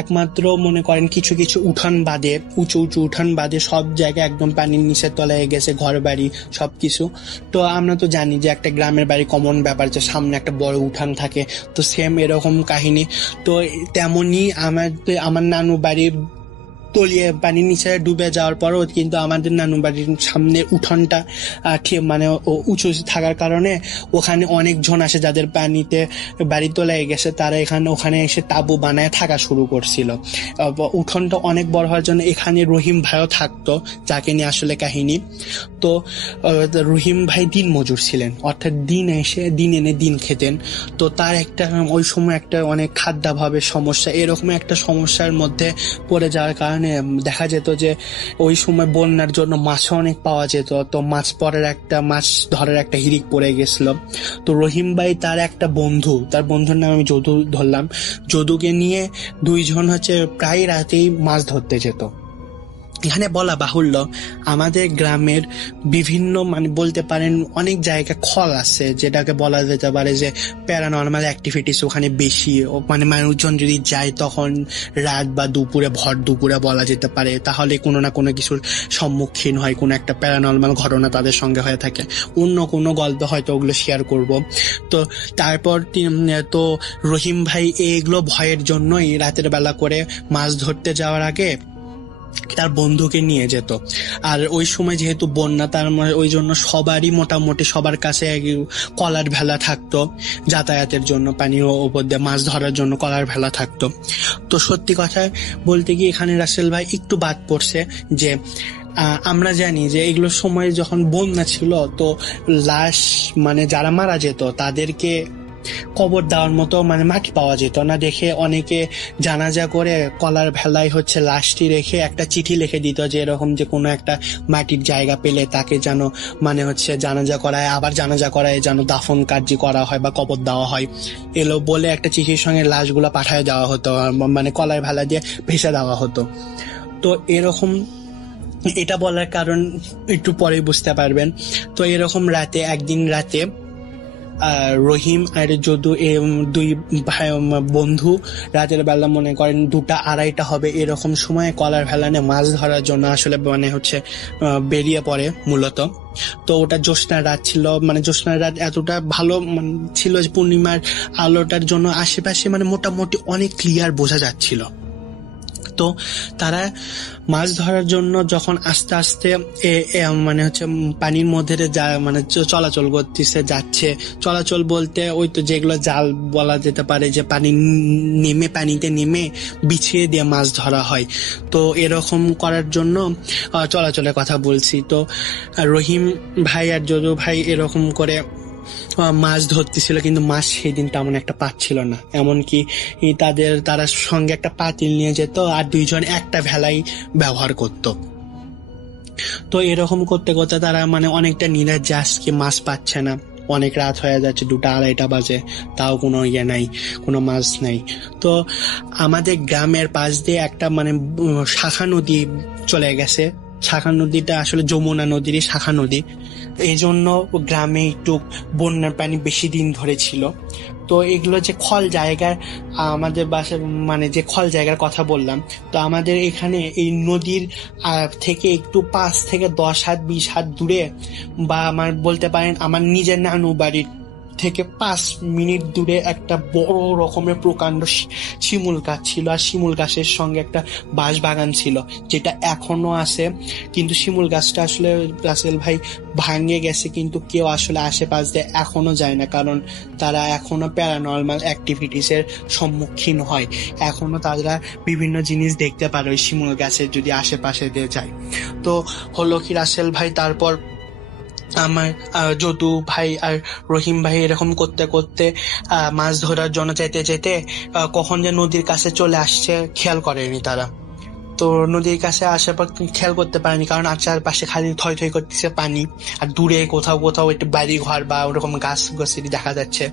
একমাত্র মনে করেন কিছু কিছু উঠান বাদে, উঁচু উঁচু উঠান বাদে সব জায়গায় একদম পানির নিচে তলিয়ে গেছে, ঘর বাড়ি সবকিছু। তো আমরা তো জানি যে একটা গ্রামের বাড়ি কমন ব্যাপার যে সামনে একটা বড় উঠান থাকে, তো সেম এরকম কাহিনী। তো তেমনি আমার নানু বাড়ি তলিয়ে পানির নিচে ডুবে যাওয়ার পরও কিন্তু আমাদের নানু বাড়ির সামনে উঠোনটা উঁচু থাকার কারণে ওখানে অনেকজন আসে যাদের পানিতে বাড়ি তলায় গেছে, তারা ওখানে এসে তাঁবু বানায় থাকা শুরু করছিল। উঠোনটা অনেক বড় হওয়ার জন্য এখানে রহিম ভাইও থাকতো, যাকে নিয়ে আসলে কাহিনী। তো রহিম ভাই দিন মজুর ছিলেন, অর্থাৎ দিন এনে দিন খেতেন। তো তার ওই সময় অনেক খাদ্যাভাবের সমস্যা, এরকম একটা সমস্যার মধ্যে পড়ে যাওয়ার কারণে দেখা যেত যে ওই সময় বন্যার জন্য মাছও অনেক পাওয়া যেত। তো মাছ ধরার একটা হিড়িক পড়ে গেছিল। তো রহিম ভাই তার বন্ধুর নাম আমি যদু ধরলাম, যদুকে নিয়ে দুইজন প্রায় রাতেই মাছ ধরতে যেত। এখানে বলা বাহুল্য, আমাদের গ্রামের বিভিন্ন মানে বলতে পারেন অনেক জায়গায় খল আছে, যেটাকে বলা যেতে পারে যে প্যারানর্মাল অ্যাক্টিভিটিস ওখানে বেশি। মানে মানুষজন যদি যায় তখন রাত বা দুপুরে, ভর দুপুরে বলা যেতে পারে, তাহলে কোনো না কোনো কিছুর সম্মুখীন হয়, কোনো একটা প্যারানর্মাল ঘটনা তাদের সঙ্গে হয়ে থাকে। অন্য কোনো গল্প হয়তো ওগুলো শেয়ার করব। তো তারপর তো রহিম ভাই এগুলো ভয়ের জন্যই রাতের বেলা করে মাছ ধরতে যাওয়ার আগে তার বন্ধুকে নিয়ে যেত। আর ওই সময় যেহেতু বন্যা, তার ওই জন্য সবারই মোটামুটি সবার কাছে কলার ভেলা থাকতো যাতায়াতের জন্য, পানির ওপর দিয়ে মাছ ধরার জন্য কলার ভেলা থাকতো। তো সত্যি কথা বলতে গিয়ে এখানে রাসেল ভাই একটু বাদ পড়ছে যে আমরা জানি যে এগুলোর সময় যখন বন্যা ছিল, তো লাশ মানে যারা মারা যেত তাদেরকে কবর দেওয়ার মতো মানে মাটি পাওয়া যেত না দেখে অনেকে জানাজা করে কলার ভেলায় হচ্ছে লাশটি রেখে একটা চিঠি লিখে দিত যে এরকম যে কোনো একটা মাটির জায়গা পেলে তাকে যেন মানে হচ্ছে জানাজা করায়, আবার জানাজা করায় যেন দাফন কার্য করা হয় বা কবর দেওয়া হয়, এলো বলে একটা চিঠির সঙ্গে লাশগুলো পাঠায় দেওয়া হতো, মানে কলার ভেলা দিয়ে ভেসে দেওয়া হতো। তো এরকম, এটা বলার কারণ একটু পরেই বুঝতে পারবেন। তো এরকম রাতে, একদিন রাতে রহিম আর যদু দুই ভাই বন্ধু রাতের বেলা মনে করেন 2টা-2:30 হবে এরকম সময় কলার ভেলানে মাছ ধরার জন্য আসলে মানে হচ্ছে বেরিয়ে পড়ে মূলত। তো ওটা জ্যোৎস্নার রাত ছিল, মানে জ্যোৎস্নার রাত এতটা ভালো ছিল যে পূর্ণিমার আলোটার জন্য আশেপাশে মানে মোটামুটি অনেক ক্লিয়ার বোঝা যাচ্ছিল। তো তারা মাছ ধরার জন্য যখন আস্তে আস্তে মানে হচ্ছে পানির মধ্যে মানে চলাচল করতেছে, যাচ্ছে, চলাচল বলতে ওই তো যেগুলো জাল বলা যেতে পারে, যে পানিতে নেমে বিছিয়ে দিয়ে মাছ ধরা হয়, তো এরকম করার জন্য চলাচলের কথা বলছি। তো রহিম ভাই আর যদু ভাই এরকম করে মাছ ধরতেছিল, কিন্তু মাছ সেই দিন তেমন একটা পাচ্ছিল না। এমনকি তারা সঙ্গে একটা পাতিল নিয়ে যেত আর দুইজন একটা ভেলাই ব্যবহার করত। তো এরকম করতে করতে তারা মানে অনেকটা নিরাশ যে আজকে মাছ পাচ্ছে না, অনেক রাত হয়ে যাচ্ছে, 2টা-2:30 বাজে, তাও কোনো নাই, কোনো মাছ নাই। তো আমাদের গ্রামের পাশ দিয়ে একটা মানে শাখা নদী চলে গেছে। শাখা নদীটা আসলে যমুনা নদীরই শাখা নদী, এই জন্য গ্রামে একটু বন্যার পানি বেশি দিন ধরে ছিল। তো এগুলো যে খল জায়গার, আমাদের বাসার মানে যে খল জায়গার কথা বললাম, তো আমাদের এখানে এই নদীর থেকে একটু 5 থেকে 10 হাত 20 হাত দূরে, বা আমার বলতে পারেন আমার নিজের নানু বাড়ির থেকে 5 মিনিট দূরে একটা বড় রকমের প্রকাণ্ড শিমুল গাছ ছিল, আর শিমুল গাছের সঙ্গে একটা বাঁশ বাগান ছিল, যেটা এখনো আছে। কিন্তু শিমুল গাছটা আসলে রাসেল ভাই ভাঙে গেছে, কিন্তু কেউ আসলে আশেপাশ দিয়ে এখনো যায় না, কারণ তারা এখনো প্যারানর্মাল অ্যাক্টিভিটিস এর সম্মুখীন হয়, এখনো তারা বিভিন্ন জিনিস দেখতে পারে ওই শিমুল গাছের যদি আশেপাশে দিয়ে যায়। তো হলো কি রাসেল ভাই তারপর আমার যদু ভাই আর রহিম ভাই এরকম করতে করতে মাছ ধরার জন্য যেতে যেতে কখন যে নদীর কাছে চলে আসছে খেয়াল করেনি তারা। তো নদীর কাছে আসার পর খেয়াল করতে পারেনি, কারণ চারপাশে খালি থই থই করতেছে পানি, আর দূরে কোথাও কোথাও একটু বাড়ি ঘর বা ওরকম গাছ গাছালি দেখা যাচ্ছে।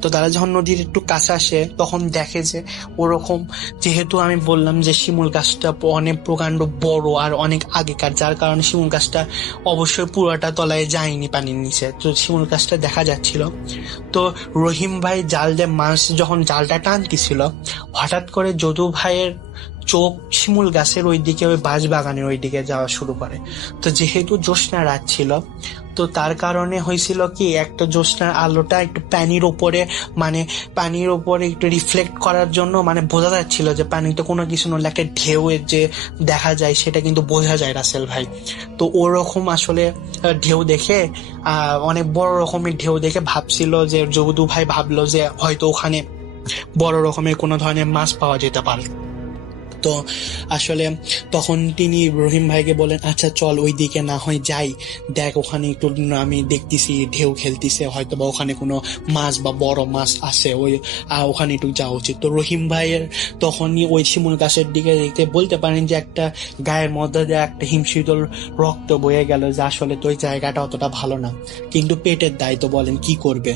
তো তারা যখন নদীর একটু কাছে আসে তখন দেখে যে ওরকম, যেহেতু আমি বললাম যে শিমুল গাছটা অনেক প্রকাণ্ড বড় আর অনেক আগেকার, যার কারণে শিমুল গাছটা অবশ্যই পুরোটা তলায় যায়নি পানির নিচে, তো শিমুল গাছটা দেখা যাচ্ছিল। তো রহিম ভাই জাল দিয়ে মাছ যখন জালটা টানতেছিল, হঠাৎ করে যদু ভাইয়ের চোখ শিমুল গাছের ওই দিকে, ওই বাঁশ বাগানের ওই দিকে যাওয়া শুরু করে। তো যেহেতু জ্যোৎস্না রাত ছিল, তো তার কারণে হয়েছিল কি, একটা জ্যোৎস্নার আলোটা একটু পানির ওপরে একটু রিফ্লেক্ট করার জন্য মানে বোঝা যাচ্ছিল যে পানিতে কোনো কিছু নড়লে একটা ঢেউয়ের যে দেখা যায় সেটা কিন্তু বোঝা যায় রাসেল ভাই। তো ওরকম আসলে ঢেউ দেখে অনেক বড় রকমের ঢেউ দেখে ভাবছিল যে, যদু ভাই ভাবলো যে হয়তো ওখানে বড় রকমের কোনো ধরনের মাছ পাওয়া যেতে পারে। তো আসলে তখন তিনি রহিম ভাইকে বলেন, আচ্ছা চল ওই দিকে না হয় যাই, দেখ ওখানে একটু আমি দেখতেছি ঢেউ খেলতেছে, হয়তো বা ওখানে কোনো মাছ বা বড় মাছ আছে, ওখানে একটু যাওয়া উচিত। তো রহিম ভাইয়ের তখনই ওই শিমুল গাছের দিকে দেখতে বলতে পারেন যে একটা গায়ের মধ্যে দিয়ে একটা হিমশীতল রক্ত বয়ে গেল, যে আসলে তো ওই জায়গাটা অতটা ভালো না, কিন্তু পেটের দায়িত্ব বলেন কি করবে।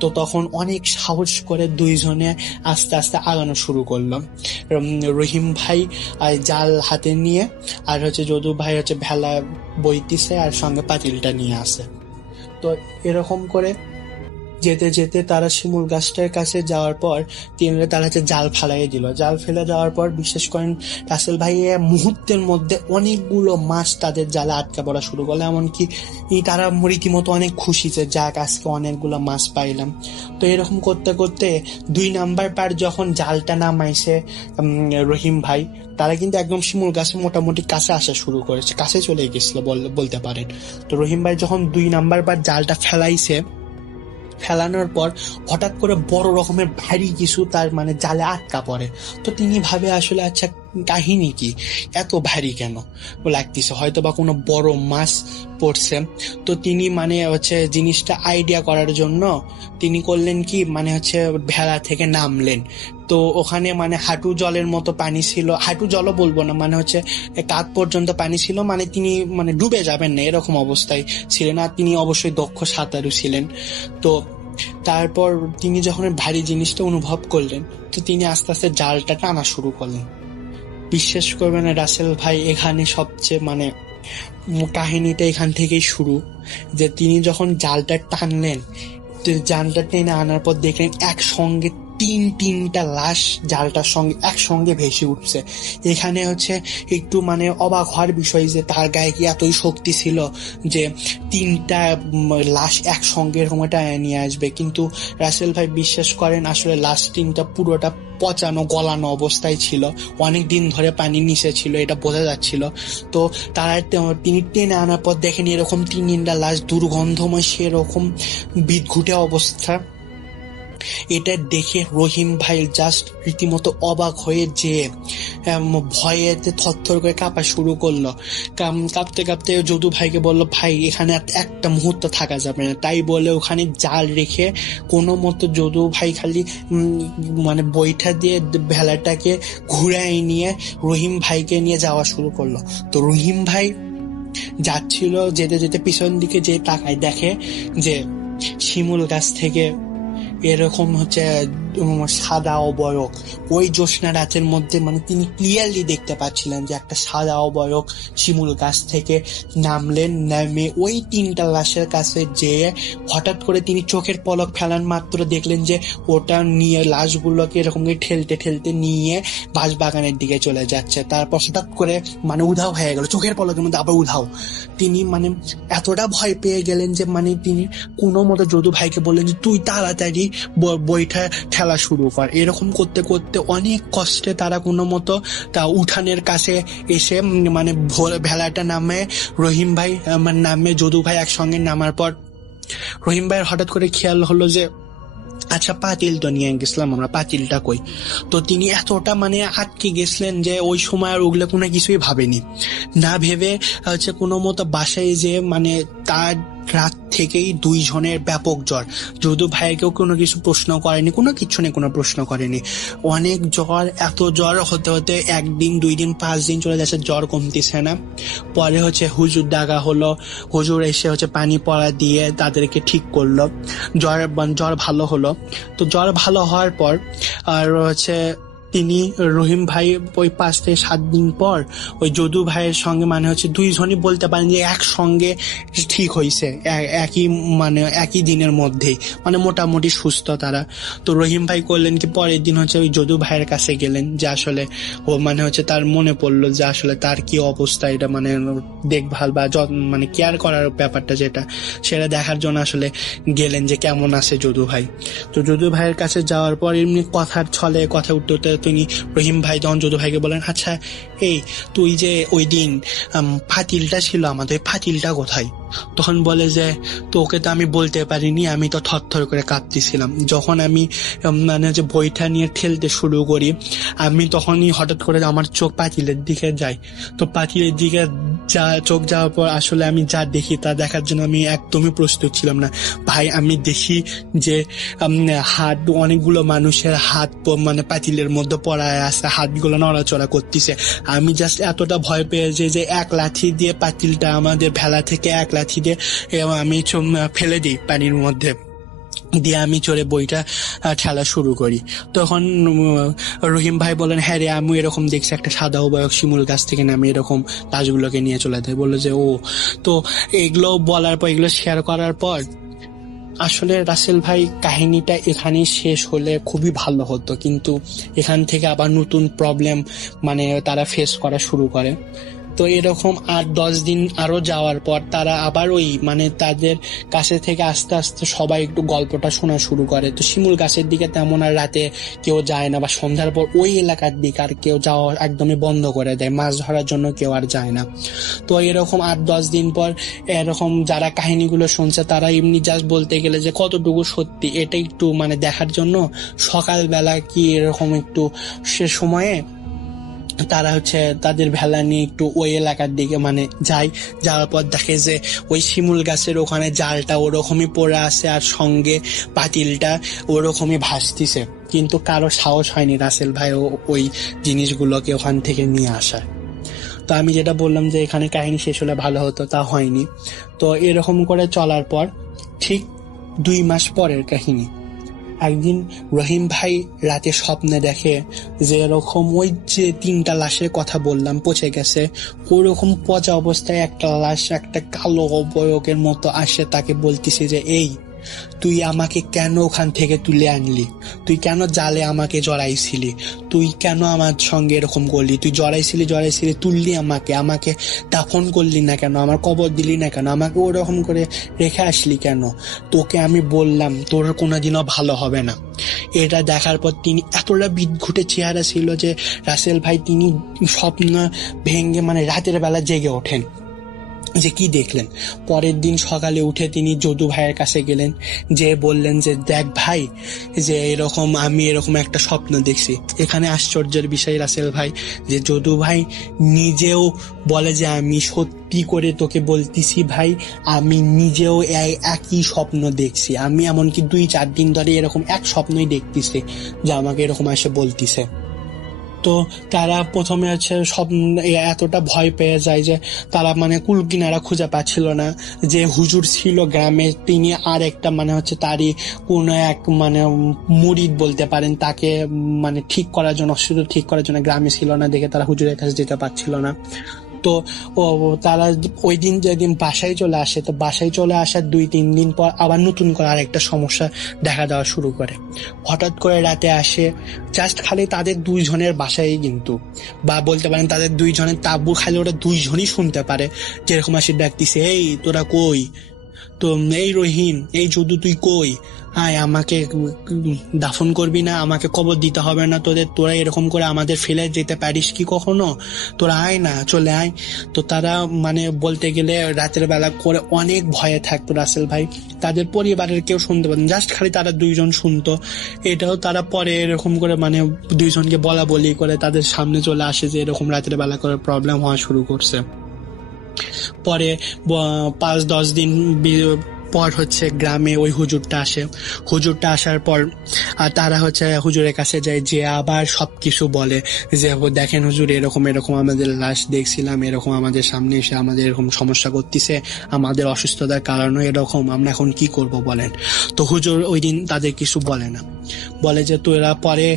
তো তখন অনেক সাহস করে দুইজনে আস্তে আস্তে আগানো শুরু করলো। রহিম ভাই ভাই জাল হাতে নিয়ে আর হচ্ছে যদু ভাই হচ্ছে ভেলা বইতিছে আর সঙ্গে পাতিলটা নিয়ে আসে। তো এরকম করে যেতে যেতে তারা শিমুল গাছটার কাছে যাওয়ার পর তারা হচ্ছে জাল ফেলাই দিল। জাল ফেলে দেওয়ার পর বিশেষ করেন রাসেল ভাই মুহূর্তের মধ্যে অনেকগুলো মাছ তাদের জালে আটকা পড়া শুরু করলো। এমনকি তারা রীতিমতো অনেক খুশি যে যাক আজকে অনেকগুলো মাছ পাইলাম। তো এরকম করতে করতে 2 নাম্বার পার যখন জালটা নামাইছে রহিম ভাই, তারা কিন্তু একদম শিমুল গাছে মোটামুটি কাছে আসা শুরু করেছে, কাছে চলে গেছিল বলতে পারেন। তো রহিম ভাই যখন 2 নাম্বার পার জালটা ফেলানোর পর হঠাৎ করে বড় রকমের ভারী কিছু তার মানে জালে আটকা পড়ে। তো তিনি ভাবে আসলে আচ্ছা কাহিনী কি, এত ভারী কেন লাগতেছে, হয়তো বা কোনো বড় মাছ পড়ছে। তো তিনি মানে হচ্ছে জিনিসটা আইডিয়া করার জন্য তিনি করলেন কি, মানে হচ্ছে ভেলা থেকে নামলেন। তো ওখানে মানে হাঁটু জলের মতো পানি ছিল, হাঁটু জলও বলবো না, মানে হচ্ছে কাঁধ পর্যন্ত পানি ছিল, মানে তিনি মানে ডুবে যাবেন না এরকম অবস্থায় ছিলেন। আর তিনি অবশ্যই দক্ষ সাঁতারু ছিলেন। তো তারপর তিনি যখন ভারী জিনিসটা অনুভব করলেন, তো তিনি আস্তে আস্তে জালটা টানা শুরু করলেন। বিশ্বাস করবেন রাসেল ভাই, এখানে সবচেয়ে মানে কাহিনীটা এখান থেকেই শুরু, যে তিনি যখন জালটা টানলেন, জালটা টেনে আনার পর দেখলেন একসঙ্গে তিনটা লাশ জালটার সঙ্গে একসঙ্গে ভেসে উঠছে। এখানে হচ্ছে একটু মানে অবাক হওয়ার বিষয় যে তার গায়ে কি এতই শক্তি ছিল যে 3টা লাশ একসঙ্গে এরকম একটা নিয়ে আসবে। কিন্তু রাসেল ভাই বিশ্বাস করেন আসলে লাশ 3টা পুরোটা পচানো গলানো অবস্থায় ছিল, অনেক দিন ধরে পানির নিচে ছিল, এটা বোঝা যাচ্ছিল। তো তিনি টেনে আনার পর দেখেন এরকম 3টা লাশ দুর্গন্ধময় সেরকম বিদঘুটে অবস্থা। এটা দেখে রহিম ভাই জাস্ট রীতিমতো অবাক হয়ে যে ভয়েতে থরথর করে কাঁপা শুরু করলো। কাঁপতে কাঁপতে যদু ভাইকে বলল, ভাই এখানে একটা মুহূর্ত থাকা যাবে না। তাই বলে ওখানে জাল রেখে কোনো মতো যদু ভাই খালি মানে বৈঠা দিয়ে ভেলাটাকে ঘুরাই নিয়ে রহিম ভাইকে নিয়ে যাওয়া শুরু করলো। তো রহিম ভাই যাচ্ছিল, যেতে যেতে পিছন দিকে যে তাকায় দেখে যে শিমুল গাছ থেকে এরকম হচ্ছে সাদা অবয়ব, ওই জ্যোৎস্না রাতের মধ্যে মানে তিনি ক্লিয়ারলি দেখতে পাচ্ছিলেন যে একটা সাদা অবয়ব শিমুল গাছ থেকে নামলেন। নামে ওই 3টা লাশের কাছে যেয়ে হঠাৎ করে তিনি চোখের পলক ফেলান মাত্র দেখলেন যে ওটা নিয়ে লাশগুলোকে এরকম ঠেলতে ঠেলতে নিয়ে বাঁশবাগানের দিকে চলে যাচ্ছে। তারপর হঠাৎ করে মানে উধাও হয়ে গেল, চোখের পলকের মধ্যে আবার উধাও। তিনি মানে এতটা ভয় পেয়ে গেলেন যে মানে তিনি কোনো মতো যদু ভাইকে বললেন যে তুই তাড়াতাড়ি বইটা ঠেলা শুরু কর। এরকম করতে করতে অনেক কষ্টে তারা কোনো মতো তা উঠানের কাছে এসে মানে ভেলাটা নামে রহিম ভাই মানে নামে যদু ভাই একসঙ্গে নামার পর রহিম ভাইয়ের হঠাৎ করে খেয়াল হলো যে আচ্ছা পাতিল তো নিয়ে গেছিলাম আমরা, পাতিলটা কই। তো তিনি এতটা মানে আটকে গেছিলেন যে ওই সময় আর ওগুলো কোনো কিছুই ভাবেনি, না ভেবে হচ্ছে কোনো মতো বাসায় যে মানে তার রাত থেকেই 2 জনের ব্যাপক জ্বর। যদু ভাইকেও কোনো কিছু প্রশ্ন করেনি, কোনো কিছু নেই, কোনো প্রশ্ন করেনি। অনেক জ্বর, এত জ্বর হতে হতে 1 দিন 2 দিন 5 দিন চলে যাচ্ছে, জ্বর কমতেছে না। পরে হচ্ছে হুজুর ডাকা হলো, হুজুর এসে হচ্ছে পানি পড়া দিয়ে তাদেরকে ঠিক করলো, জ্বর ভালো হলো। তো জ্বর ভালো হওয়ার পর আর হচ্ছে তিনি রহিম ভাই ওই 5 থেকে 7 দিন পর ওই যদু ভাইয়ের সঙ্গে মানে হচ্ছে 2 জনই বলতে পারেন যে একসঙ্গে ঠিক হয়েছে, একই দিনের মধ্যেই মানে মোটামুটি সুস্থ তারা। তো রহিম ভাই করলেন কি পরের দিন হচ্ছে ওই যদু ভাইয়ের কাছে গেলেন, যে আসলে ও মানে হচ্ছে তার মনে পড়লো যে আসলে তার কি অবস্থা, এটা মানে দেখভাল বা মানে কেয়ার করার ব্যাপারটা যেটা সেটা দেখার জন্য আসলে গেলেন যে কেমন আছে যদু ভাই। তো যদু ভাইয়ের কাছে যাওয়ার পর এমনি কথার ছলে কথা উঠতে উঠতে তিনি রহিম ভাই তখন যদু ভাইকে বলেন, আচ্ছা এই তুই যে ওই দিন ফাতিলটা ছিল আমাদের, ফাতিলটা কোথায়? তখন বলে যে তোকে তো আমি বলতে পারিনি, আমি তো থরথর করে কাঁপতেছিলাম। যখন আমি মানে যে বইটা নিয়ে ঠেলতে শুরু করি, আমি তখনই হঠাৎ করে আমার চোখ পাতিলের দিকে যায়। তো পাতিলের দিকে চোখ যাওয়ার পর আসলে আমি যা দেখি তা দেখার জন্য আমি একদমই প্রস্তুত ছিলাম না ভাই। আমি দেখি যে হাত, অনেকগুলো মানুষের হাত মানে পাতিলের মধ্যে পড়ায় আছে, হাতগুলো নড়াচড়া করতেছে। আমি জাস্ট এতটা ভয় পেয়েছি যে 1 লাঠি দিয়ে পাতিলটা আমাদের ভেলা থেকে 1 লাঠি দিয়ে আমি ফেলে দিই পানির মধ্যে। দিয়ে আমি চড়ে বইটা ঠেলা শুরু করি। তখন রহিম ভাই বলেন, হ্যাঁ রে, আমি এরকম দেখছি একটা সাদা উবায়ক শিমুল গাছ থেকে নামে এরকম লাশগুলোকে নিয়ে চলে যায়। বললো যে ও তো এগুলো বলার পর, এগুলো শেয়ার করার পর আসলে রাসেল ভাই কাহিনীটা এখানেই শেষ হলে খুবই ভালো হতো, কিন্তু এখান থেকে আবার নতুন প্রবলেম মানে তারা ফেস করা শুরু করে। তো এরকম 8-10 দিন আরো যাওয়ার পর তারা আবার ওই মানে তাদের কাছে থেকে আস্তে আস্তে সবাই একটু গল্পটা শোনা শুরু করে। তো শিমুল গাছের দিকে তেমন আর রাতে কেউ যায় না, বা সন্ধ্যার পর ওই এলাকার দিকে আর কেউ যাওয়া একদমই বন্ধ করে দেয়, মাছ ধরার জন্য কেউ আর যায় না। তো এরকম 8-10 দিন পর এরকম যারা কাহিনীগুলো শুনছে তারা এমনি জাস্ট বলতে গেলে যে কতটুকু সত্যি এটা একটু মানে দেখার জন্য সকালবেলা কি এরকম একটু সে সময়ে তারা হচ্ছে তাদের ভেলা নিয়ে একটু ওই এলাকার দিকে মানে যায়। যাওয়ার পর দেখে যে ওই শিমুল গাছের ওখানে জালটা ওরকমই পড়ে আছে আর সঙ্গে পাতিলটা ওরকমই ভাসতিছে, কিন্তু কারো সাহস হয়নি রাসেল ভাই ওই জিনিসগুলোকে ওখান থেকে নিয়ে আসার। তো আমি যেটা বললাম যে এখানে কাহিনী শেষ হলে ভালো হতো, তা হয়নি। তো এরকম করে চলার পর ঠিক 2 মাস পরের কাহিনী, একদিন রহিম ভাই রাতে স্বপ্নে দেখে যে এরকম ওই যে 3টা লাশের কথা বললাম পচে গেছে, ওরকম পচা অবস্থায় একটা লাশ একটা কালো অবয়কের মতো আসে, তাকে বলতেছে যে এই তুই আমাকে কেন ওখান থেকে তুলে আনলি, তুই কেন জালে আমাকে জড়াইছিলি, তুই কেন আমার সঙ্গে এরকম করলি, তুই জড়াইছিলি তুললি আমাকে দাফন করলি না কেন, আমার কবর দিলি না কেন, আমাকে ওরকম করে রেখে আসলি কেন, তোকে আমি বললাম তোর কোনোদিনও ভালো হবে না। এটা দেখার পর তিনি এতটা বিদঘুটে চেহারা ছিল যে রাসেল ভাই তিনি স্বপ্ন ভেঙে মানে রাতের বেলা জেগে ওঠেন যে কি দেখলেন। পরের দিন সকালে উঠে তিনি যদু ভাইয়ের কাছে গেলেন, যে বললেন যে দেখ ভাই, যে এরকম আমি এরকম একটা স্বপ্ন দেখছি। এখানে আশ্চর্যের বিষয় রাসেল ভাই যে যদু ভাই নিজেও বলে যে আমি সত্যি করে তোকে বলতেছি ভাই, আমি নিজেও একই স্বপ্ন দেখছি, আমি এমনকি 2-4 দিন ধরে এরকম এক স্বপ্নই দেখতেছি যে আমাকে এরকম এসে বলতিছে। তো তারা প্রথমে হচ্ছে সব এতটা ভয় পেয়ে যায় যে তারা মানে কুল কিনারা খুঁজে পাচ্ছিল না। যে হুজুর ছিল গ্রামে তিনি আর একটা মানে হচ্ছে তারই কোনো এক মানে মুরিদ বলতে পারেন, তাকে মানে ঠিক করার জন্য অসুস্থ ঠিক করার জন্য গ্রামে ছিল না দেখে তারা হুজুরের কাছে যেতে পারছিল না। তো তারা ওই দিন যেদিন বাসায় চলে আসে, তো বাসায় চলে আসার 2-3 দিন পর আবার নতুন করে আরেকটা সমস্যা দেখা দেওয়া শুরু করে। হঠাৎ করে রাতে আসে, জাস্ট খালি তাদের 2 জনের বাসায়, কিন্তু বা বলতে পারেন তাদের 2 জনের তাঁবু খালি ওরা 2 জনই শুনতে পারে যেরকম আসে ডাকতিছে, এই তোরা কই, তো এই রহিম, এই যদু তুই কই, আয় আমাকে দাফন করবি না, আমাকে কবর দিতে হবে না তোদের, তোরা এরকম করে আমাদের ফেলে যেতে পারিস কি কখনো, তোরা আয় না, চলে আয়। তো তারা মানে বলতে গেলে রাতের বেলা করে অনেক ভয়ে থাকতো রাসেল ভাই, তাদের পরিবারের কেউ শুনতে পারেন, জাস্ট খালি তারা 2 জন শুনতো। এটাও তারা পরে এরকম করে মানে 2 জনকে বলা বলি করে তাদের সামনে চলে আসে যে এরকম রাতের বেলা করে প্রবলেম হওয়া শুরু করছে। পরে 5-10 দিন পর হচ্ছে গ্রামে ওই হুজুরটা আসে। হুজুরটা আসার পর তারা হচ্ছে হুজুরের কাছে যায়, যে আবার সবকিছু বলে যে দেখেন হুজুর, এরকম এরকম আমাদের লাশ দেখছিলাম, এরকম আমাদের সামনে এসে আমাদের এরকম সমস্যা করতেছে, আমাদের অসুস্থতার কারণও এরকম, আমরা এখন কি করব বলেন। তো হুজুর ওই দিন তাদের কিছু বলে না, বলে যে তোরা পরে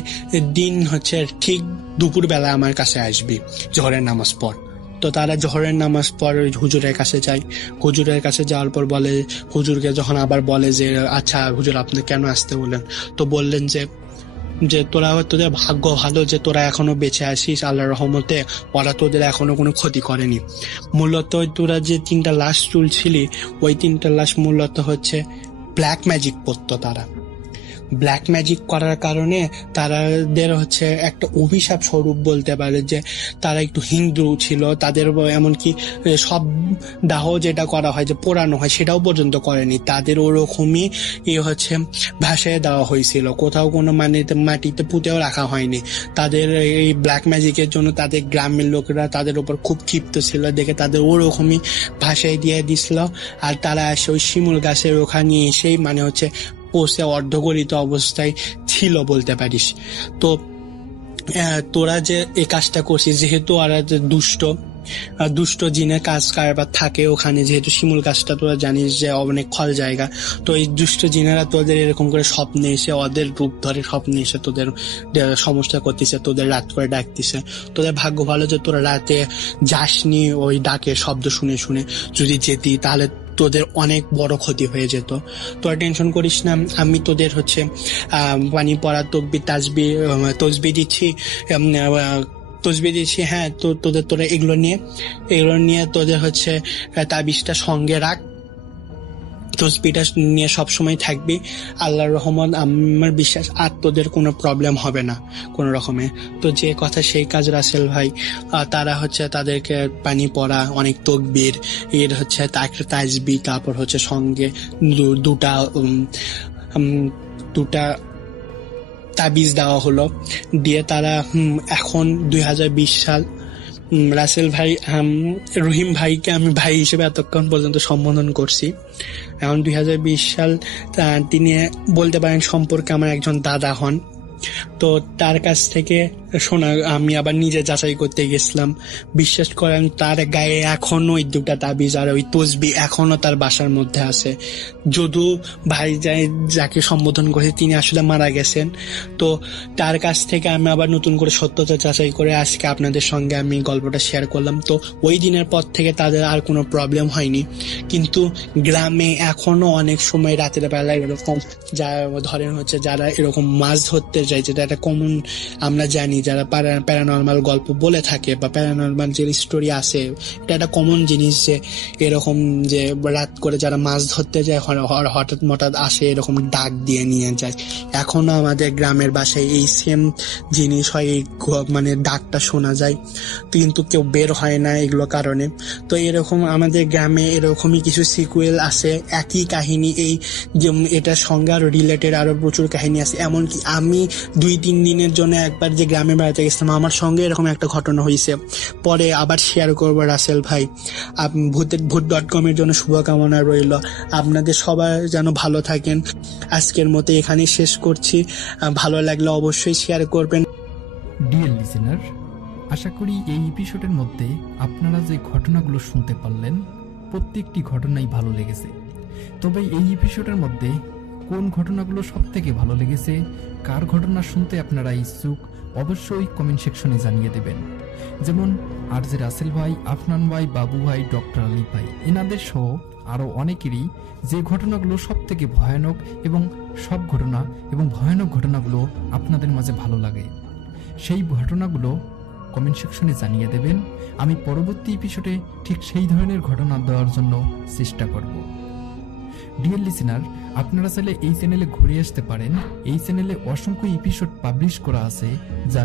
দিন হচ্ছে ঠিক দুপুরবেলা আমার কাছে আসবি জোহরের নামাজ পড়। তো তারা জোহরের নামাজ পর হুজুরের কাছে যায়। হুজুরের কাছে যাওয়ার পর বলে, হুজুরকে যখন আবার বলে যে আচ্ছা হুজুর আপনি কেন আসতে বললেন, তো বললেন যে তোরা তোদের ভাগ্য ভালো যে তোরা এখনো বেঁচে আসিস, আল্লাহর রহমতে ওরা তোদের এখনো কোনো ক্ষতি করেনি। মূলত তোরা যে 3টা লাশ তুলছিলি, ওই 3টা লাশ মূলত হচ্ছে ব্ল্যাক ম্যাজিক করতো তারা। ব্ল্যাক ম্যাজিক করার কারণে তাদের হচ্ছে একটা অভিশাপ স্বরূপ বলতে পারে, যে তারা একটু হিন্দু ছিল, তাদের এমনকি সব দাহ যেটা করা হয় যে পোড়ানো হয় সেটাও পর্যন্ত করেনি, তাদের ওরকমই হচ্ছে ভাসায় দেওয়া হয়েছিল, কোথাও কোনো মাটিতে পুঁতেও রাখা হয়নি। তাদের এই ব্ল্যাক ম্যাজিকের জন্য তাদের গ্রামের লোকেরা তাদের উপর খুব ক্ষিপ্ত ছিল দেখে তাদের ওরকমই ভাসায় দিয়ে দিছিল। আর তারা এসে ওই শিমুল গাছের ওখানে এসেই মানে হচ্ছে পৌঁছে অর্ধগলিত অবস্থায় ছিল বলতে পারিস। তো তোরা যে এই কাজটা করছিস, যেহেতু ওরা যে দুষ্ট জিনের কাজ কারবার থাকে ওখানে, যেহেতু শিমুল কাজটা তোরা জানিস যে অনেক খল জায়গা, তো এই দুষ্ট জিনেরা তোদের এরকম করে স্বপ্নে এসে, ওদের রূপ ধরে স্বপ্নে এসে তোদের সমস্যা করতেছে, তোদের রাত করে ডাকতেছে। তোদের ভাগ্য ভালো যে তোরা রাতে যাসনি ওই ডাকের শব্দ শুনে শুনে। যদি যেতি তাহলে তোদের অনেক বড় ক্ষতি হয়ে যেত। তোরা টেনশন করিস না, আমি তোদের হচ্ছে পানি পড়া তসবি দিচ্ছি। হ্যাঁ, তো তোরা এগুলো নিয়ে তোদের হচ্ছে তাবিজটা সঙ্গে রাখ, তসবিটা নিয়ে সবসময় থাকবি। আল্লাহর রহমত, আমার বিশ্বাস আর তোদের কোনো প্রবলেম হবে না কোনো রকমে। তো যে কথা সেই কাজ রাসেল ভাই। তারা হচ্ছে তাদেরকে পানি পড়া, অনেক তকবীর, এর হচ্ছে তাজবি, তারপর হচ্ছে সঙ্গে দুটা তাবিজ দেওয়া হলো। দিয়ে তারা এখন 2020 সাল, রাসেল ভাই, রহিম ভাইকে আমি ভাই হিসেবে এতক্ষণ পর্যন্ত সম্বোধন করছি। এখন 2020 সাল, তিনি বলতে পারেন সম্পর্কে আমার একজন দাদা হন। তো তার কাছ থেকে শোনা, আমি আবার নিজে যাচাই করতে গেছিলাম। বিশ্বাস করেন, তার গায়ে এখনো ওই দুটা তাবিজ আর ওই তসবি এখনো তার বাসার মধ্যে আছে। যদু ভাই যাকে সম্বোধন করেছে তিনি আসলে মারা গেছেন। তো তার কাছ থেকে আমি আবার নতুন করে সত্যতা যাচাই করে আজকে আপনাদের সঙ্গে আমি গল্পটা শেয়ার করলাম। তো ওই দিনের পর থেকে তাদের আর কোনো প্রবলেম হয়নি। কিন্তু গ্রামে এখনো অনেক সময় রাতের বেলা এরকম ধরেন হচ্ছে যারা এরকম মাছ ধরতে যায়, যেটা একটা কমন আমরা জানি, যারা প্যারানর্মাল গল্প বলে থাকে বা প্যারানর্মাল যে স্টোরি আছে, এটা একটা কমন জিনিস যে এরকম যে রাত করে যারা মাছ ধরতে যায় হঠাৎ আসে, এরকম ডাক দিয়ে নিয়ে যায়। এখনো আমাদের গ্রামের বাসায় এই সেম জিনিস হয়, এই মানে ডাকটা শোনা যায়, কিন্তু কেউ বের হয় না এগুলো কারণে। তো এরকম আমাদের গ্রামে এরকমই কিছু সিকুয়েল আছে, একই কাহিনী, এই যে এটার সঙ্গে আরো রিলেটেড আরো প্রচুর কাহিনী আছে। এমনকি আমি 2-3 দিনের জন্য একবার যে গ্রামে বেড়াতে গেছিলাম, আমার সঙ্গে এরকম একটা ঘটনা হয়েছে, পরে আবার শেয়ার করবো রাসেল ভাই। ভূত.com এর জন্য শুভকামনা রইল। আপনাদের সবাই যেন ভালো থাকেন। আজকের মতো এখানেই শেষ করছি। ভালো লাগলে অবশ্যই শেয়ার করবেন। ডিয়ার লিসেনার, আশা করি এই এপিসোডের মধ্যে আপনারা যে ঘটনাগুলো শুনতে পারলেন প্রত্যেকটি ঘটনাই ভালো লেগেছে। তবে এই এপিসোডের মধ্যে কোন ঘটনাগুলো সব থেকে ভালো লেগেছে, কার ঘটনা শুনতে আপনারা ইচ্ছুক, অবশ্যই কমেন্ট সেকশনে জানিয়ে দেবেন। যেমন আরজে রাসেল ভাই, আফনান ভাই, বাবু ভাই, ডক্টর আলী ভাই, এনাদের সহ আরও অনেকেরই যে ঘটনাগুলো সব থেকে ভয়ানক এবং সব ঘটনা এবং ভয়ানক ঘটনাগুলো আপনাদের মাঝে ভালো লাগে, সেই ঘটনাগুলো কমেন্ট সেকশনে জানিয়ে দেবেন। আমি পরবর্তী এপিসোডে ঠিক সেই ধরনের ঘটনা দেওয়ার জন্য চেষ্টা করব। ডিয়ার লিসেনার, আপনারা চাইলে এই চ্যানেলে ঘুরে আসতে পারেন। এই চ্যানেলে অসংখ্য এপিসোড পাবলিশ করা আছে, যা